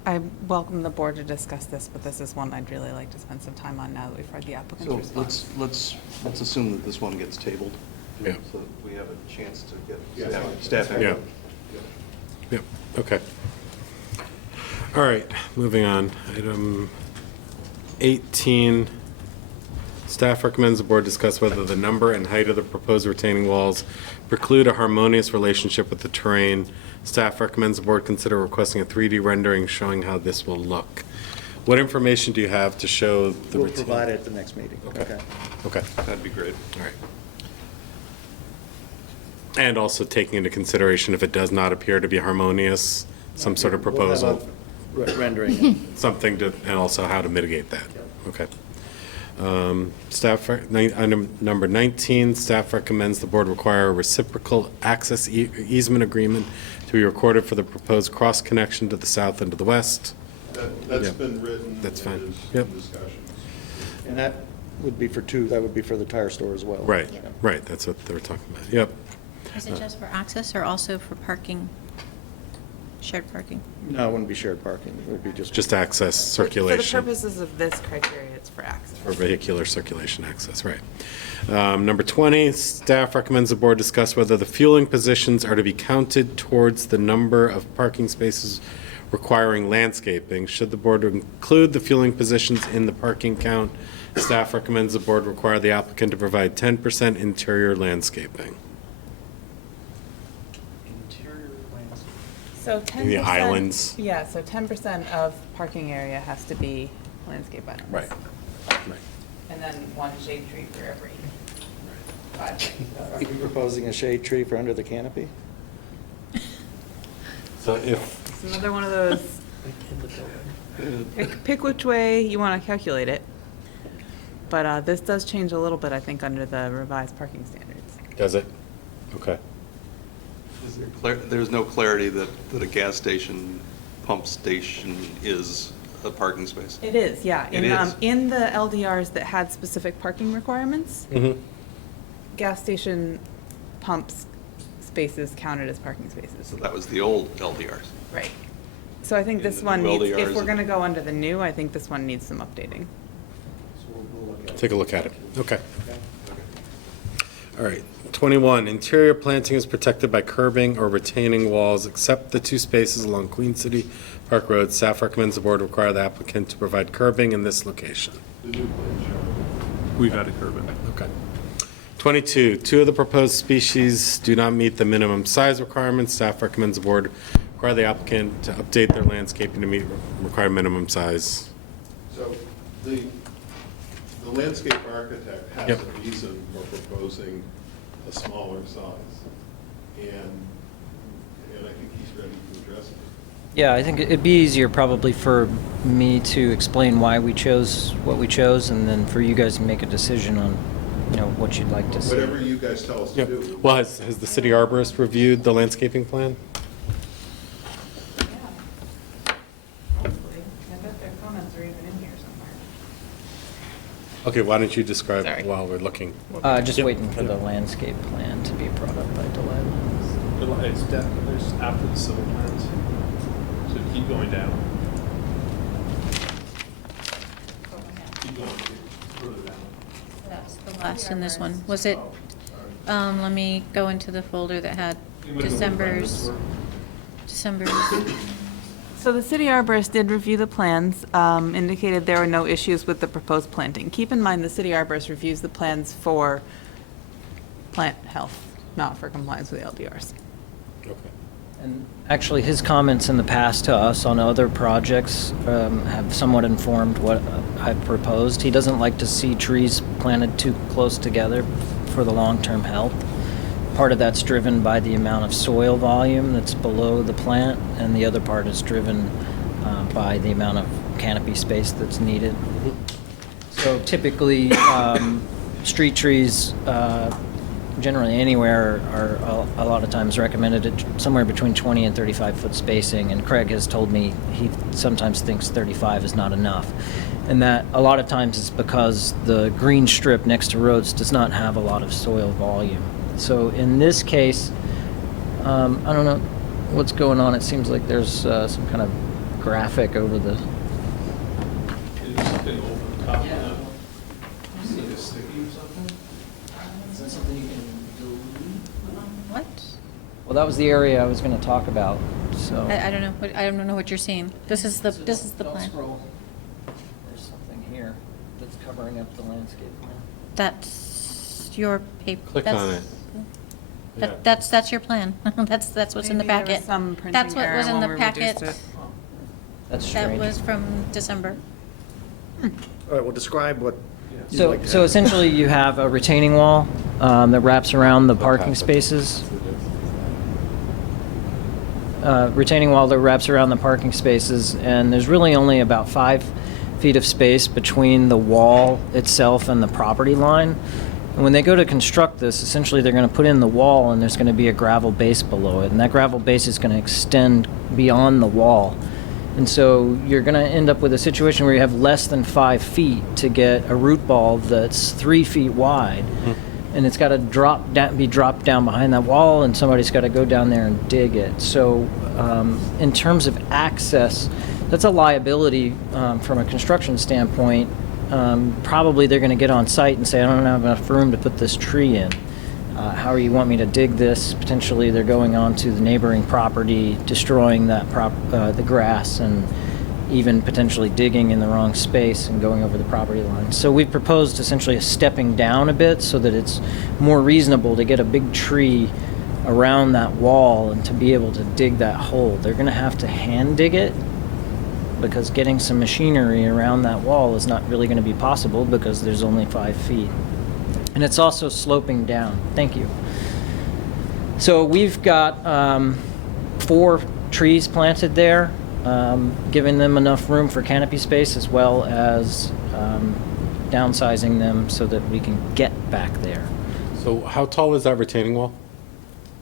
I welcome the board to discuss this, but this is one I'd really like to spend some time on now that we've heard the applicant's So response. let's assume that this one gets tabled. Yeah. So that we have a chance to get Yeah. staff input. Yeah. Yep, okay. All right, moving on. Item 18, staff recommends the board discuss whether the number and height of the proposed retaining walls preclude a harmonious relationship with the terrain. Staff recommends the board consider requesting a 3D rendering showing how this will look. What information do you have to show the We'll retaining? provide it at the next meeting. Okay. Okay. That'd be great. All right. And also taking into consideration if it does not appear to be harmonious, some sort of We'll proposal. have a rendering. Something to, and also how to mitigate that. Okay. Item number 19, staff recommends the board require a reciprocal access easement agreement to be recorded for the proposed cross connection to the south and to the west. That's Yep. been written. That's fine. and is Yep. in discussions. And that would be for the tire store as well. Right, right, that's what they were talking about. Yep. Is it just for access or also for parking, shared parking? No, it wouldn't be shared parking. It would be just access, For the circulation. purposes of this criteria, it's for access. For vehicular circulation access, right. Number 20, staff recommends the board discuss whether the fueling positions are to be counted towards the number of parking spaces requiring landscaping. Should the board include the fueling positions in the parking count, staff recommends the board require the applicant to provide 10% interior landscaping. So 10%. The islands. Yeah, so 10% of parking area has to be landscape items. Right. Right. And then one shade tree for every 5 feet. Are you proposing a shade tree for under the canopy? So if. It's another one of those, pick which way you want to calculate it. But this does change a little bit, I think, under the revised parking standards. Does it? Okay. There's no clarity that a gas station, pump station is a parking space? It is, yeah. It is. In the LDRs that had specific parking requirements, Mm-hmm. gas station pumps spaces counted as parking spaces. So that was the old LDRs. Right. So I think In this the one new needs, if LDRs, we're going to go under the new, I think this one needs some updating. Take a look at it. Okay. All right. 21, interior planting is protected by curbing or retaining walls except the 2 spaces along Queen City Park Road. Staff recommends the board require the applicant to provide curbing in this location. We've added curbing. Okay. 22, 2 of the proposed species do not meet the minimum size requirements. Staff recommends the board require the applicant to update their landscaping to meet required minimum size. So the landscape architect has Yep. a reason for proposing a smaller size. And I think he's ready to address it. Yeah, I think it'd be easier probably for me to explain why we chose what we chose, and then for you guys to make a decision on, what you'd like to see. Whatever you guys tell us to Yep. do. Well, has the city arborist reviewed the landscaping plan? Hopefully. I bet their comments are even in here somewhere. Okay, why don't you describe Sorry. while we're looking? Just Yep. waiting for the landscape plan to be brought up by Delilah. It's there's after the civil plans. So keep going down. Keep going further down. That's the last in this one. Was it, let me go into the folder that had December's, So the city arborist did review the plans, indicated there were no issues with the proposed planting. Keep in mind, the city arborist reviews the plans for plant health, not for compliance with the LDRs. Okay. And actually, his comments in the past to us on other projects have somewhat informed what I've proposed. He doesn't like to see trees planted too close together for the long-term health. Part of that's driven by the amount of soil volume that's below the plant, and the other part is driven by the amount of canopy space that's needed. So typically, street trees, generally anywhere, are a lot of times recommended at somewhere between 20 and 35-foot spacing, and Craig has told me he sometimes thinks 35 is not enough. And that a lot of times is because the green strip next to roads does not have a lot of soil volume. So in this case, I don't know what's going on. It seems like there's some kind of graphic over the... What? Well, that was the area I was going to talk about, so... I don't know. I don't know what you're seeing. This is the Don't plan. scroll. There's something here that's covering up the landscape plan. That's your paper. Click on it. Yeah. That's your plan. That's what's in the Maybe there was packet. some printing That's what was error in when the we reduced packet. it. That's That strange. was from December. All right, well, describe what you'd So, like to so have. essentially, you have a retaining wall that wraps around the parking spaces. Retaining wall that wraps around the parking spaces, and there's really only about 5 feet of space between the wall itself and the property line. And when they go to construct this, essentially they're going to put in the wall, and there's going to be a gravel base below it, and that gravel base is going to extend beyond the wall. And so you're going to end up with a situation where you have less than 5 feet to get a root ball that's 3 feet wide. And it's got to be dropped down behind that wall, and somebody's got to go down there and dig it. So in terms of access, that's a liability from a construction standpoint. Probably they're going to get on site and say, I don't have enough room to put this tree in. How do you want me to dig this? Potentially they're going onto the neighboring property, destroying that the grass, and even potentially digging in the wrong space and going over the property line. So we've proposed essentially a stepping down a bit so that it's more reasonable to get a big tree around that wall and to be able to dig that hole. They're going to have to hand dig it, because getting some machinery around that wall is not really going to be possible because there's only 5 feet. And it's also sloping down. Thank you. So we've got 4 trees planted there, giving them enough room for canopy space, as well as downsizing them so that we can get back there. So how tall is that retaining wall?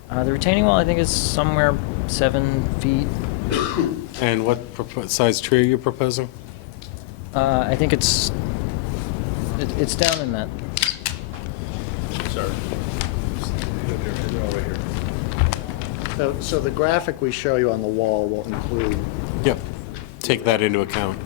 The retaining wall, I think, is somewhere 7 feet. And what size tree are you proposing? I think it's down in that. Sorry. They're all right here. So the graphic we show you on the wall will include... Yep. Take that into account.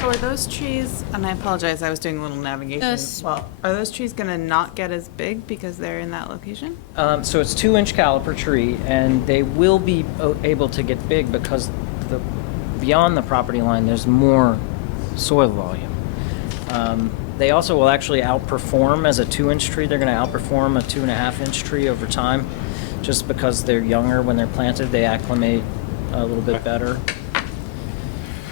So are those trees, and I apologize, I was doing a little navigation. Well, are those trees going to not get as big because they're in that location? So it's 2-inch caliper tree, and they will be able to get big because beyond the property line, there's more soil volume. They also will actually outperform as a 2-inch tree. They're going to outperform a 2.5-inch tree over time, just because they're younger when they're planted. They acclimate a little bit better.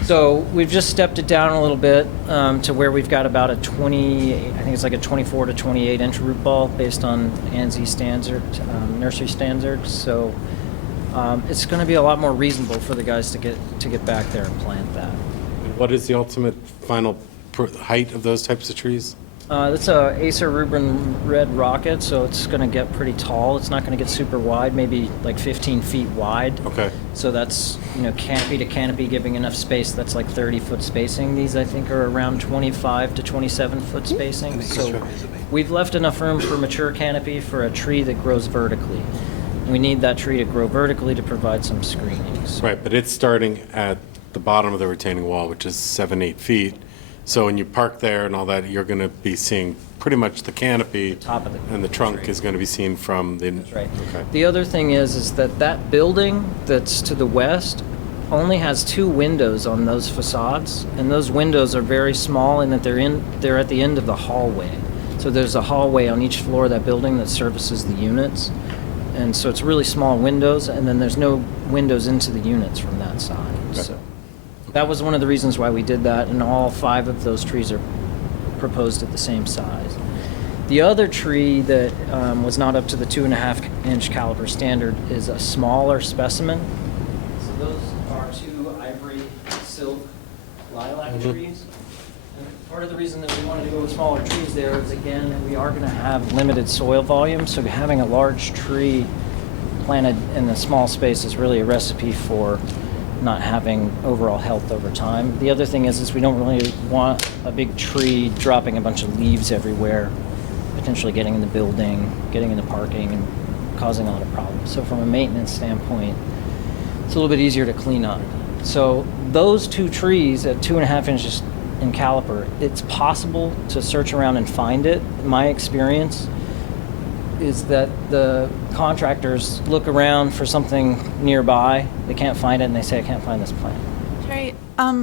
So we've just stepped it down a little bit to where we've got about a 24 to 28 inch root ball based on ANSI standard, nursery standards. So it's going to be a lot more reasonable for the guys to get back there and plant that. What is the ultimate final height of those types of trees? That's a Acer Rubin Red Rocket, so it's going to get pretty tall. It's not going to get super wide, maybe like 15 feet wide. Okay. So that's, canopy to canopy, giving enough space. That's like 30-foot spacing. These, I think, are around 25 to 27-foot spacing. So we've left enough room for mature canopy for a tree that grows vertically. We need that tree to grow vertically to provide some screening. So. Right, but it's starting at the bottom of the retaining wall, which is 7-8 feet. So when you park there and all that, you're going to be seeing pretty much the canopy, top of and the trunk is going to be seen from the... That's right. Okay. The other thing is that building that's to the west only has 2 windows on those facades, and those windows are very small in that they're at the end of the hallway. So there's a hallway on each floor of that building that services the units. And so it's really small windows, and then there's no windows into the units from that side. So that was one of the reasons why we did that, and all 5 of those trees are proposed at the same size. The other tree that was not up to the 2.5-inch caliber standard is a smaller specimen. So those are 2 ivory silk lilac trees. And part of the reason that we wanted to go with smaller trees there is, again, we are going to have limited soil volume, so having a large tree planted in a small space is really a recipe for not having overall health over time. The other thing is we don't really want a big tree dropping a bunch of leaves everywhere, potentially getting in the building, getting in the parking, and causing a lot of problems. So from a maintenance standpoint, it's a little bit easier to clean up. So those 2 trees at 2.5 inches in caliper, it's possible to search around and find it. My experience is that the contractors look around for something nearby, they can't find it, and they say, I can't find this plant. Terry,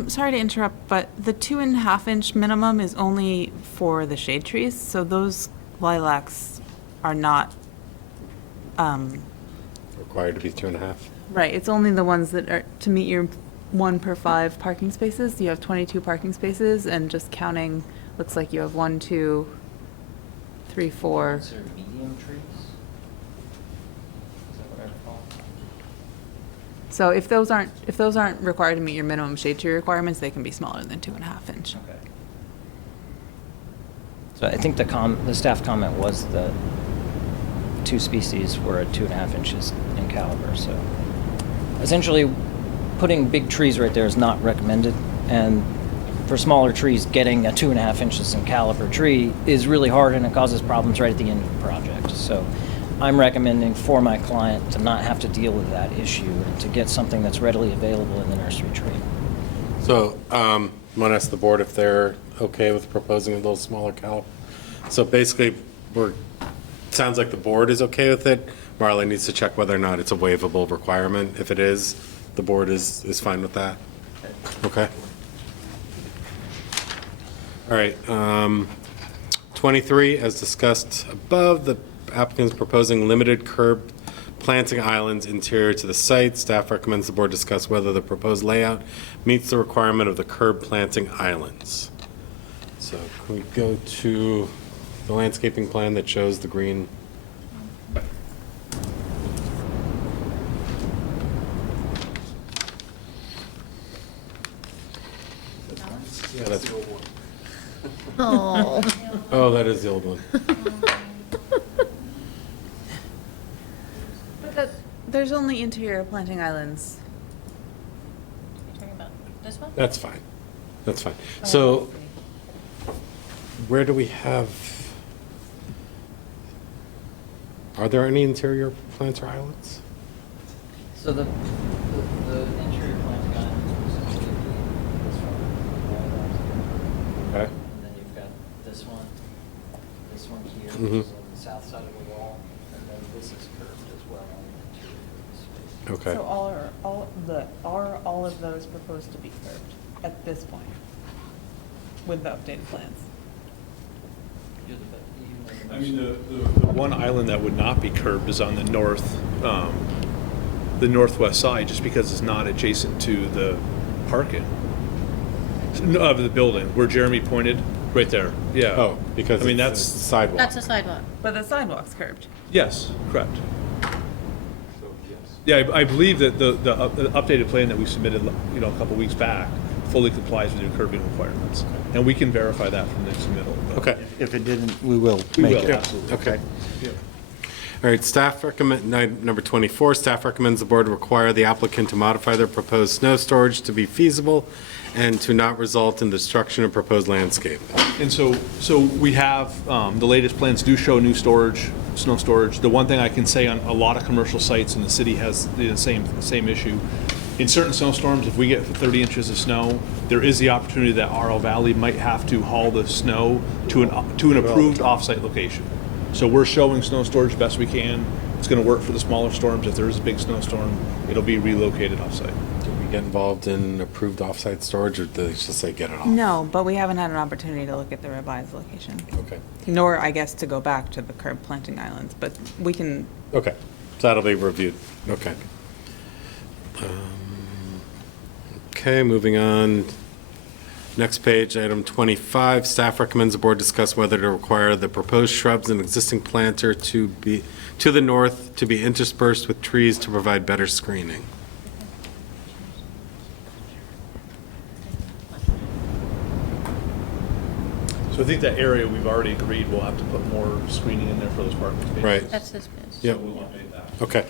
sorry to interrupt, but the 2.5-inch minimum is only for the shade trees, so those lilacs are not Required to be 2.5? right. It's only the ones that are to meet your 1 per 5 parking spaces. You have 22 parking spaces, and just counting, looks like you have 1, 2, 3, 4. Those are medium trees? Is that what I recall? So if those aren't required to meet your minimum shade tree requirements, they can be smaller than 2.5 inch. Okay. So I think the staff comment was that 2 species were at 2.5 inches in caliber. So essentially, putting big trees right there is not recommended, and for smaller trees, getting a 2.5 inches in caliber tree is really hard, and it causes problems right at the end of the project. So I'm recommending for my client to not have to deal with that issue and to get something that's readily available in the nursery tree. So I'm going to ask the board if they're okay with proposing a little smaller caliber. So basically, sounds like the board is okay with it. Marley needs to check whether or not it's a waivable requirement. If it is, the board is fine with that. Okay. All right. 23, as discussed above, the applicant is proposing limited curb planting islands interior to the site. Staff recommends the board discuss whether the proposed layout meets the requirement of the curb planting islands. So can we go to the landscaping plan that shows the green? Yeah, that's the old one. Oh. Oh, that is the old one. But there's only interior planting islands. You're talking about this one? That's fine. That's fine. So where do we have, are there any interior plants or islands? So the interior planting island is essentially this one. Okay. And then you've got this one here, Mhm. which is on the south side of the wall, and then this is curved as well on the interior of the space. Okay. So are all of those proposed to be curved at this point with the updated plans? I mean, the one island that would not be curbed is on the northwest side, just because it's not adjacent to the parking of the building, where Jeremy pointed, right there, yeah. Oh, because I mean, it's that's a sidewalk. That's a sidewalk. But the sidewalk's curved. Yes, correct. Yeah, I believe that the updated plan that we submitted, a couple weeks back, fully complies with your curbing requirements. And we can verify that from the submittal. but- Okay. If it didn't, we will We make will, it. absolutely. Okay. All right, number 24, staff recommends the board require the applicant to modify their proposed snow storage to be feasible and to not result in destruction of proposed landscape. And so we have, the latest plans do show new storage, snow storage. The one thing I can say on a lot of commercial sites in the city has the same issue. In certain snowstorms, if we get 30 inches of snow, there is the opportunity that RL Valley might have to haul the snow to an approved off-site location. So we're showing snow storage best we can. It's going to work for the smaller storms. If there is a big snowstorm, it'll be relocated off-site. Do we get involved in approved offsite storage, or do they just say get it off? No, but we haven't had an opportunity to look at the revised location. Okay. Nor, I guess, to go back to the curb planting islands, but we can. Okay, so that'll be reviewed. Okay. Okay, moving on. Next page, item 25, staff recommends the board discuss whether to require the proposed shrubs and existing planter to the north to be interspersed with trees to provide better screening. So I think that area we've already agreed we'll have to put more screening in there for those parking spaces. Right. That's this bit. Yep. So we'll update that. Okay.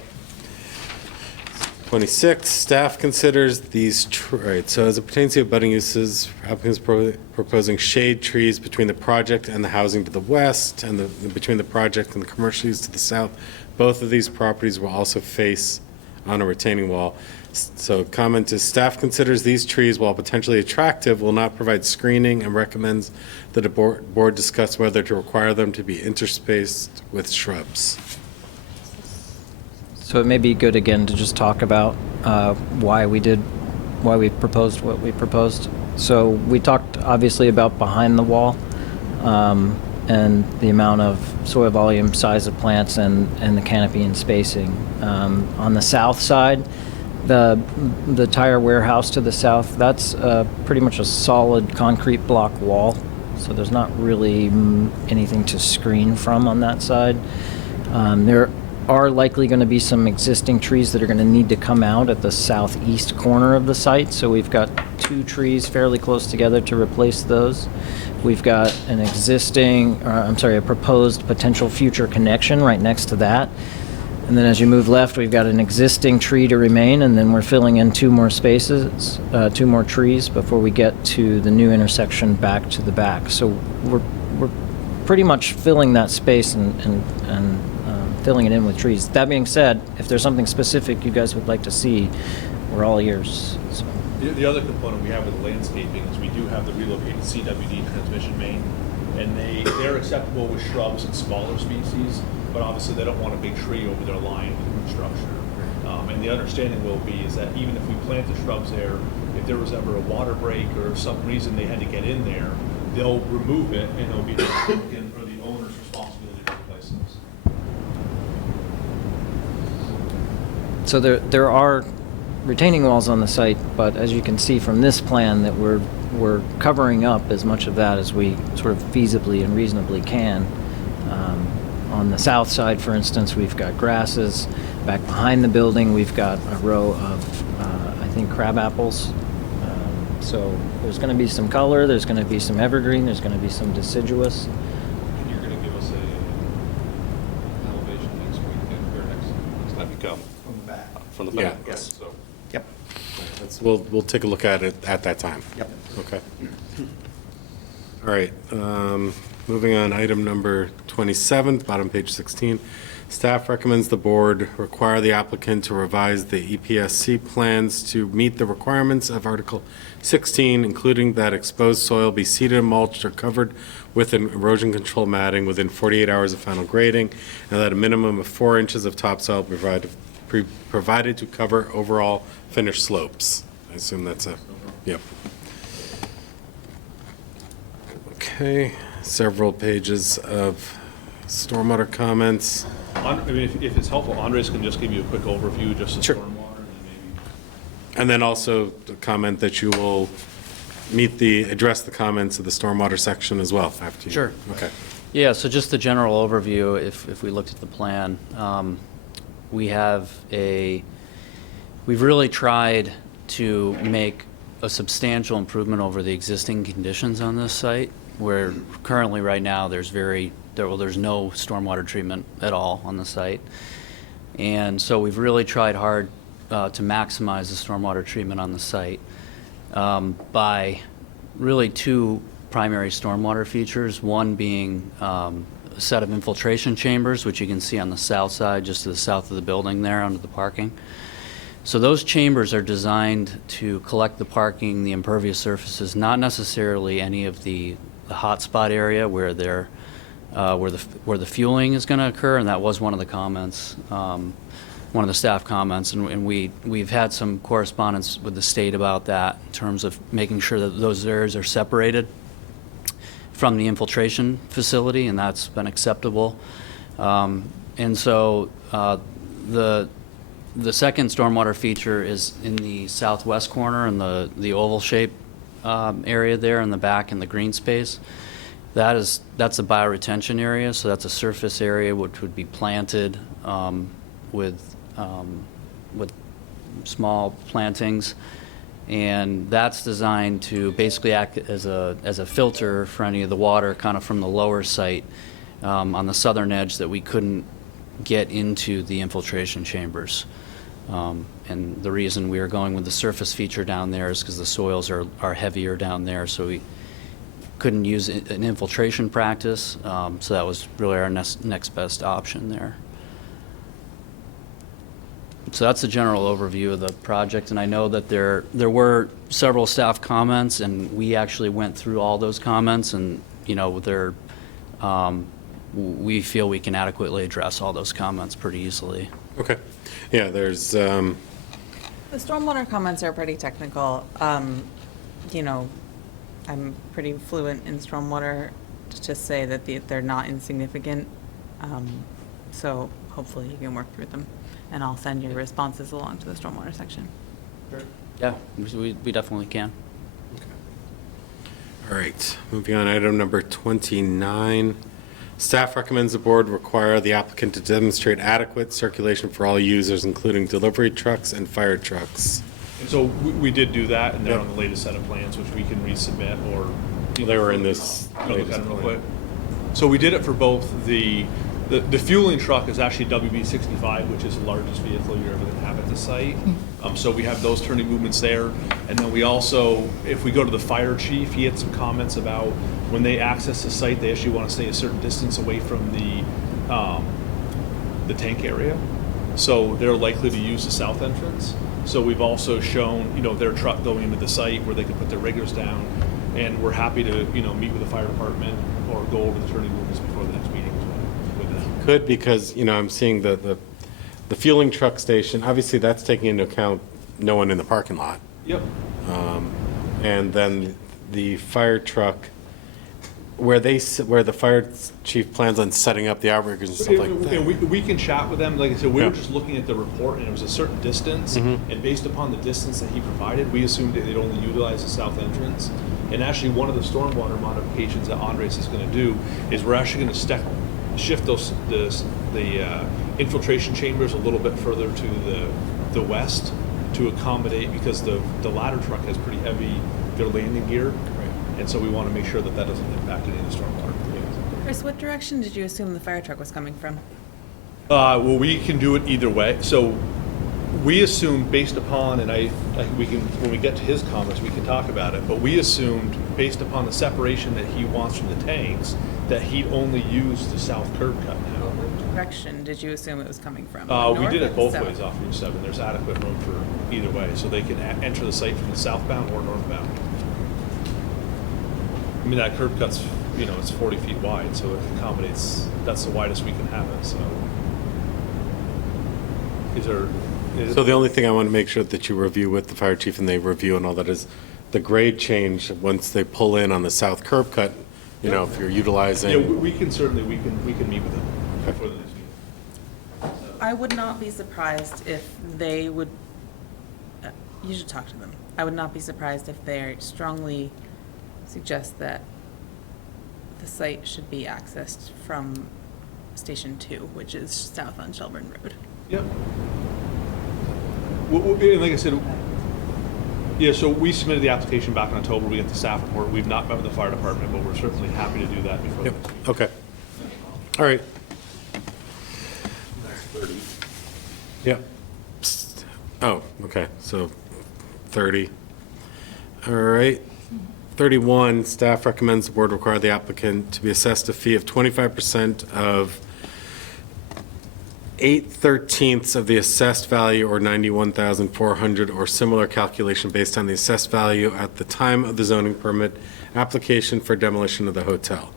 26, staff considers these, right, so as it pertains to abutting uses, applicants proposing shade trees between the project and the housing to the west, and between the project and the commercial use to the south. Both of these properties will also face on a retaining wall. So comment is, staff considers these trees, while potentially attractive, will not provide screening and recommends that a board discuss whether to require them to be interspersed with shrubs. So it may be good again to just talk about why we proposed what we proposed. So we talked obviously about behind the wall and the amount of soil volume, size of plants, and the canopy and spacing. On the south side, the tire warehouse to the south, that's pretty much a solid concrete block wall. So there's not really anything to screen from on that side. There are likely going to be some existing trees that are going to need to come out at the southeast corner of the site. So we've got 2 trees fairly close together to replace those. We've got a proposed potential future connection right next to that. And then as you move left, we've got an existing tree to remain, and then we're filling in 2 more spaces, 2 more trees before we get to the new intersection back to the back. So we're pretty much filling that space and filling it in with trees. That being said, if there's something specific you guys would like to see, we're all ears. So. The other component we have with the landscaping is we do have the relocated CWD transmission main, and they're acceptable with shrubs and smaller species, but obviously they don't want a big tree over their line with root structure. And the understanding will be is that even if we plant the shrubs there, if there was ever a water break or some reason they had to get in there, they'll remove it, and it'll be the applicant or the owner's responsibility to replace those. So there are retaining walls on the site, but as you can see from this plan, that we're covering up as much of that as we sort of feasibly and reasonably can. On the south side, for instance, we've got grasses. Back behind the building, we've got a row of, I think, crab apples. So there's going to be some color, there's going to be some evergreen, there's going to be some deciduous. And you're going to give us an elevation next week, or next time you come. From the back. From the back, Yes. So. Yep. We'll take a look at it at that time. Yep. Okay. All right, moving on, item number 27, bottom page 16. Staff recommends the board require the applicant to revise the EPSC plans to meet the requirements of Article 16, including that exposed soil be seeded and mulched or covered with an erosion control matting within 48 hours of final grading, and that a minimum of 4 inches of topsoil provided to cover overall finished slopes. I assume that's yep. Okay, several pages of stormwater comments. I mean, if it's helpful, Andres can just give you a quick overview, just of Sure. stormwater, and then maybe. And then also the comment that you will address the comments of the stormwater section as well after you. Sure. Okay. Yeah, so just the general overview, if we looked at the plan, we've really tried to make a substantial improvement over the existing conditions on this site, where currently right now there's no stormwater treatment at all on the site. And so we've really tried hard to maximize the stormwater treatment on the site by really 2 primary stormwater features, one being a set of infiltration chambers, which you can see on the south side, just to the south of the building there under the parking. So those chambers are designed to collect the parking, the impervious surfaces, not necessarily any of the hotspot area where the fueling is going to occur, and that was one of the comments. one of the staff comments, and we've had some correspondence with the state about that in terms of making sure that those areas are separated from the infiltration facility, and that's been acceptable. And so the second stormwater feature is in the southwest corner in the oval shape area there in the back in the green space. That's a bioretention area, so that's a surface area which would be planted with small plantings, and that's designed to basically act as a filter for any of the water kind of from the lower site on the southern edge that we couldn't get into the infiltration chambers. And the reason we are going with the surface feature down there is because the soils are heavier down there, so we couldn't use an infiltration practice, so that was really our next best option there. So that's the general overview of the project, and I know that there were several staff comments, and we actually went through all those comments, and we feel we can adequately address all those comments pretty easily. Okay. Yeah, there's The stormwater comments are pretty technical. You know, I'm pretty fluent in stormwater to say that they're not insignificant. So hopefully you can work through them, and I'll send your responses along to the stormwater section. Yeah, we definitely can. All right, moving on, item number 29. Staff recommends the board require the applicant to demonstrate adequate circulation for all users, including delivery trucks and fire trucks. And so we did do that, and they're on the latest set of plans, which we can resubmit or. They were in this. Look at them real quick. So we did it for both the fueling truck is actually WB65, which is the largest vehicle you're ever going to have at the site. So we have those turning movements there. And then we also, if we go to the fire chief, he had some comments about when they access the site, they actually want to stay a certain distance away from the tank area. So they're likely to use the south entrance. So we've also shown, their truck going into the site where they can put their riggers down. And we're happy to, meet with the fire department or go over the turning movements before the next meeting with them. Could, because, I'm seeing the fueling truck station, obviously that's taking into account no one in the parking lot. Yep. And then the fire truck, where the fire chief plans on setting up the outriggers and stuff like that. And we can chat with them. Like I said, we were just looking at the report, and it was a certain distance. Mm-hmm. And based upon the distance that he provided, we assumed that they'd only utilize the south entrance. And actually, one of the stormwater modifications that Andres is going to do is we're actually going to shift the infiltration chambers a little bit further to the west to accommodate, because the ladder truck has pretty heavy their landing gear. And so we want to make sure that doesn't impact any of the stormwater. Chris, what direction did you assume the fire truck was coming from? Well, we can do it either way. So we assumed based upon, and we can, when we get to his comments, we can talk about it, but we assumed based upon the separation that he wants from the tanks, that he'd only use the south curb cut now. What direction did you assume it was coming from? We did it both South? ways off Route 7. There's adequate room for either way, so they can enter the site from the southbound or northbound. I mean, that curb cut's, it's 40 feet wide, so it accommodates, that's the widest we can have it, so. So the only thing I want to make sure that you review with the fire chief and they review and all that is the grade change once they pull in on the south curb cut, if you're utilizing. Yeah, we can certainly, we can meet with them before the next meeting. I would not be surprised if they would, you should talk to them. I would not be surprised if they strongly suggest that the site should be accessed from Station 2, which is south on Shelburne Road. Yep. And like I said, yeah, so we submitted the application back in October. We got the staff report. We've not met with the fire department, but we're certainly happy to do that before. Yep. Okay. All right. Yep. Oh, okay. So 30. All right. 31, staff recommends the board require the applicant to be assessed a fee of 25% of 8/13 of the assessed value or 91,400 or similar calculation based on the assessed value at the time of the zoning permit application for demolition of the hotel.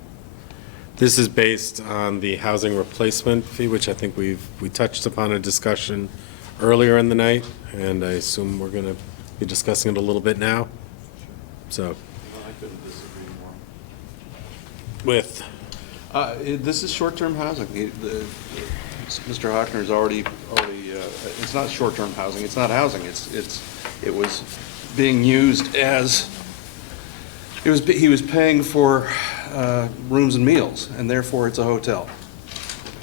This is based on the housing replacement fee, which I think we touched upon a discussion earlier in the night, and I assume we're going to be discussing it a little bit now. So, I couldn't disagree more. with, This is short-term housing. Mr. Hochner's already, it's not short-term housing, it's not housing, it was being used as, he was paying for rooms and meals, and therefore it's a hotel.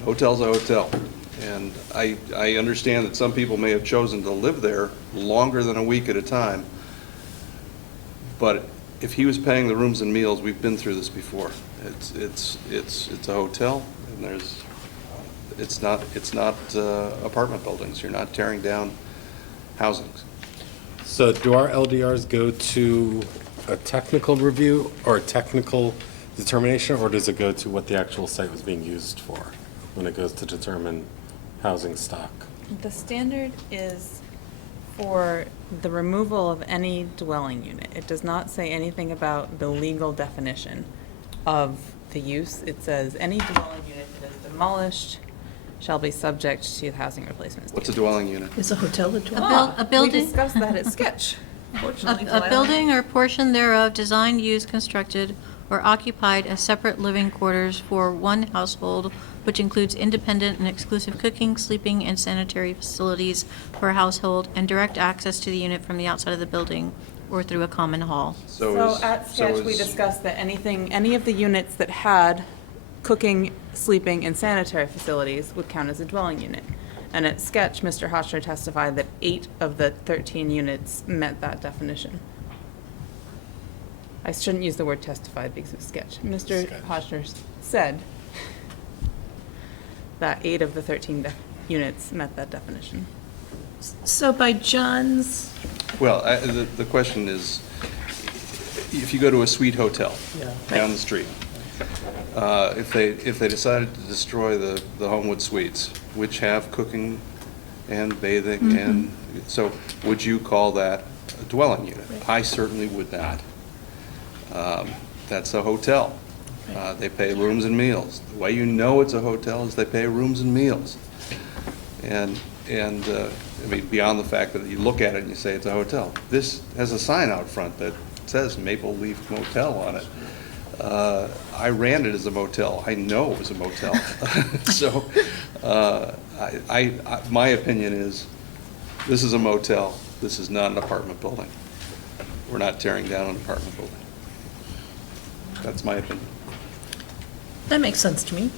Hotel's a hotel. And I understand that some people may have chosen to live there longer than a week at a time, but if he was paying the rooms and meals, we've been through this before. It's a hotel, and it's not apartment buildings. You're not tearing down housings. so do our LDRs go to a technical review or a technical determination, or does it go to what the actual site was being used for when it goes to determine housing stock? The standard is for the removal of any dwelling unit. It does not say anything about the legal definition of the use. It says any dwelling unit that is demolished shall be subject to housing replacement. What's a dwelling unit? Is a hotel a dwelling? A building? We discussed that at Sketch. Fortunately, A building or portion thereof designed, used, constructed, or occupied as separate living quarters for one household, which includes independent and exclusive cooking, sleeping, and sanitary facilities for a household, and direct access to the unit from the outside of the building or through a common hall. So at Sketch, we discussed that any of the units that had cooking, sleeping, and sanitary facilities would count as a dwelling unit. And at Sketch, Mr. Hotchner testified that 8 of the 13 units met that definition. I shouldn't use the word testified because of Sketch. Mr. Hotchner said that 8 of the 13 units met that definition. So by John's, Well, the question is, if you go to a suite hotel down the street, if they decided to destroy the Homewood Suites, which have cooking and bathing, and so would you call that a dwelling unit? I certainly would not. That's a hotel. They pay rooms and meals. The way you know it's a hotel is they pay rooms and meals. And I mean, beyond the fact that you look at it and you say it's a hotel. This has a sign out front that says Maple Leaf Motel on it. I ran it as a motel. I know it was a motel. So my opinion is, this is a motel. This is not an apartment building. We're not tearing down an apartment building. That's my opinion. that makes sense to me.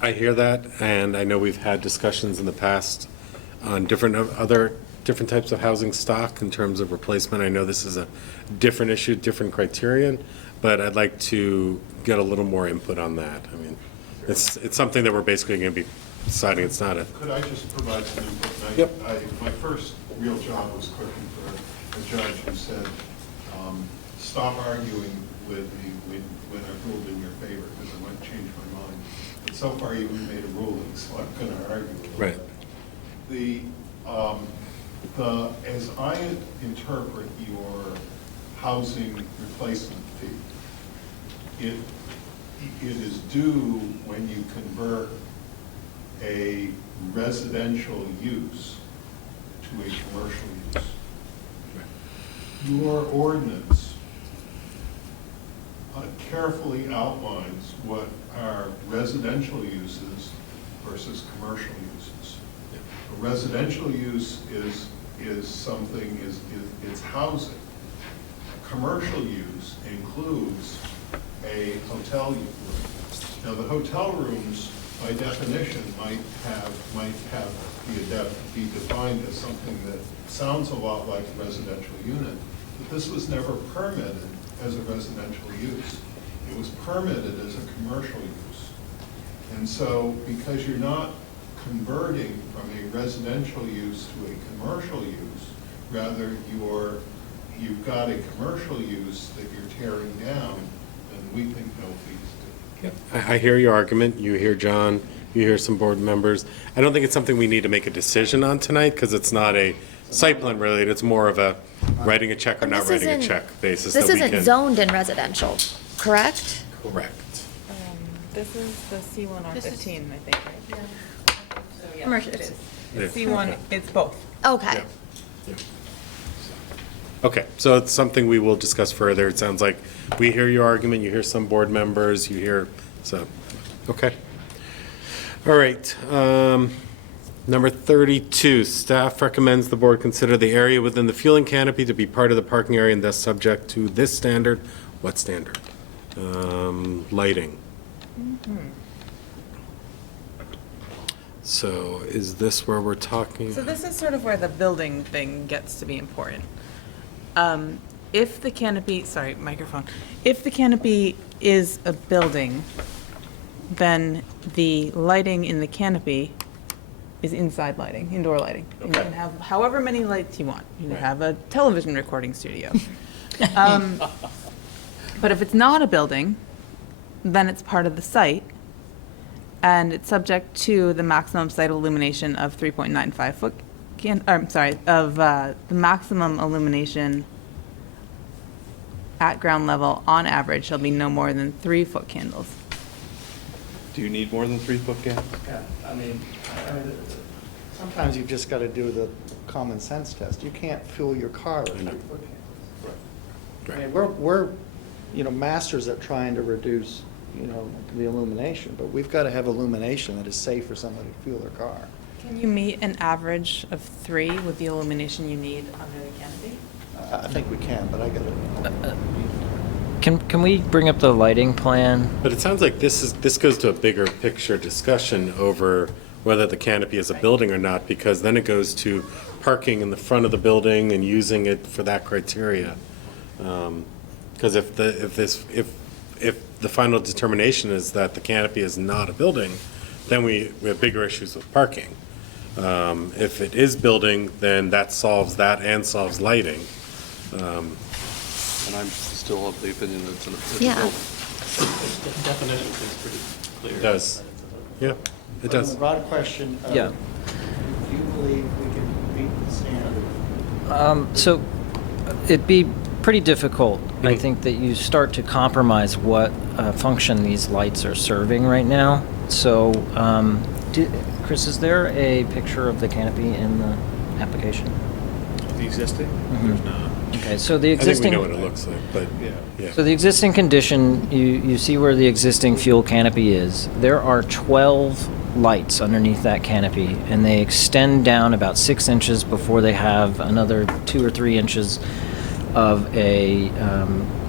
I hear that, and I know we've had discussions in the past on different types of housing stock in terms of replacement. I know this is a different issue, different criterion, but I'd like to get a little more input on that. I mean, it's something that we're basically going to be deciding. It's not a. Could I just provide some input? Yep. My first real job was cooking for a judge who said, stop arguing with me when I ruled in your favor, because I might change my mind. But so far, you haven't made a ruling, so I'm going to argue with you. Right. As I interpret your housing replacement fee, it is due when you convert a residential use to a commercial use. Your ordinance carefully outlines what are residential uses versus commercial uses. A residential use is something, it's housing. A commercial use includes a hotel room. Now, the hotel rooms, by definition, might be defined as something that sounds a lot like a residential unit, but this was never permitted as a residential use. It was permitted as a commercial use. And so, because you're not converting from a residential use to a commercial use, rather you've got a commercial use that you're tearing down, and we think no fees do. I hear your argument. You hear John. You hear some board members. I don't think it's something we need to make a decision on tonight because it's not a site plan related. It's more of a writing a check or not writing a check basis. This that we isn't can. zoned in residential. correct? Correct. This is the C1 This is- R15, I think, right? So, yeah, Commercial. it is. Yeah. It's C1, it's both. Okay. Okay, so it's something we will discuss further. It sounds like we hear your argument, you hear some board members, you hear, so, okay. All right, number 32, staff recommends the board consider the area within the fueling canopy to be part of the parking area and thus subject to this standard. What standard? Lighting. So is this where we're talking? So this is sort of where the building thing gets to be important. If the canopy, sorry, microphone. If the canopy is a building, then the lighting in the canopy is inside lighting, indoor lighting. And you can have however many lights you want. You can have a television recording studio. But if it's not a building, then it's part of the site, and it's subject to the maximum site illumination of 3.95 foot the maximum illumination at ground level on average shall be no more than 3 foot candles. Do you need more than 3 foot candles? Yeah, I mean, sometimes you've just got to do the common sense test. You can't fuel your car with 3 foot candles. I mean, we're, masters at trying to reduce, the illumination, but we've got to have illumination that is safe for somebody to fuel their car. Can you meet an average of 3 with the illumination you need under the canopy? I think we can, but I got to. Can we bring up the lighting plan? But it sounds like this goes to a bigger picture discussion over whether the canopy is a building or not, because then it goes to parking in the front of the building and using it for that criteria. Because if the final determination is that the canopy is not a building, then we have bigger issues with parking. If it is building, then that solves that and solves lighting. And I'm still of the opinion that it's a Yeah. building. The definition seems pretty clear. It does. Yeah, it does. On the broad question, Yeah. do you believe we can meet the standard? So it'd be pretty difficult, I think, that you start to compromise what function these lights are serving right now. So, Chris, is there a picture of the canopy in the application? The existing? Mhm. There's not. Okay, so the I think existing. we know what it looks like, but, yeah. So the existing condition, you see where the existing fuel canopy is. There are 12 lights underneath that canopy, and they extend down about 6 inches before they have another 2 or 3 inches of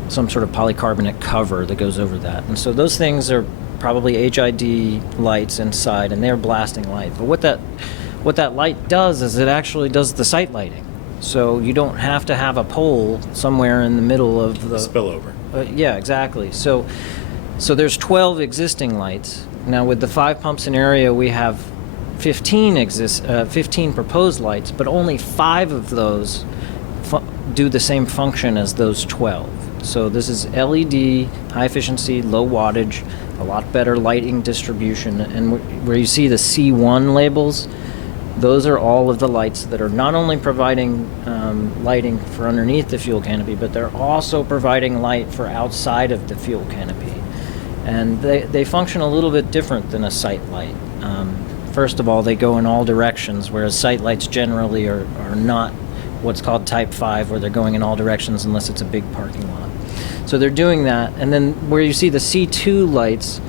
some sort of polycarbonate cover that goes over that. And so those things are probably HID lights inside, and they're blasting light. But what that light does is it actually does the site lighting. So you don't have to have a pole somewhere in the middle of the spillover. Yeah, exactly. So there's 12 existing lights. Now with the 5 pump scenario, we have 15 proposed lights, but only 5 of those do the same function as those 12. So this is LED, high efficiency, low wattage, a lot better lighting distribution. And where you see the C1 labels, those are all of the lights that are not only providing lighting for underneath the fuel canopy, but they're also providing light for outside of the fuel canopy. And they function a little bit different than a site light. First of all, they go in all directions, whereas site lights generally are not what's called type 5, where they're going in all directions unless it's a big parking lot. So they're doing that. And then where you see the C2 lights,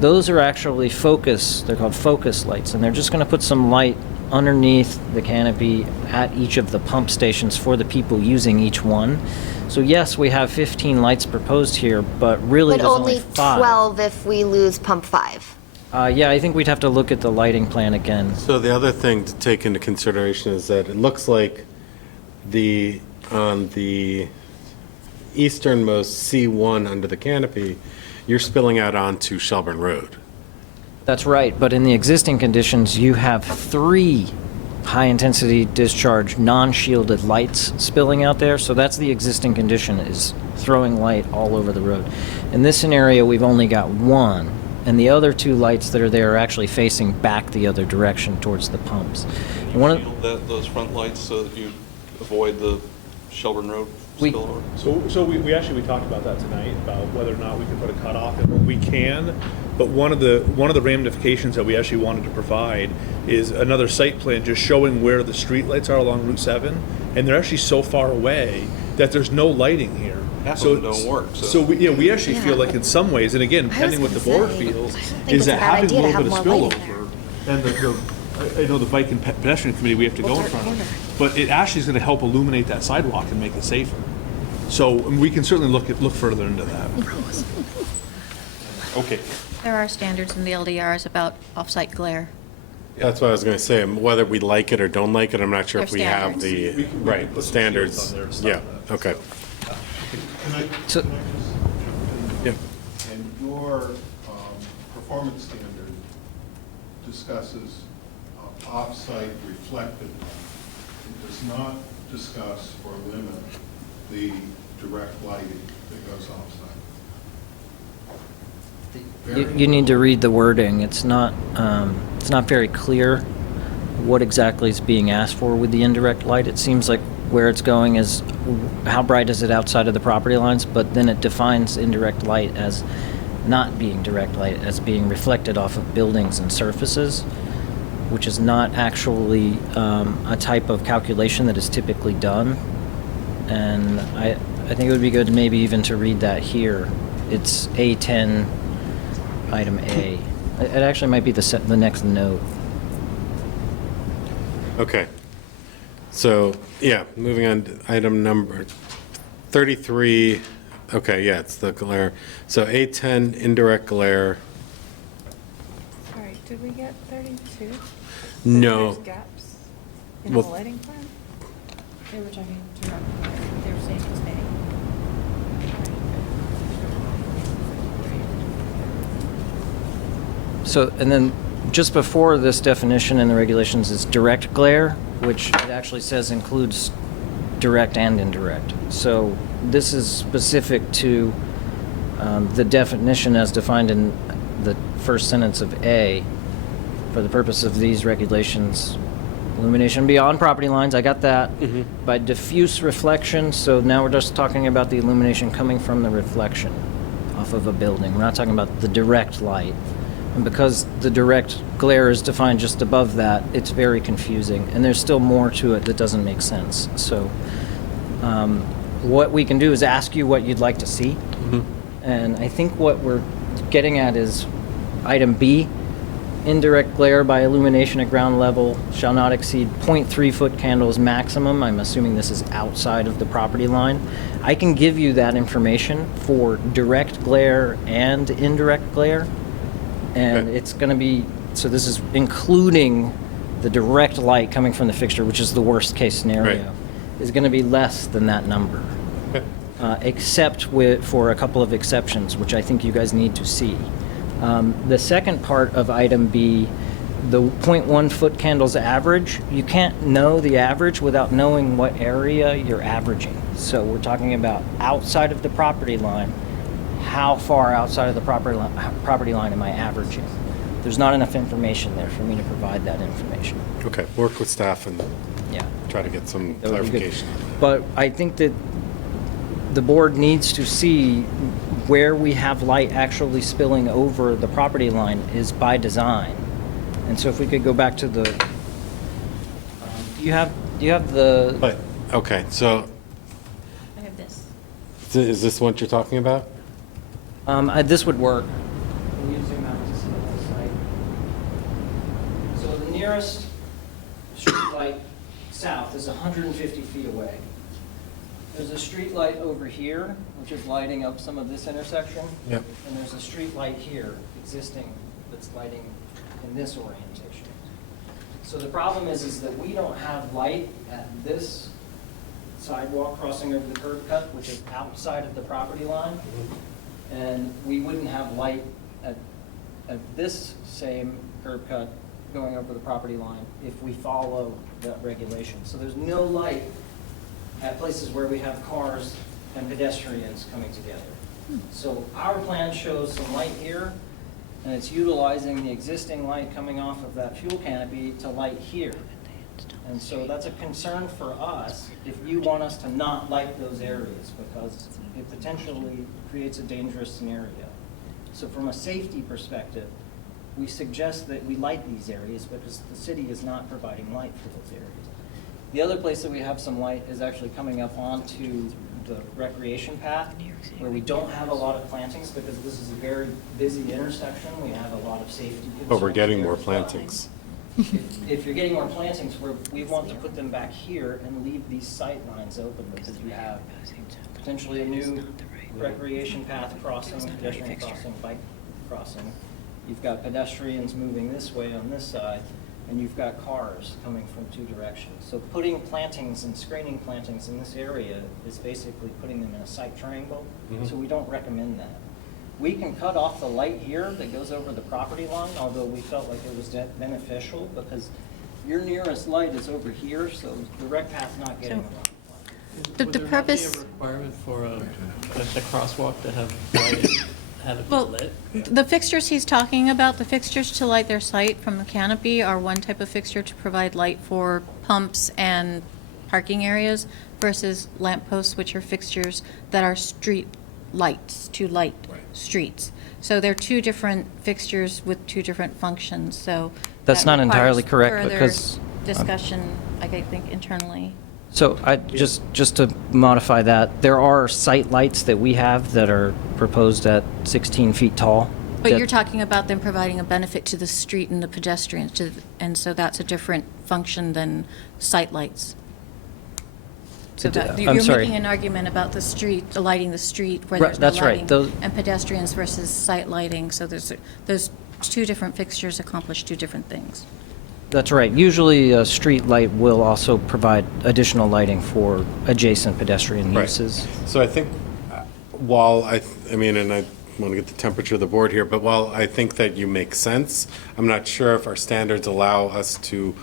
those are actually focus. They're called focus lights, and they're just going to put some light underneath the canopy at each of the pump stations for the people using each one. So yes, we have 15 lights proposed here, but really But there's only 5. 12 if we lose pump 5. Yeah, I think we'd have to look at the lighting plan again. So the other thing to take into consideration is that it looks like on the easternmost C1 under the canopy, you're spilling out onto Shelburne Road. That's right, but in the existing conditions, you have 3 high-intensity discharge, non-shielded lights spilling out there, so that's the existing condition, is throwing light all over the road. In this scenario, we've only got 1, and the other 2 lights that are there are actually facing back the other direction towards the pumps. Can you shield those front lights so that you avoid the Shelburne Road We- spillover. So we actually, we talked about that tonight, about whether or not we can put a cutoff, and we can, but one of the ramifications that we actually wanted to provide is another site plan just showing where the streetlights are along Route 7, and they're actually so far away that there's no lighting here. Half of them don't work, so. So we actually feel like in some ways, and again, depending what the board feels, is that having a little bit of spillover, and I know the bike and pedestrian committee we have to go in front of, but it actually is going to help illuminate that sidewalk and make it safer. So we can certainly look further into that. Okay. There are standards in the LDRs about off-site glare. That's what I was going to say. Whether we like it or don't like it, I'm not sure if we They're have the, right, the standards. Yeah, okay. Can I Yeah. And your performance standard discusses off-site reflected light. It does not discuss or limit the direct lighting that goes off-site. You need to read the wording. It's not very clear what exactly is being asked for with the indirect light. It seems like where it's going is how bright is it outside of the property lines, but then it defines indirect light as not being direct light, as being reflected off of buildings and surfaces, which is not actually a type of calculation that is typically done. And I think it would be good maybe even to read that here. It's A10, item A. It actually might be the next note. Okay. So, yeah, moving on to item number 33. Okay, yeah, it's the glare. So A10, indirect glare. Sorry, did we get 32? No. There's gaps in Well- the lighting plan? They were talking direct glare. They were saying it's A. So, and then just before this definition in the regulations is direct glare, which it actually says includes direct and indirect. So this is specific to the definition as defined in the first sentence of A. For the purpose of these regulations, illumination beyond property lines, I got that. By diffuse reflection, so now we're just talking about the illumination coming from the reflection off of a building. We're not talking about the direct light. And because the direct glare is defined just above that, it's very confusing. And there's still more to it that doesn't make sense. So what we can do is ask you what you'd like to see. And I think what we're getting at is item B, indirect glare by illumination at ground level shall not exceed 0.3 foot candles maximum. I'm assuming this is outside of the property line. I can give you that information for direct glare and indirect glare. And it's going to be, so this is including the direct light coming from the fixture, which is the worst case scenario, is going to be less than that number. Except for a couple of exceptions, which I think you guys need to see. The second part of item B, the 0.1 foot candles average, you can't know the average without knowing what area you're averaging. So we're talking about outside of the property line. How far outside of the property line am I averaging? There's not enough information there for me to provide that information. Okay, work with staff and Yeah. try to get some That would be good. clarification. But I think that the board needs to see where we have light actually spilling over the property line is by design. And so if we could go back to the, you have the. But, okay, so I have this. is this what you're talking about? This would work. Can you zoom out to see the site? So the nearest street light south is 150 feet away. There's a street light over here, which is lighting up some of this intersection. Yep. And there's a street light here existing that's lighting in this orientation. So the problem is that we don't have light at this sidewalk crossing over the curb cut, which is outside of the property line. And we wouldn't have light at this same curb cut going over the property line if we follow that regulation. So there's no light at places where we have cars and pedestrians coming together. So our plan shows some light here, and it's utilizing the existing light coming off of that fuel canopy to light here. And so that's a concern for us if you want us to not light those areas because it potentially creates a dangerous scenario. So from a safety perspective, we suggest that we light these areas because the city is not providing light for those areas. The other place that we have some light is actually coming up onto the recreation path where we don't have a lot of plantings because this is a very busy intersection. We have a lot of safety concerns. But we're getting there more as well. plantings. If you're getting more plantings, we want to put them back here and leave these sight lines open because you have potentially a new recreation path crossing, pedestrian crossing, bike crossing. You've got pedestrians moving this way on this side, and you've got cars coming from two directions. So putting plantings and screening plantings in this area is basically putting them in a sight triangle, so we don't recommend that. We can cut off the light here that goes over the property line, although we felt like it was beneficial because your nearest light is over here, so the rec path's not getting a lot. Would there not be a requirement for the crosswalk to have light, have it be Well, lit? the fixtures he's talking about, the fixtures to light their site from the canopy are one type of fixture to provide light for pumps and parking areas versus lampposts, which are fixtures that are street lights to light streets. So they're two different fixtures with two different functions, so. That's that not entirely requires correct further because, discussion, I think, internally. So I just to modify that, there are site lights that we have that are proposed at 16 feet tall. But that- you're talking about them providing a benefit to the street and the pedestrians, and so that's a different function than sight lights. So that, I'm you're sorry. making an argument about the street, lighting the street where Right, there's no that's right. lighting. Those- And pedestrians versus sight lighting, so those two different fixtures accomplish two different things. That's right. Usually a street light will also provide additional lighting for adjacent pedestrian Right. uses. So I think while I mean, and I want to get the temperature of the board here, but while I think that you make sense, I'm not sure if our standards allow us to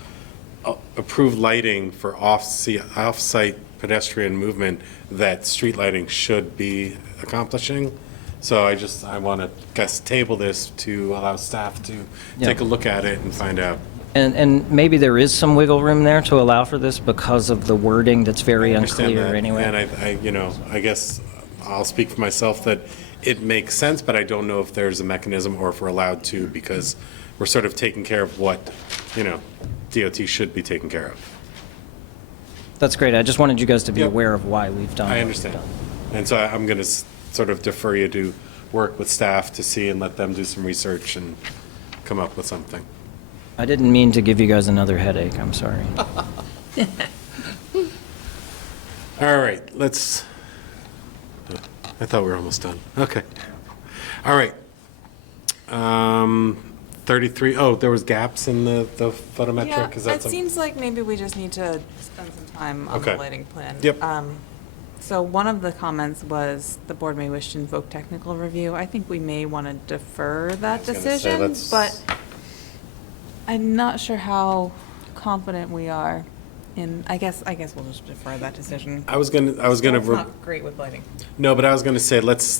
approve lighting for off-site pedestrian movement that street lighting should be accomplishing. So I want to, guess, table this to allow staff to take a look at it and find out. And maybe there is some wiggle room there to allow for this because of the wording that's very I understand unclear that. anyway. And I guess I'll speak for myself that it makes sense, but I don't know if there's a mechanism or if we're allowed to because we're sort of taking care of what, DOT should be taking care of. That's great. I just wanted you guys to be aware of why we've done I what understand. we've done. And so I'm going to sort of defer you to work with staff to see and let them do some research and come up with something. I didn't mean to give you guys another headache. I'm sorry. All right, I thought we were almost done. Okay. All right. 33, there was gaps in the photometric? Yeah, Is that it something? seems like maybe we just need to spend some time on the Okay. lighting plan. Yep. So one of the comments was the board may wish to invoke technical review. I think we may want to defer that was gonna say, decision, let's- but I'm not sure how confident we are in, I guess we'll just defer that decision. I was gonna It's not great with lighting. No, but I was gonna say, let's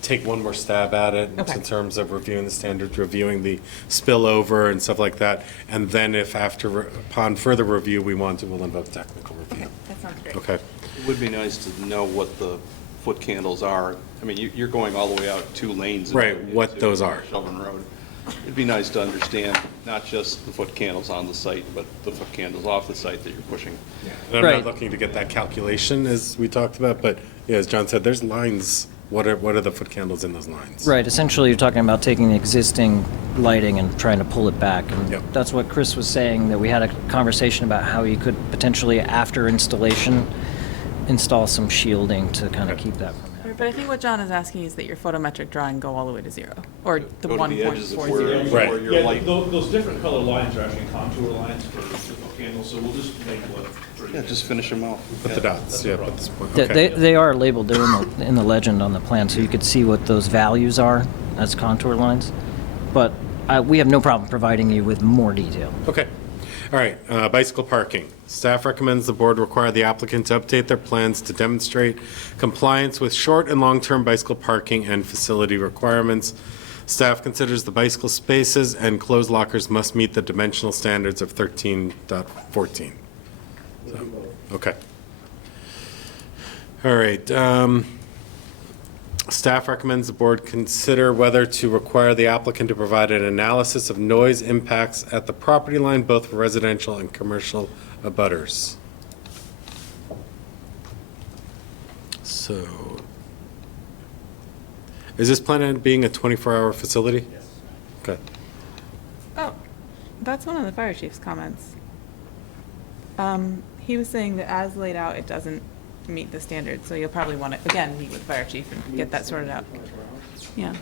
take one more stab at it Okay. in terms of reviewing the standards, reviewing the spillover and stuff like that. And then if upon further review, we want to, we'll invoke technical review. That sounds great. Okay. It would be nice to know what the foot candles are. I mean, you're going all the way out 2 lanes. Right, what those are. Shelburne Road. It'd be nice to understand not just the foot candles on the site, but the foot candles off the site that you're pushing. And I'm not looking to get that calculation as we talked about, but yeah, as John said, there's lines. What are the foot candles in those lines? Right, essentially you're talking about taking the existing lighting and trying to pull it back. And that's what Chris was saying, that we had a conversation about how you could potentially, after installation, install some shielding to kind of keep that from happening. But I think what John is asking is that your photometric drawing go all the way to 0, or the Go to the edges of 1.40. where your light. Those different color lines are actually contour lines for the foot candles, so we'll just make what. Yeah, just finish them off. Put the dots, yeah, at this point. They are labeled, they're in the legend on the plan, so you could see what those values are as contour lines. But we have no problem providing you with more detail. Okay. All right, bicycle parking. Staff recommends the board require the applicant to update their plans to demonstrate compliance with short and long-term bicycle parking and facility requirements. Staff considers the bicycle spaces and closed lockers must meet the dimensional standards of 13.14. So, okay. All right. Staff recommends the board consider whether to require the applicant to provide an analysis of noise impacts at the property line, both for residential and commercial abutters. So, is this planned on being a 24-hour facility? Yes. Okay. Oh, that's one of the fire chief's comments. He was saying that as laid out, it doesn't meet the standards, so you'll probably want to, again, meet with the fire chief and get that sorted out. Yeah.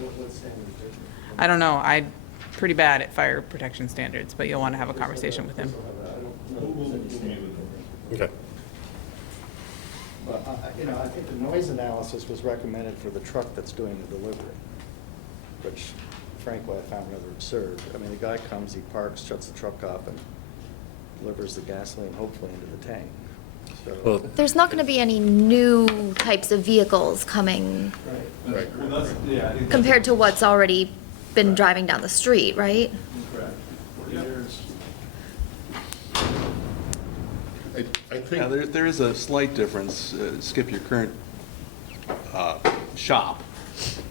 I don't know, I'm pretty bad at fire protection standards, but you'll want to have a conversation with him. Okay. But, I think the noise analysis was recommended for the truck that's doing the delivery, which frankly I found rather absurd. I mean, the guy comes, he parks, shuts the truck off, and delivers the gasoline hopefully into the tank. So, There's not going to be any new types of vehicles coming Right. Well, that's, yeah, I think compared to what's already been driving down the street, right? correct. 40 years. I think. Yeah, there is a slight difference. Skip, your current shop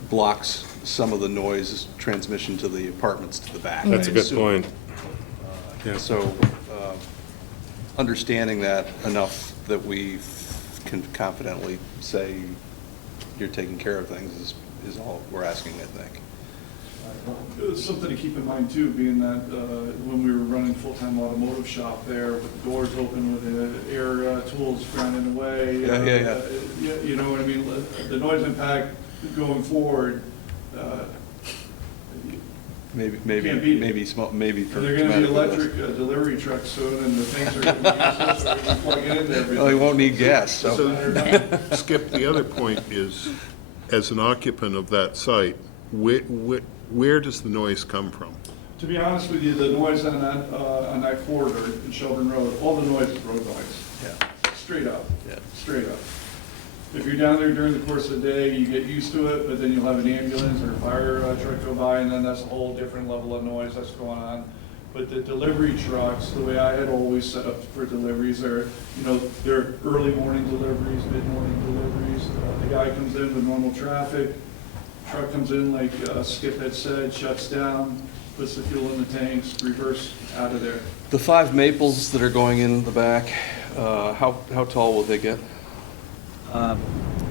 blocks some of the noise transmission to the apartments to the back. That's a I good assume. point. Yeah. So, understanding that enough that we can confidently say you're taking care of things is all we're asking, I think. Something to keep in mind too, being that when we were running full-time automotive shop there, with the doors open, with the air tools grinding away. You know what I mean? The noise impact going forward. Maybe for. They're going to be electric delivery trucks soon, and the things are going to be useless, so we're going to plug it into everything. Oh, you won't need gas, so. Skip, the other point is, as an occupant of that site, where does the noise come from? To be honest with you, the noise on that corridor in Shelburne Road, all the noise is road noise. Yeah. Straight up. Yeah. Straight up. If you're down there during the course of the day, you get used to it, but then you'll have an ambulance or a fire truck go by, and then that's a whole different level of noise that's going on. But the delivery trucks, the way I had always set up for deliveries are, they're early morning deliveries, mid-morning deliveries. The guy comes in with normal traffic, truck comes in like Skip had said, shuts down, puts the fuel in the tanks, reverse out of there. The 5 maples that are going in the back, how tall will they get?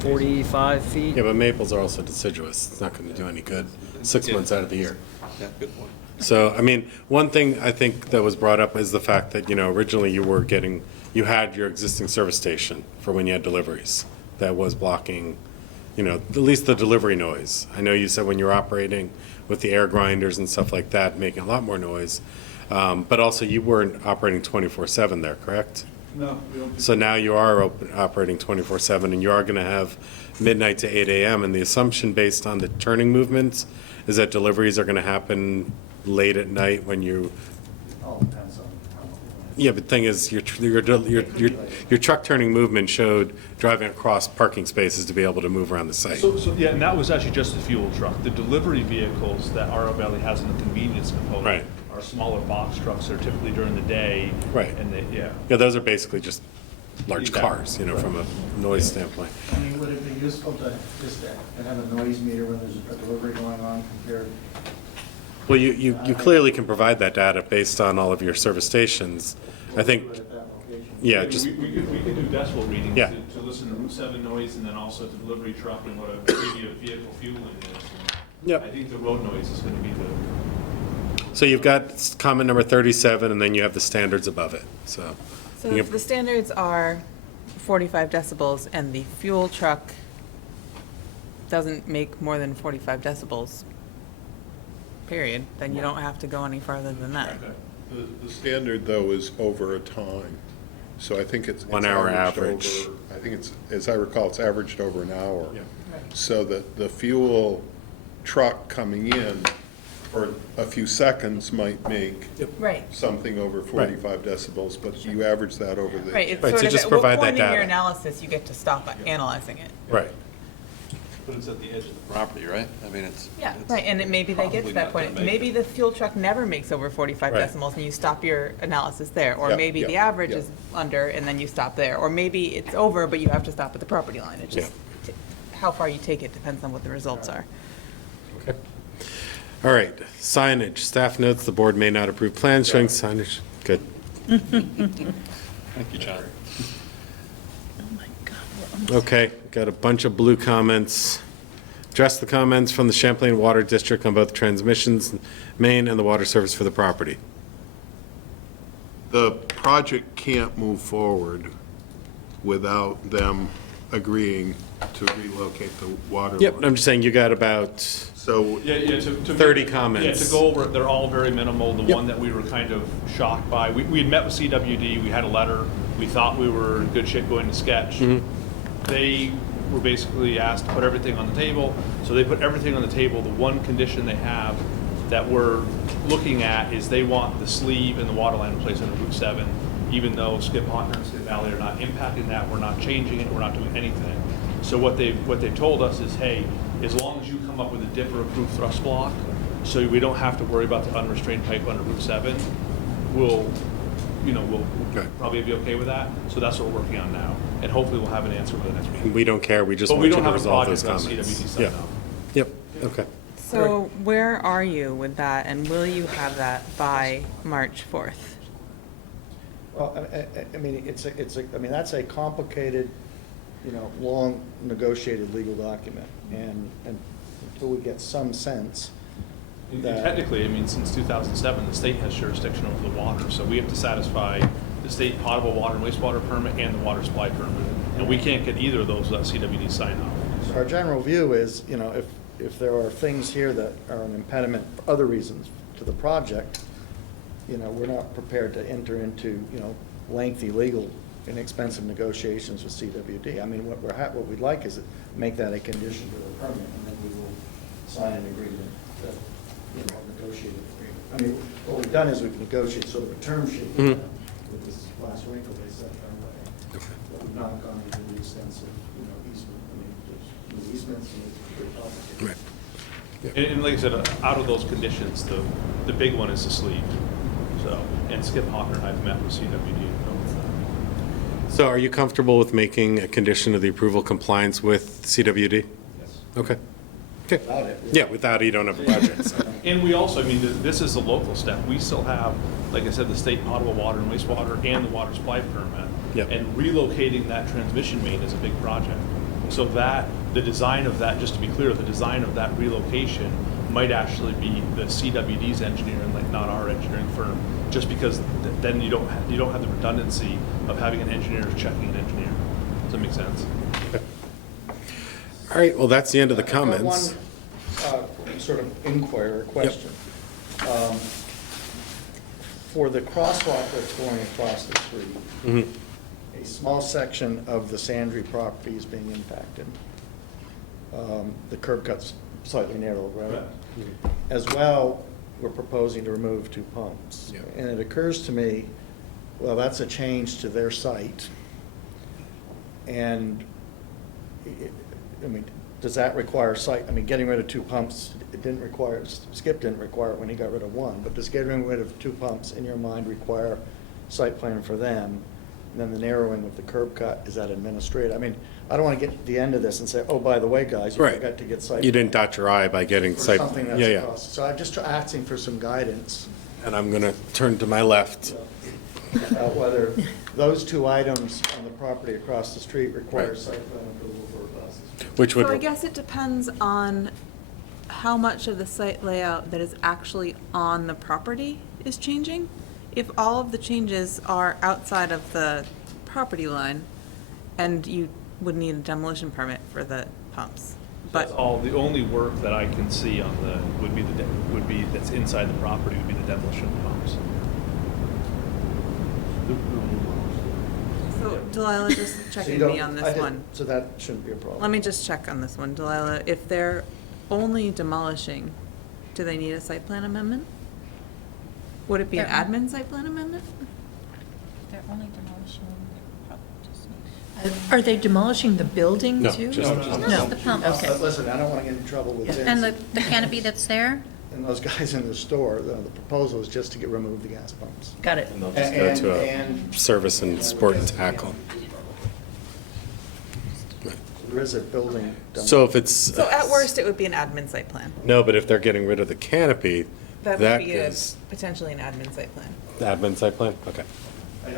45 feet. Yeah, but maples are also deciduous. It's not going to do any good 6 months out of the year. Yeah, good point. So, I mean, one thing I think that was brought up is the fact that, originally you had your existing service station for when you had deliveries that was blocking, at least the delivery noise. I know you said when you were operating with the air grinders and stuff like that, making a lot more noise. But also you weren't operating 24/7 there, correct? No, we don't. So now you are operating 24/7, and you are going to have midnight to 8 a.m. And the assumption based on the turning movements is that deliveries are going to happen late at night when you. all depends on how much. Yeah, but the thing is, your truck turning movement showed driving across parking spaces to be able to move around the site. So yeah, and that was actually just the fuel truck. The delivery vehicles that RO Valley has in the convenience component Right. are smaller box trucks that are typically during the day. Right. And they, yeah. Yeah, those are basically just large Exactly. cars, from a noise standpoint. I mean, would it be useful to just have a noise meter when there's a delivery going on compared? Well, you clearly can provide that data based on all of your service stations. I think, yeah, just, We could do decibel readings Yeah. to listen to Route 7 noise and then also to delivery truck and what a previous vehicle fueling is. Yep. I think the road noise is going to be the. so you've got comment number 37, and then you have the standards above it, so. So you if can- the standards are 45 decibels and the fuel truck doesn't make more than 45 decibels, period, then you don't have to go any farther than that. The standard, though, is over a time. So I think it's. 1 hour averaged average. over- I think it's, as I recall, it's averaged over an hour. Yeah. So that the fuel truck coming in for a few seconds might make Right. something over 45 decibels, but you average that over the. Right, it's Right, sort so of just at what provide that point in your data. analysis you get to stop analyzing it. Right. But it's at the edge of the property, right? I mean, it's. Yeah, it's right, and maybe they get to probably that not point. gonna make Maybe it. the fuel truck never makes over 45 Right. decimals and you stop your analysis there. Or Yep, maybe yep, the average yep. is under and then you stop there. Or maybe it's over, but you have to stop at the property line. It just, how far you take it depends on what the results are. Okay. All right, signage. Staff notes the board may not approve plans showing signage. Good. Thank you, John. Okay, got a bunch of blue comments. Address the comments from the Champlain Water District on both transmissions main and the water service for the property. The project can't move forward without them agreeing to relocate the water line. Yep, I'm just saying you got about So, To 30 comments. Yeah, to go over, it, they're all very minimal. The one that we were kind of shocked by, we had met with CWD, we had a letter, we thought we were in good shape going to sketch. Mm-hmm. They were basically asked to put everything on the table, so they put everything on the table. The one condition they have that we're looking at is they want the sleeve and the water line replaced under Route 7, even though Skip Hawker and Skip Valley are not impacting that, we're not changing it, we're not doing anything. So what they've told us is, hey, as long as you come up with a dipper approved thrust block, so we don't have to worry about the unrestrained pipe under Route 7, we'll probably be okay with that. So that's what we're working on now, and hopefully we'll have an answer for the next meeting. We don't care, we just But want we you don't to have a resolve those project on comments. CWD sign Yeah. off. Yep, okay. So where are you with that and will you have that by March 4th? Well, I mean, I mean, that's a complicated, long negotiated legal document. And until we get some sense that. Technically, I mean, since 2007, the state has jurisdiction over the water, so we have to satisfy the state potable water and wastewater permit and the water supply permit, and we can't get either of those without CWD sign off. So our general view is, if there are things here that are an impediment for other reasons to the project, we're not prepared to enter into, lengthy legal and expensive negotiations with CWD. I mean, what we'd like is to make that a condition to the permit, and then we will sign an agreement, that, negotiated agreement. I mean, what we've done is we've negotiated sort of a term sheet with this last wrinkle they said, but we've not gone into the extensive, easement. I mean, there's easements and it's pretty complicated. Right. And like I said, out of those conditions, the big one is the sleeve. So, and Skip Hawker and I've met with CWD. So are you comfortable with making a condition of the approval compliance with CWD? Yes. Okay. Okay. Without it. Yeah, without you don't have a project. So. And we also, I mean, this is a local step. We still have, like I said, the state potable water and wastewater and the water supply permit. Yep. And relocating that transmission main is a big project. So the design of that, just to be clear, the design of that relocation might actually be the CWD's engineer and like not our engineering firm, just because then you don't have the redundancy of having an engineer checking an engineer. Does that make sense? Okay. All right, well, that's the end of the comments. One sort of inquiry or question. For the crosswalk that's going across the street, a small section of the Sandry property is being impacted. The curb cut's slightly narrow, right? As well, we're proposing to remove 2 pumps. Yeah. And it occurs to me, well, that's a change to their site. And, I mean, does that require site, I mean, getting rid of 2 pumps, it didn't require, Skip didn't require it when he got rid of 1, but does getting rid of 2 pumps, in your mind, require site plan for them? And then the narrowing of the curb cut, is that administrative? I mean, I don't want to get to the end of this and say, oh, by the way, guys, you Right. forgot to get site. You didn't dot your I by getting for site. something that's Yeah, yeah. across. So I'm just asking for some guidance And I'm going to turn to my left. about whether those 2 items on the property across the street require Right. site plan approval for us. Which would. So I guess it depends on how much of the site layout that is actually on the property is changing. If all of the changes are outside of the property line, and you would need a demolition permit for the pumps. That's all, the only work that I can see on would be that's inside the property would be the demolition of pumps. So Delilah, just So checking you don't- me on I this did- one. So that shouldn't be a problem. Let me just check on this one, Delilah. If they're only demolishing, do they need a site plan amendment? Would it be an They're- admin site plan amendment? They're only demolishing, probably just need, Are they demolishing the building No, too? just- No, the pump. Okay. But listen, I don't want to get in trouble with Vince. And the canopy that's there? And those guys in the store, the proposal is just to remove the gas pumps. Got it. And they'll just go to a service and sport and tackle. There is a building. So if it's, So at worst, it would be an admin site plan. no, but if they're getting rid of the canopy, That that would be is potentially an admin site plan. the admin site plan? Okay.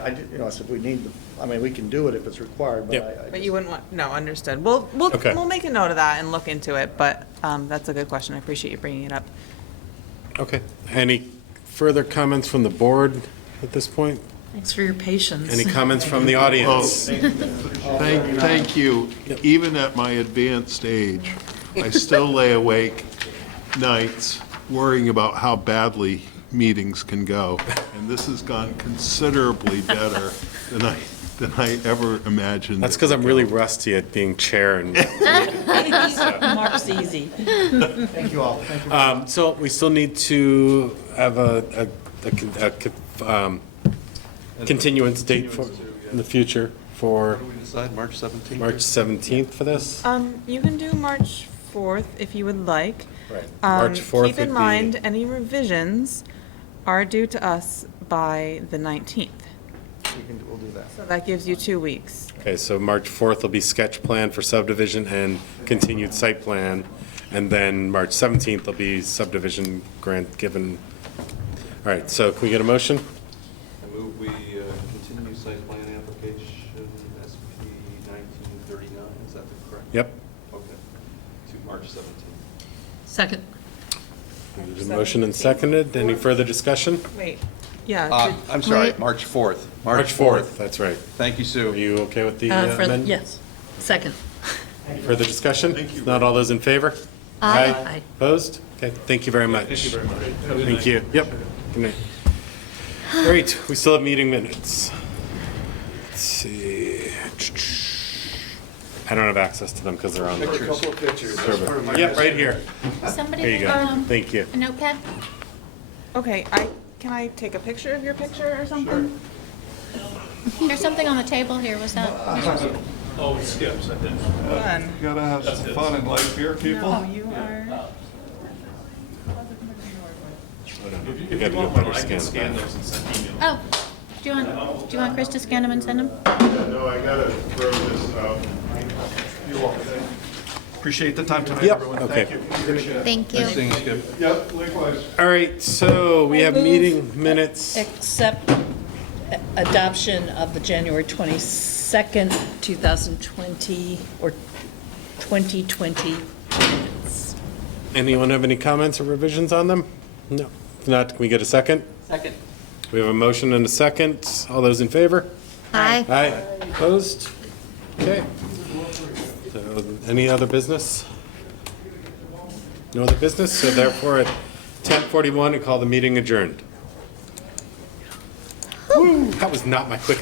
I said we need, I mean, we can do it if it's required, but Yep. But you wouldn't want, no, understood. Okay. We'll make a note of that and look into it, but that's a good question. I appreciate you bringing it up. Okay. Any further comments from the board at this point? Thanks for your patience. Any comments from the audience? Thank you. Even at my advanced age, I still lay awake nights worrying about how badly meetings can go. And this has gone considerably better than I ever imagined. That's because I'm really rusty at being chair and. Mark's easy. thank you all. Thank you. So we still need to have a continuance date for, in the future for. What do we decide, March 17th? March 17th for this? You can do March 4th if you would like. Right. March 4th Keep in would mind, be- any revisions are due to us by the 19th. We'll do that. So that gives you 2 weeks. Okay, so March 4th will be sketch plan for subdivision and continued site plan. And then March 17th will be subdivision grant given. All right, so can we get a motion? I move we continue site plan application SP 1939, is that the correct? Yep. Okay, to March 17th. Second. There's a motion and seconded. Any further discussion? Wait, yeah. I'm sorry, Wait. March 4th. March 4th, that's right. Thank you, Sue. Are you okay with the amendment? Yes, second. Further discussion? If not, all those in favor? Aye. Aye. Opposed? Okay, thank you very much. Thank you very much. Thank you. Yep. Good night. Great, we still have meeting minutes. Let's see. I don't have access to them because they're on the server. Yep, right here. Somebody, There you go. Thank you. a notepad? Okay, can I take a picture of your picture or something? There's something on the table here, was that? Oh, it skips, I didn't. Fun. Gotta have some fun in life here, people. No, you are. You gotta do a better scan. those and send emails. Oh, do you want Chris to scan them and send them? No, I gotta throw this out. You're welcome. Appreciate the time tonight, Yep. everyone. Okay. Thank you. Thank you. Nice seeing you, Skip. Yep, likewise. All right, so we have move meeting minutes. Accept adoption of the January 22nd, 2020, or 2020 minutes. Anyone have any comments or revisions on them? No. If not, can we get a second? Second. We have a motion and a second. All those in favor? Aye. Aye. Opposed? Okay. So, any other business? No other business, so therefore at 10:41, I call the meeting adjourned. Woo, that was not my quickest.